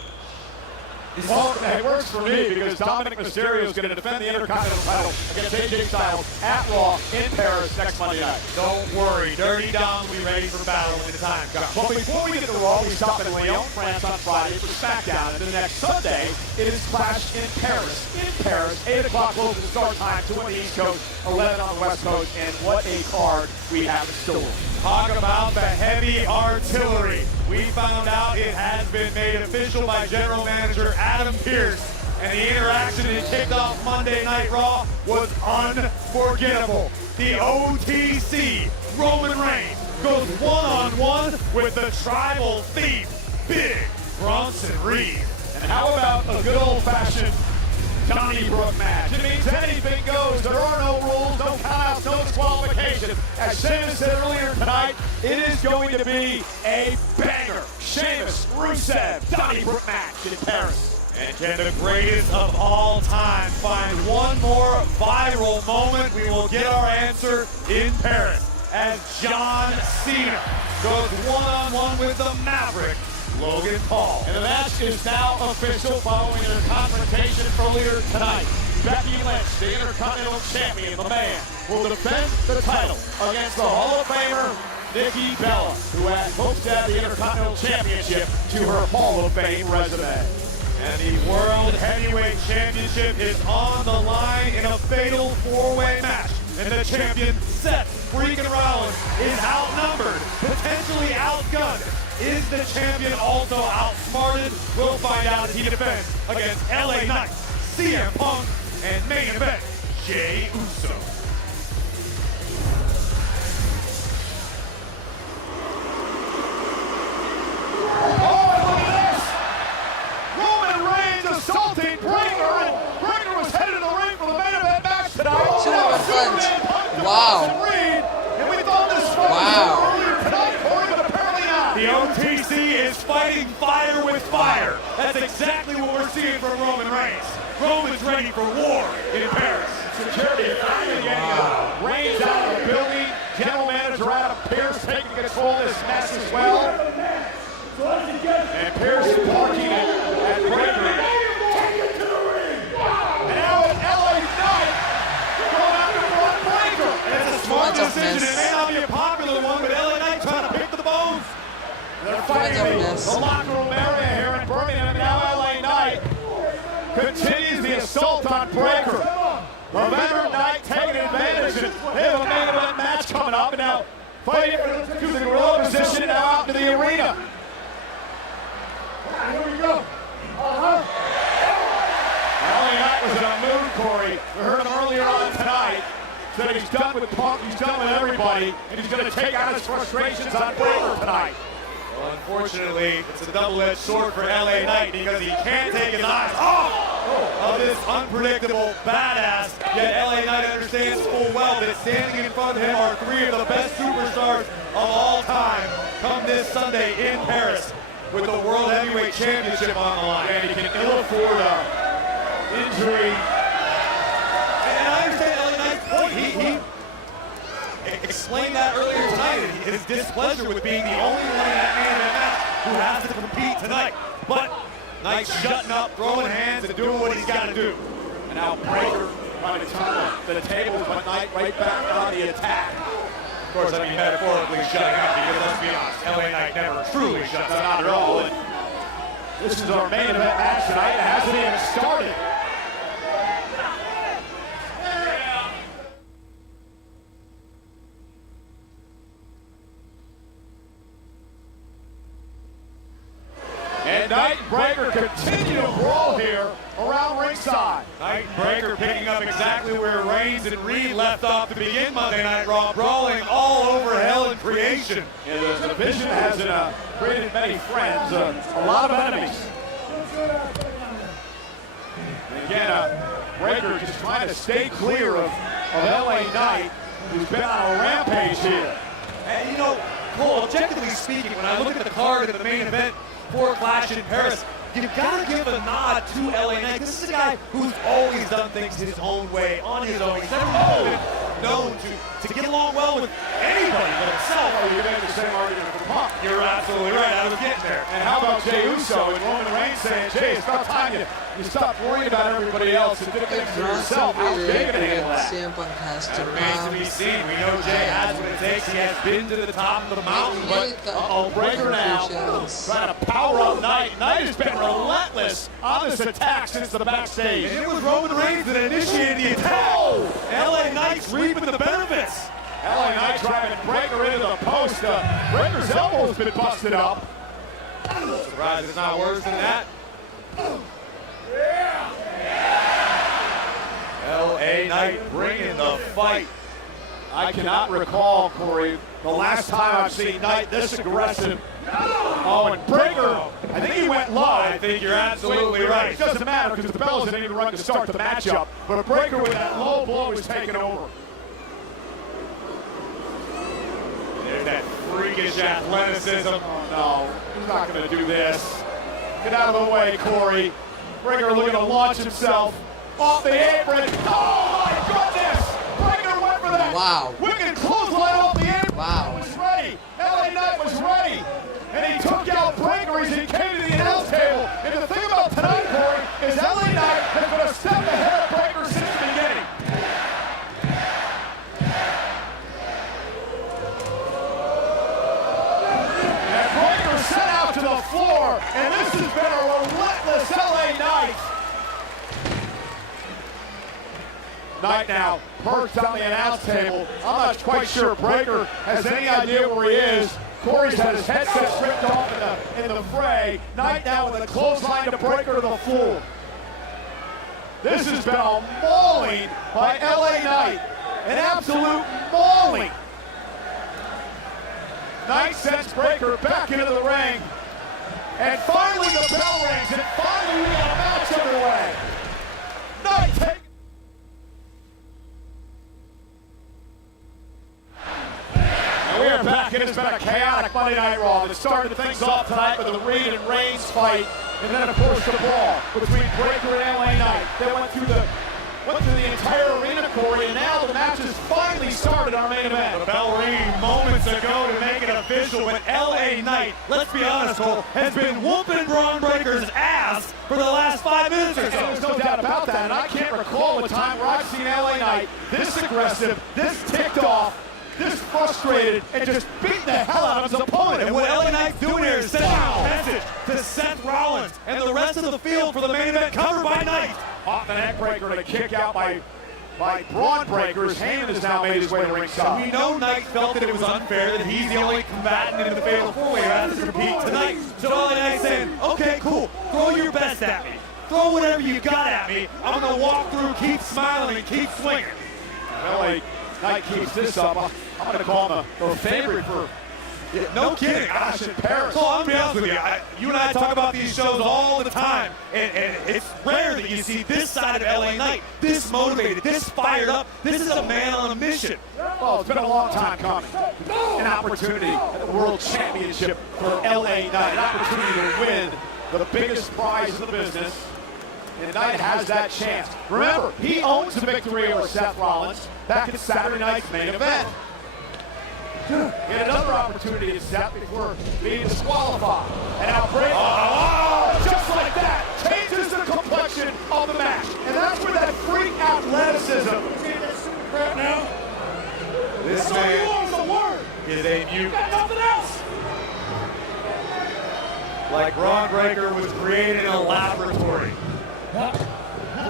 Well, it works for me because Dominic Mysterio is going to defend the Intercontinental title against AJ Styles at Raw in Paris next Monday night. Don't worry, Dirty Dom will be ready for battle when the time comes. But before we get to Raw, we stop in Lyon, France on Friday for SmackDown. And then next Sunday, it is Clash in Paris. In Paris, 8 o'clock local start time, 2 on the East Coast, 11 on the West Coast. And what a card we have in store. Talk about the heavy artillery. We found out it has been made official by General Manager Adam Pearce, and the interaction that kicked off Monday Night Raw was unforgettable. The OTC, Roman Reigns, goes one-on-one with the tribal thief, Big Bronson Reed. And how about a good old-fashioned Donnybrook match? It means anything goes. There are no rules, no countouts, no disqualifications. As Sheamus said earlier tonight, it is going to be a banger. Sheamus, Rusev, Donnybrook match in Paris. And can the greatest of all time find one more viral moment? We will get our answer in Paris as John Cena goes one-on-one with the Maverick, Logan Paul. And the match is now official following their confrontation earlier tonight. Becky Lynch, the Intercontinental Champion, the man, will defend the title against the Hall of Famer, Nikki Bella, who hopes to add the Intercontinental Championship to her Hall of Fame resume. And the World Heavyweight Championship is on the line in a fatal four-way match. And the champion, Seth freaking Rollins, is outnumbered, potentially outgunned. Is the champion also outsmarted? We'll find out as he defends against LA Knight, CM Punk, and main event, Jey Uso. Assaulting Breaker, and Breaker was headed to the ring for the main event match tonight. Wow. And we thought this wow. earlier tonight, Corey, but apparently not. The OTC is fighting fire with fire. That's exactly what we're seeing from Roman Reigns. Roman's ready for war in Paris. Security finally getting Reigns out of the building. General Manager Adam Pearce taking control of this mess as well. And Pearce is parking it at Breaker. Smart decision. It may not be a popular one, but LA Knight trying to pick the bones. They're fighting the locker room area here in Birmingham, and now LA Knight continues the assault on Breaker. November Knight taking advantage, and they have a main event match coming up, and now fighting to the gorilla position, now out to the arena. Here we go. LA Knight was in a mood, Corey. We heard him earlier on tonight. Said he's done with Punk, he's done with everybody, and he's going to take out his frustrations on Breaker tonight. Well, unfortunately, it's a double-edged sword for LA Knight because he can't take his eyes off of this unpredictable badass. Yet LA Knight understands full well that standing in front of him are three of the best superstars of all time come this Sunday in Paris with the World Heavyweight Championship on the line. And he can ill afford injury. And I understand LA Knight's point. He explained that earlier tonight, his displeasure with being the only one in that main event match who has to compete tonight. But Knight's shutting up, throwing hands, and doing what he's got to do. And now Breaker trying to turn the tables, but Knight right back on the attack. Of course, I mean metaphorically shutting up, because let's be honest, LA Knight never truly shuts up. Not at all. And this is our main event match tonight. It hasn't even started. And Knight and Breaker continue to brawl here around ringside. Knight and Breaker picking up exactly where Reigns and Reed left off to begin Monday Night Raw, brawling all over hell and creation. And the division hasn't created many friends, a lot of enemies. And again, Breaker just trying to stay clear of LA Knight, who's been on a rampage here. And you know, Cole, objectively speaking, when I look at the card of the main event for Clash in Paris, you've got to give a nod to LA Knight. This is a guy who's always done things his own way, on his own. He's never been known to get along well with anybody but himself. Oh, you made the same argument Punk. You're absolutely right. I was getting there. And how about Jey Uso and Roman Reigns saying, Jey, it's about time you stop worrying about everybody else and do things for yourself. How's Jey going to handle that? CM Punk has to Remains to be seen. We know Jey has what it takes. He has been to the top of the mountain, but Breaker now trying to power up Knight. Knight has been relentless on this attack since the backstage. And it was Roman Reigns that initiated the attack. LA Knight's reaping the benefits. LA Knight driving Breaker into the post. Breaker's elbow's been busted up. Surprised it's not worse than that. LA Knight bringing the fight. I cannot recall, Corey, the last time I've seen Knight this aggressive. Oh, and Breaker, I think he went low. I think you're absolutely right. It doesn't matter because the bells didn't even run to start the matchup. But a Breaker with that low blow was taking over. There's that freakish athleticism. Oh, no. He's not going to do this. Get out of the way, Corey. Breaker looking to launch himself off the apron. Oh, my goodness! Breaker went for that. Wow. Wicked clothesline off the apron. Wow. Was ready. LA Knight was ready. And he took out Breaker as he came to the announce table. And the thing about tonight, Corey, is LA Knight has been a step ahead of Breaker since the beginning. And Breaker set out to the floor. And this has been a relentless LA Knight. Knight now perched on the announce table. I'm not quite sure Breaker has any idea where he is. Corey's had his headset stripped off in the fray. Knight now with a clothesline to Breaker to the floor. This has been a mauling by LA Knight. An absolute mauling. Knight sends Breaker back into the ring. And finally the bell rings, and finally we got a match underway. Knight takes. We are back, and it's been a chaotic Monday Night Raw that started things off tonight with the Reed and Reigns fight, and then of course the brawl between Breaker and LA Knight. They went through the entire arena, Corey, and now the match has finally started our main event. The bell rang moments ago to make it official, but LA Knight, let's be honest, Cole, has been whooping Braun Breaker's ass for the last 5 minutes or so. There's no doubt about that, and I can't recall a time where I've seen LA Knight this aggressive, this ticked off, this frustrated, and just beating the hell out of his opponent. And what LA Knight's doing here is sending a message to Seth Rollins and the rest of the field for the main event covered by Knight. Off the neck breaker and a kick out by Braun Breaker. His hand has now made his way to ringside. We know Knight felt that it was unfair that he's the only combatant in the fatal four-way who has to compete tonight. So LA Knight's saying, okay, cool, throw your best at me. Throw whatever you got at me. I'm going to walk through, keep smiling, and keep swinging. LA Knight keeps this up. I'm going to call him the favorite for no kidding. Gosh, in Paris. So I'll be honest with you. You and I talk about these shows all the time, and it's rare that you see this side of LA Knight, this motivated, this fired up. This is a man on a mission. Well, it's been a long time coming. An opportunity at the World Championship for LA Knight. An opportunity to win the biggest prize in the business. And Knight has that chance. Remember, he owns the victory over Seth Rollins back at Saturday night's main event. He had another opportunity to Seth before being disqualified. And now Breaker, just like that, changes the complexion of the match. And that's where that freak athleticism. See that super crap now? This man is a mutant. Nothing else. Like Braun Breaker was created in a laboratory.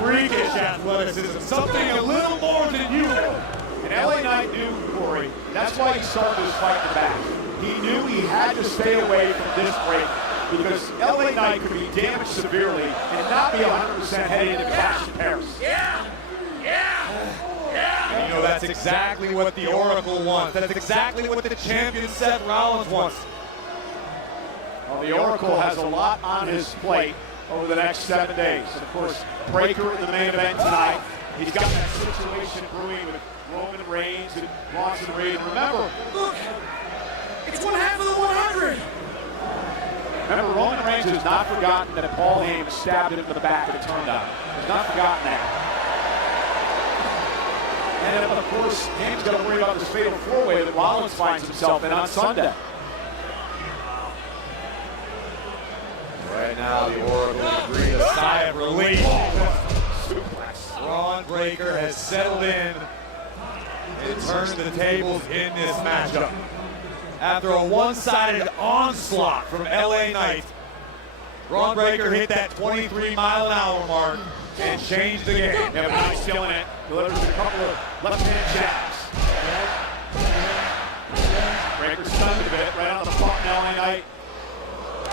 Freakish athleticism, something a little more than usual. And LA Knight knew, Corey, that's why he started this fight in the back. He knew he had to stay away from this break because LA Knight could be damaged severely and not be 100% heading into Clash in Paris. And you know, that's exactly what the Oracle wants. That's exactly what the champion Seth Rollins wants. Well, the Oracle has a lot on his plate over the next 7 days. And of course, Breaker in the main event tonight. He's got that situation brewing with Roman Reigns and Bronson Reed. And remember, look, it's 1/2 of the 100. Remember, Roman Reigns has not forgotten that Paul Heyman stabbed him in the back of the turndown. He's not forgotten that. And then, of course, Heyman's got to worry about this fatal four-way that Rollins finds himself in on Sunday. Right now, the Oracle breathes a sigh of relief. Suplex. Braun Breaker has settled in and turned the tables in this matchup. After a one-sided onslaught from LA Knight, Braun Breaker hit that 23-mile-an-hour mark and changed the game. Yeah, but Knight's killing it. Delivers a couple of left-hand jabs. Breaker stunned a bit right on the front of LA Knight.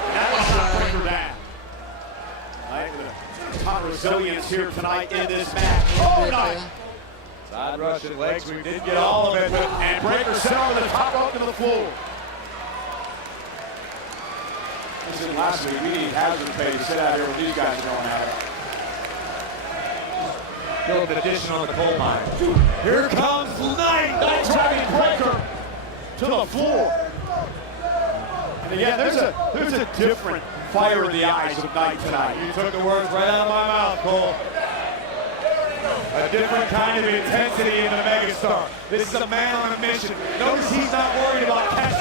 And that was not Breaker down. Knight with a ton of resilience here tonight in this match. Oh, Knight! Side Russian legs, we did get all of it. And Breaker set over the top rope to the floor. Listen, last week, we need hazard pay to sit out here when these guys are going at it. Build an addition on the coal mine. Here comes Knight. Knight driving Breaker to the floor. And again, there's a different fire in the eyes of Knight tonight. You took the words right out of my mouth, Cole. A different kind of intensity in the megastar. This is a man on a mission. Notice he's not worried about catch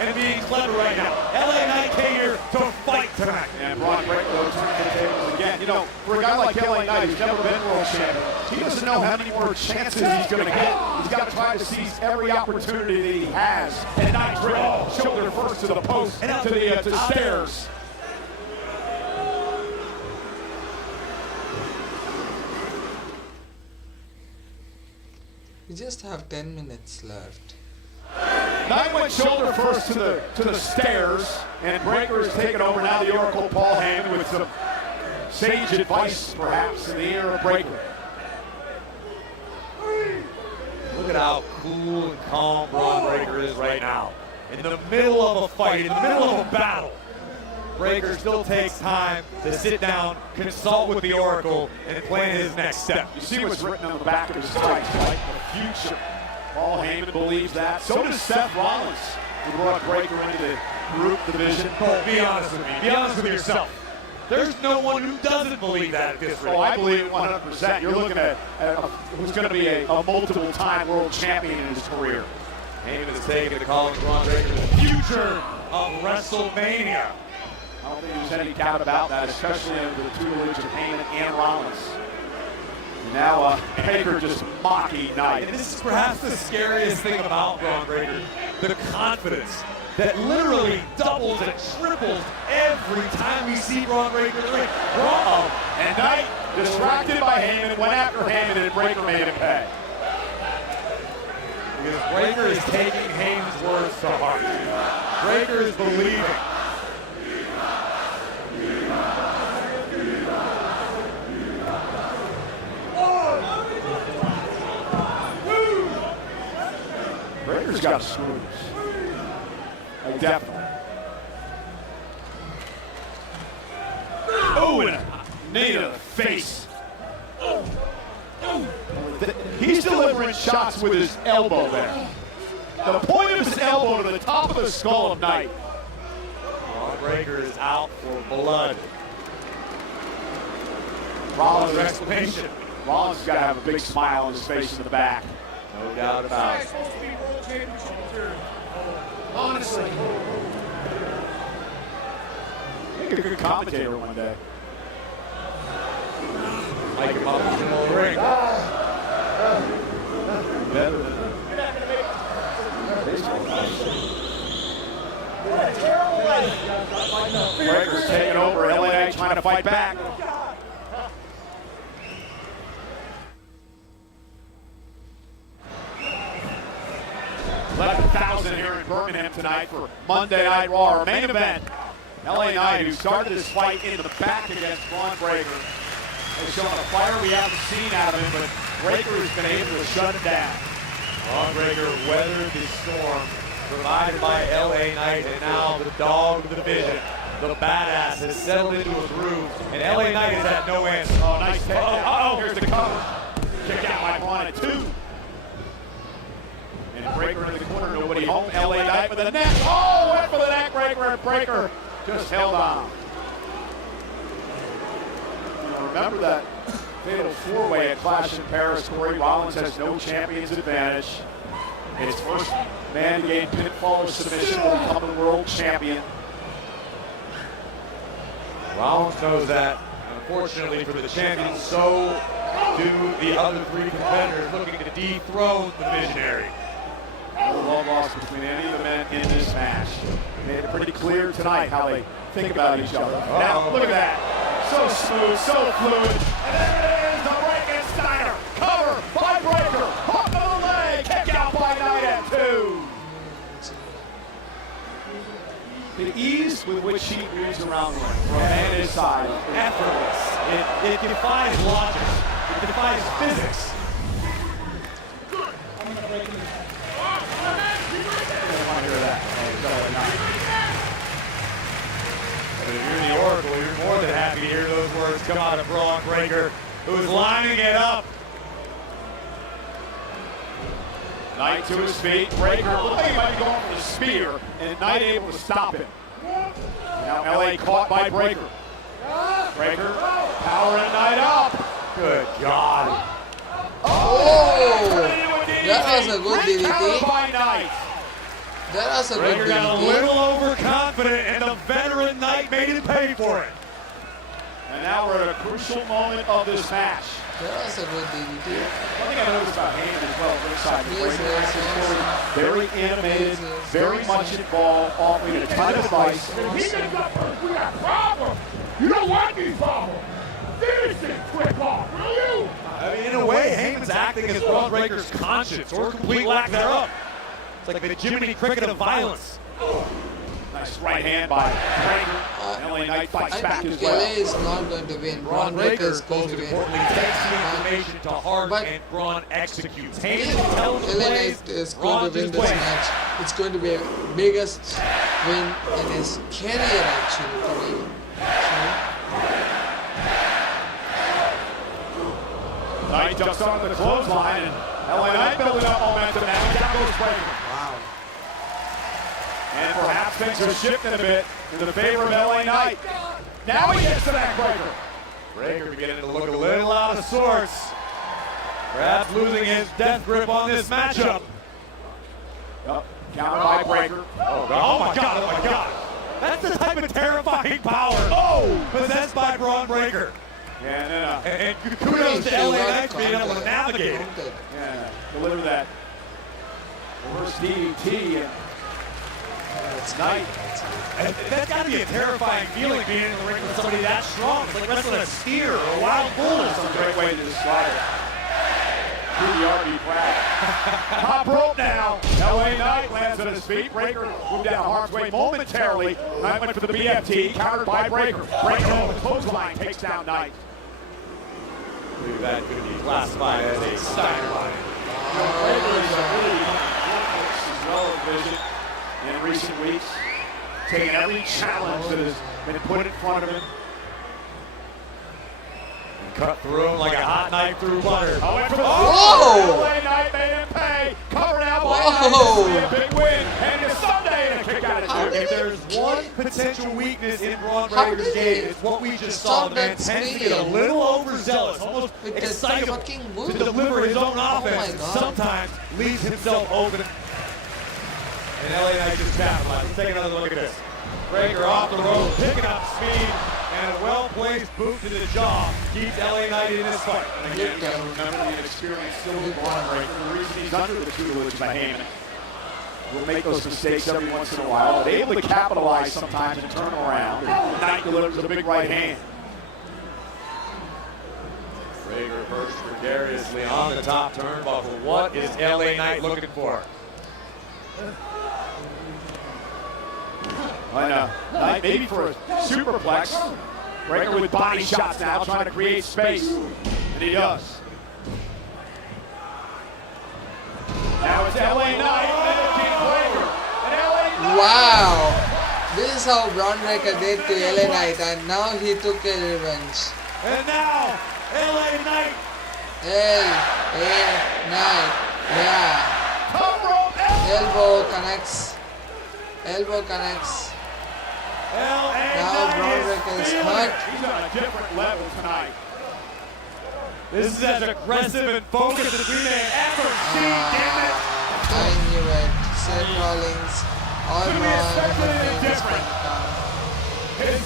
and being clever right now. LA Knight came here to fight tonight. And Braun Breaker turning the tables again. You know, for a guy like LA Knight who's never been world champion, he doesn't know how many more chances he's going to get. He's got to try to seize every opportunity that he has. And Knight driven shoulder first to the post and to the stairs. We just have 10 minutes left. Knight went shoulder first to the stairs, and Breaker has taken over now. The Oracle Paul Heyman with some sage advice, perhaps, in the ear of Breaker. Look at how cool and calm Braun Breaker is right now. In the middle of a fight, in the middle of a battle, Breaker still takes time to sit down, consult with the Oracle, and plan his next step. You see what's written on the back of his stripes, right? The future. Paul Heyman believes that. So does Seth Rollins, who brought Breaker into the group division. Cole, be honest with me. Be honest with yourself. There's no one who doesn't believe that at this rate. Oh, I believe it 100%. You're looking at who's going to be a multiple-time world champion in his career. Heyman is taking the call of Braun Breaker, the future of WrestleMania. I don't think there's any doubt about that, especially under the tutelage of Heyman and Rollins. And now Breaker just mocking Knight. And this is perhaps the scariest thing about Braun Breaker, the confidence that literally doubles and triples every time we see Braun Breaker in the ring. And Knight, distracted by Heyman, went after Heyman and Breaker made him pay. Because Breaker is taking Heyman's words to heart. Breaker is believing. Breaker's got screws. Definitely. Oh, and a knee to the face. He's delivering shots with his elbow there. The point of his elbow to the top of the skull of Knight. Braun Breaker is out for blood. Rollins' exclamation. Rollins has got to have a big smile on his face in the back. No doubt about it. Honestly. Make a good commentator one day. Mike him up in the ring. Better than baseball. Breaker's taking over. LA trying to fight back. 11,000 here in Birmingham tonight for Monday Night Raw. Our main event, LA Knight, who started this fight in the back against Braun Breaker, has shown a fire we haven't seen out of him, but Breaker has been able to shut it down. Braun Breaker weathered the storm provided by LA Knight, and now the dog of the division, the badass, has settled into a groove, and LA Knight is at no answer. Oh, nice take. Here's the cover. Kick out by Braun at 2. And Breaker in the corner, nobody home. LA Knight with the neck. Oh, went for the neck breaker, and Breaker just held on. Remember that fatal four-way at Clash in Paris. Corey Rollins has no champion's advantage. His first man to gain pinfall or submission will become the world champion. Rollins knows that. Unfortunately for the champions, so do the other three competitors looking to dethrone the Visionary. No love lost between any of the men in this match. They made it pretty clear tonight how they think about each other. Now, look at that. So smooth, so fluid. And there it is, the Frankensteiner. Cover by Breaker. Hook of the leg. Kick out by Knight at 2. The ease with which he moves around the ring from man his side. Effortless. It defies logic. It defies physics. But if you're the Oracle, you're more than happy to hear those words come out of Braun Breaker, who's lining it up. Knight to his feet. Breaker, looked like he might be going for the spear, and Knight able to stop him. Now LA caught by Breaker. Breaker powering Knight up. Good God. Oh! That was a good Counter DDT. by Knight. That was a good Breaker got a DDT. little overconfident, and the veteran Knight made him pay for it. And now we're at a crucial moment of this match. That was a good DDT. One thing I noticed about Heyman as well, ringside, Yes, yes, yes. very animated, very much involved, offering a ton of advice. If he gets up first, we got problems. You don't want these problems. Finish it, quick off, will you? I mean, in a way, Heyman's acting as Braun Breaker's conscience, or complete lack thereof. It's like the Jiminy Cricket of violence. Nice right hand by Breaker. LA Knight fights I back think as LA well. is not going to win. Braun Braun Breaker Breaker, is going most to win. importantly, takes the information to heart, But- and Braun executes. I Heyman think tells the LA plays, Knight is Braun going to win just this plays. match. It's going to be a biggest win in his career actually for me. Knight jumps on the clothesline, and LA Knight building up momentum now. Down goes Breaker. Wow. And perhaps things are shifting a bit in the favor of LA Knight. Now he gets the back breaker. Breaker beginning to look a little out of sorts. Perhaps losing his death grip on this matchup. Yep. Counter by Breaker. Oh my God, oh my God. That's the type of terrifying power possessed by Braun Breaker. And kudos to LA Knight for being able to navigate it. Yeah, deliver that reverse DDT, and it's Knight. And that's got to be a terrifying feeling, being in the ring with somebody that strong. It's like wrestling a steer or a wild bull or Some something. great way to describe it. PDR be proud. Top rope now. LA Knight lands on his feet. Breaker moved down harm's way momentarily. Knight went for the BFT, countered by Breaker. Breaker over the clothesline takes down Knight. I believe that could be classified as a Steiner line. Breaker is a really as well as vision in recent weeks, taking every challenge that has been put in front of him. Cut through him like a hot knife through butter. Oh, went for the Whoa! LA Knight made him pay. Covered out by Whoa! Knight. This is a big win. And it's Sunday and a kick out of If there's one potential weakness in Braun How Breaker's did game, he it's what we just stop saw. The man that tends to get a spin? little overzealous, almost With the excitable fucking to move. deliver his own Oh offense. my and God. sometimes leaves himself open. And LA Knight just capitalized. Let's take another look at this. Breaker off the rope, picking up speed, and a well-placed boot to the jaw keeps LA Knight in this fight. And again, you got to remember the inexperience still with Braun Breaker. The reason he's under the tutelage by Heyman. We'll make those mistakes every once in a while, but able to capitalize sometimes and turn them around. And Knight delivers a big right hand. Breaker perched precariously on the top turnbuckle. What is LA Knight looking for? Knight maybe for a superplex. Breaker with body shots now, trying to create space. And he does. Now it's LA Knight, mimicking Breaker. And LA Knight. Wow! This is how Braun Breaker did to LA Knight, and now he took a revenge. And now, LA Knight. LA Knight. Yeah. Top rope, Elbow connects. Elbow connects. Now Braun Breaker is hurt. He's on a different level tonight. This is as aggressive and focused as we may ever see, damn it. I knew it. Seth Rollins. All Should we expect anything Braun. different? His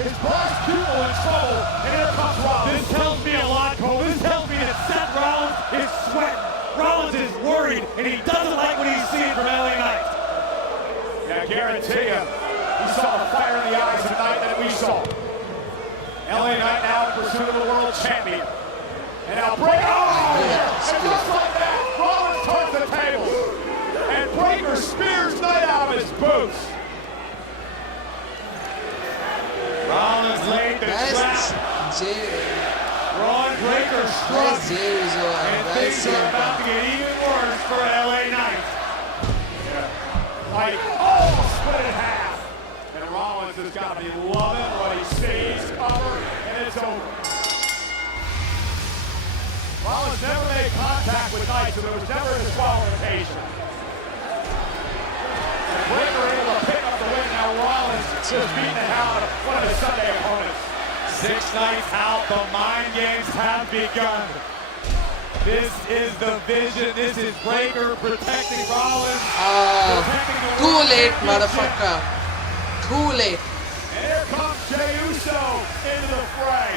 His boss pupil in trouble, and here comes Rollins. This tells me a lot, Cole. This tells me that Seth Rollins is sweating. Rollins is worried, and he doesn't like what he's seeing from LA Knight. Yeah, I guarantee you, he saw the fire in the eyes tonight that we saw. LA Knight now in pursuit of the world champion. And now Breaker, and just like that, Rollins turns the tables. And Breaker spears Knight out of his boots. Rollins laid the trap. Ron Breaker struck. And things are about to get even worse for LA Knight. Like, almost split in half. And Rollins has got to be loving what he sees. Cover, and it's over. Rollins never made contact with Knight, so there was never a disqualification. And Breaker able to pick up the win. Now Rollins just beating the hell out of one of his Sunday opponents. 6 nights out, the mind games have begun. This is the vision. This is Breaker protecting Rollins. Too late, motherfucker. Too late. And here comes Jey Uso into the fray.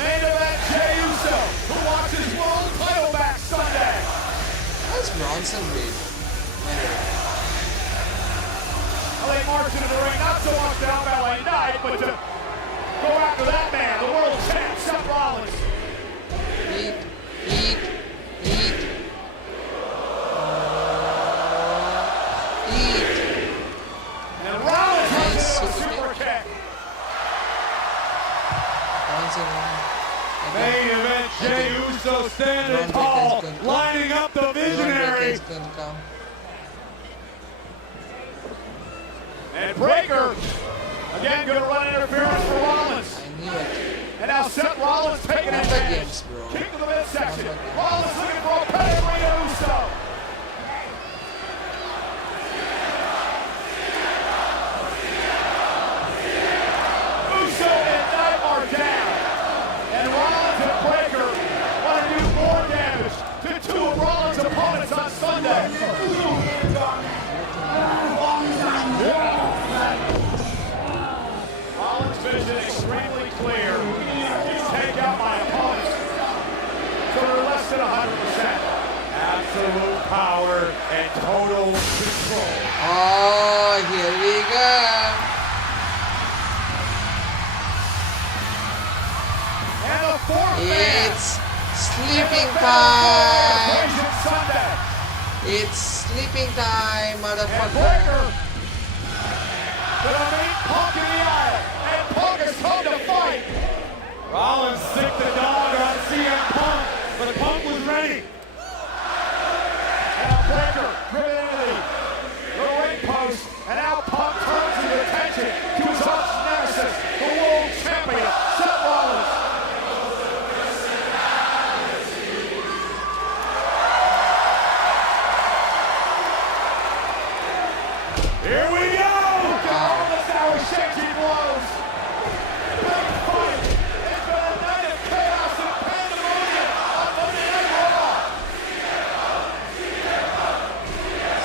Main event, Jey Uso, who wants his world title back Sunday. How's Bronson made? LA march into the ring, not so much to help LA Knight, but to go after that man, the world champ, Seth Rollins. Eat. And Rollins has a super kick. Main event, Jey Uso standing tall, lining up the visionary. And Breaker, again, going to run interference for Rollins. I knew it. And now Seth Rollins taking advantage. Kick to the midsection. Rollins looking for a pedigree to Uso. Uso and Knight are down. And Rollins and Breaker want to do more damage to 2 of Rollins' opponents on Sunday. Rollins' vision extremely clear. Take out my opponents. So they're less than 100%. Absolute power and total control. Oh, here we go. And the 4th It's sleeping time. Sunday. It's sleeping time, And motherfucker. Breaker gonna meet Punk in the aisle. And Punk has come to fight. Rollins sicked the dog on CM Punk, but Punk was ready. Now Breaker driven into the ring post. And now Punk turns his attention to his arch nemesis, the world champion, Seth Rollins. Here we go! Rollins now exchanging blows. Big fight. It's been a night of chaos and pandemonium on Monday Night Raw.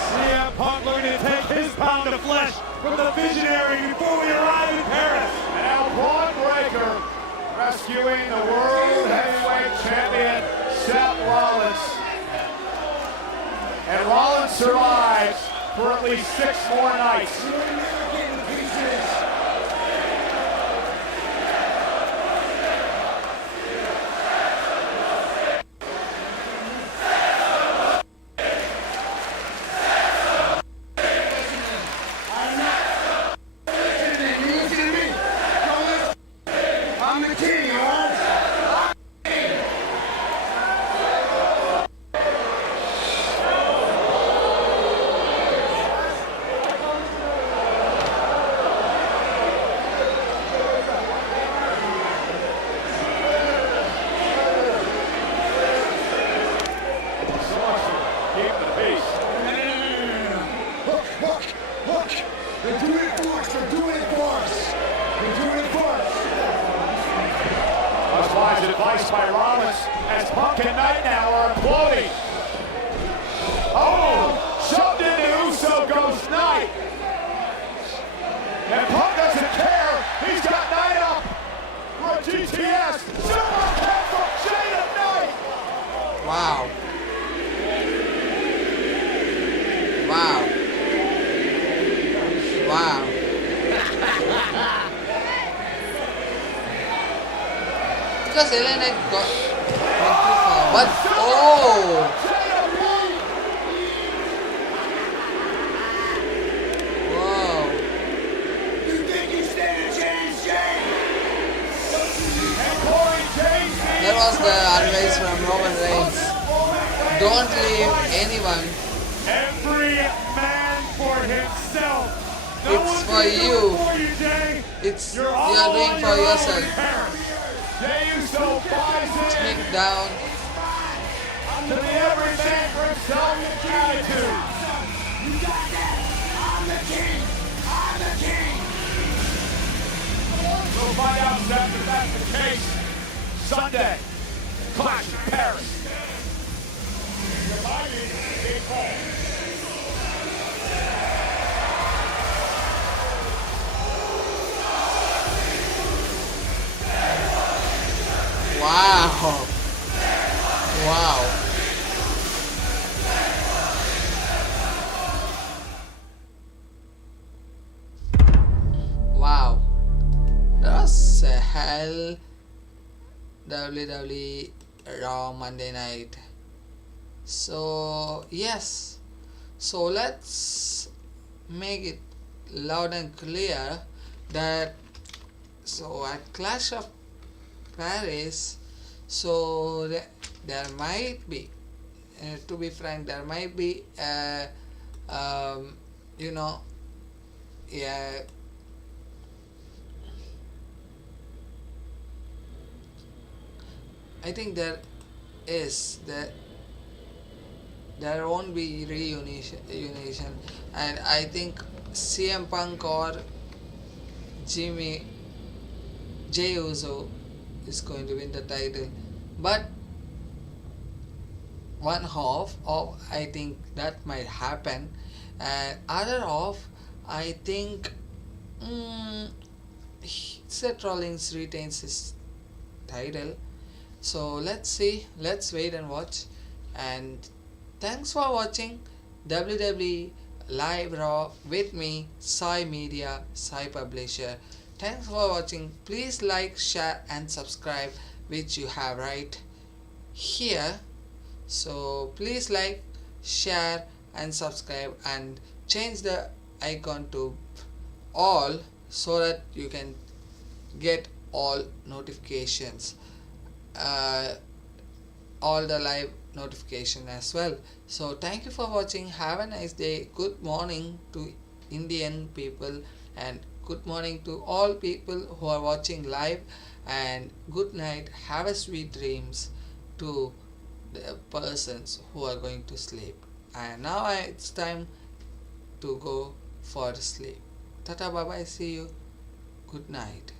CM Punk looking to take his pound of flesh from the visionary before we arrive in Paris. And now Braun Breaker rescuing the World Heavyweight Champion, Seth Rollins. And Rollins survives for at least 6 more nights. I'm the king, They're doing it for us. They're doing it for us. They're doing it for us. Much wise advice by Rollins as Punk and Knight now are imploding. Oh, shoved into Uso goes Knight. And Punk doesn't care Wow. Wow. Because LA Knight went too far. But oh! Wow. That was the advice from Roman Reigns. Don't leave anyone. Every man for himself. It's for you. It's you're doing for yourself. Take down. To the every man for himself attitude. You got that? I'm the king. I'm the king. We'll find out if that's the case. Sunday, Clash in Paris. Wow. Wow. Wow. That was a hell WWE Raw Monday night. So yes. So let's make it loud and clear that so at Clash of Paris, so there might be, to be frank, there might be you know, yeah, I think there won't be reunion, and I think CM Punk or Jay Uso is going to win the title, but one half of I think that might happen, and other half I think Seth Rollins retains his title. So let's see, let's wait and watch. And thanks for watching WWE Live Raw with me, Sai Media, Sai Publisher. Thanks for watching. Please like, share and subscribe, which you have right here. So please like, share and subscribe and change the icon to all so that you can get all notifications, all the live notification as well. So thank you for watching. Have a nice day. Good morning to Indian people and good morning to all people who are watching live, and good night. Have a sweet dreams to the persons who are going to sleep. And now it's time to go for sleep. Tata, bye bye, see you. Good night.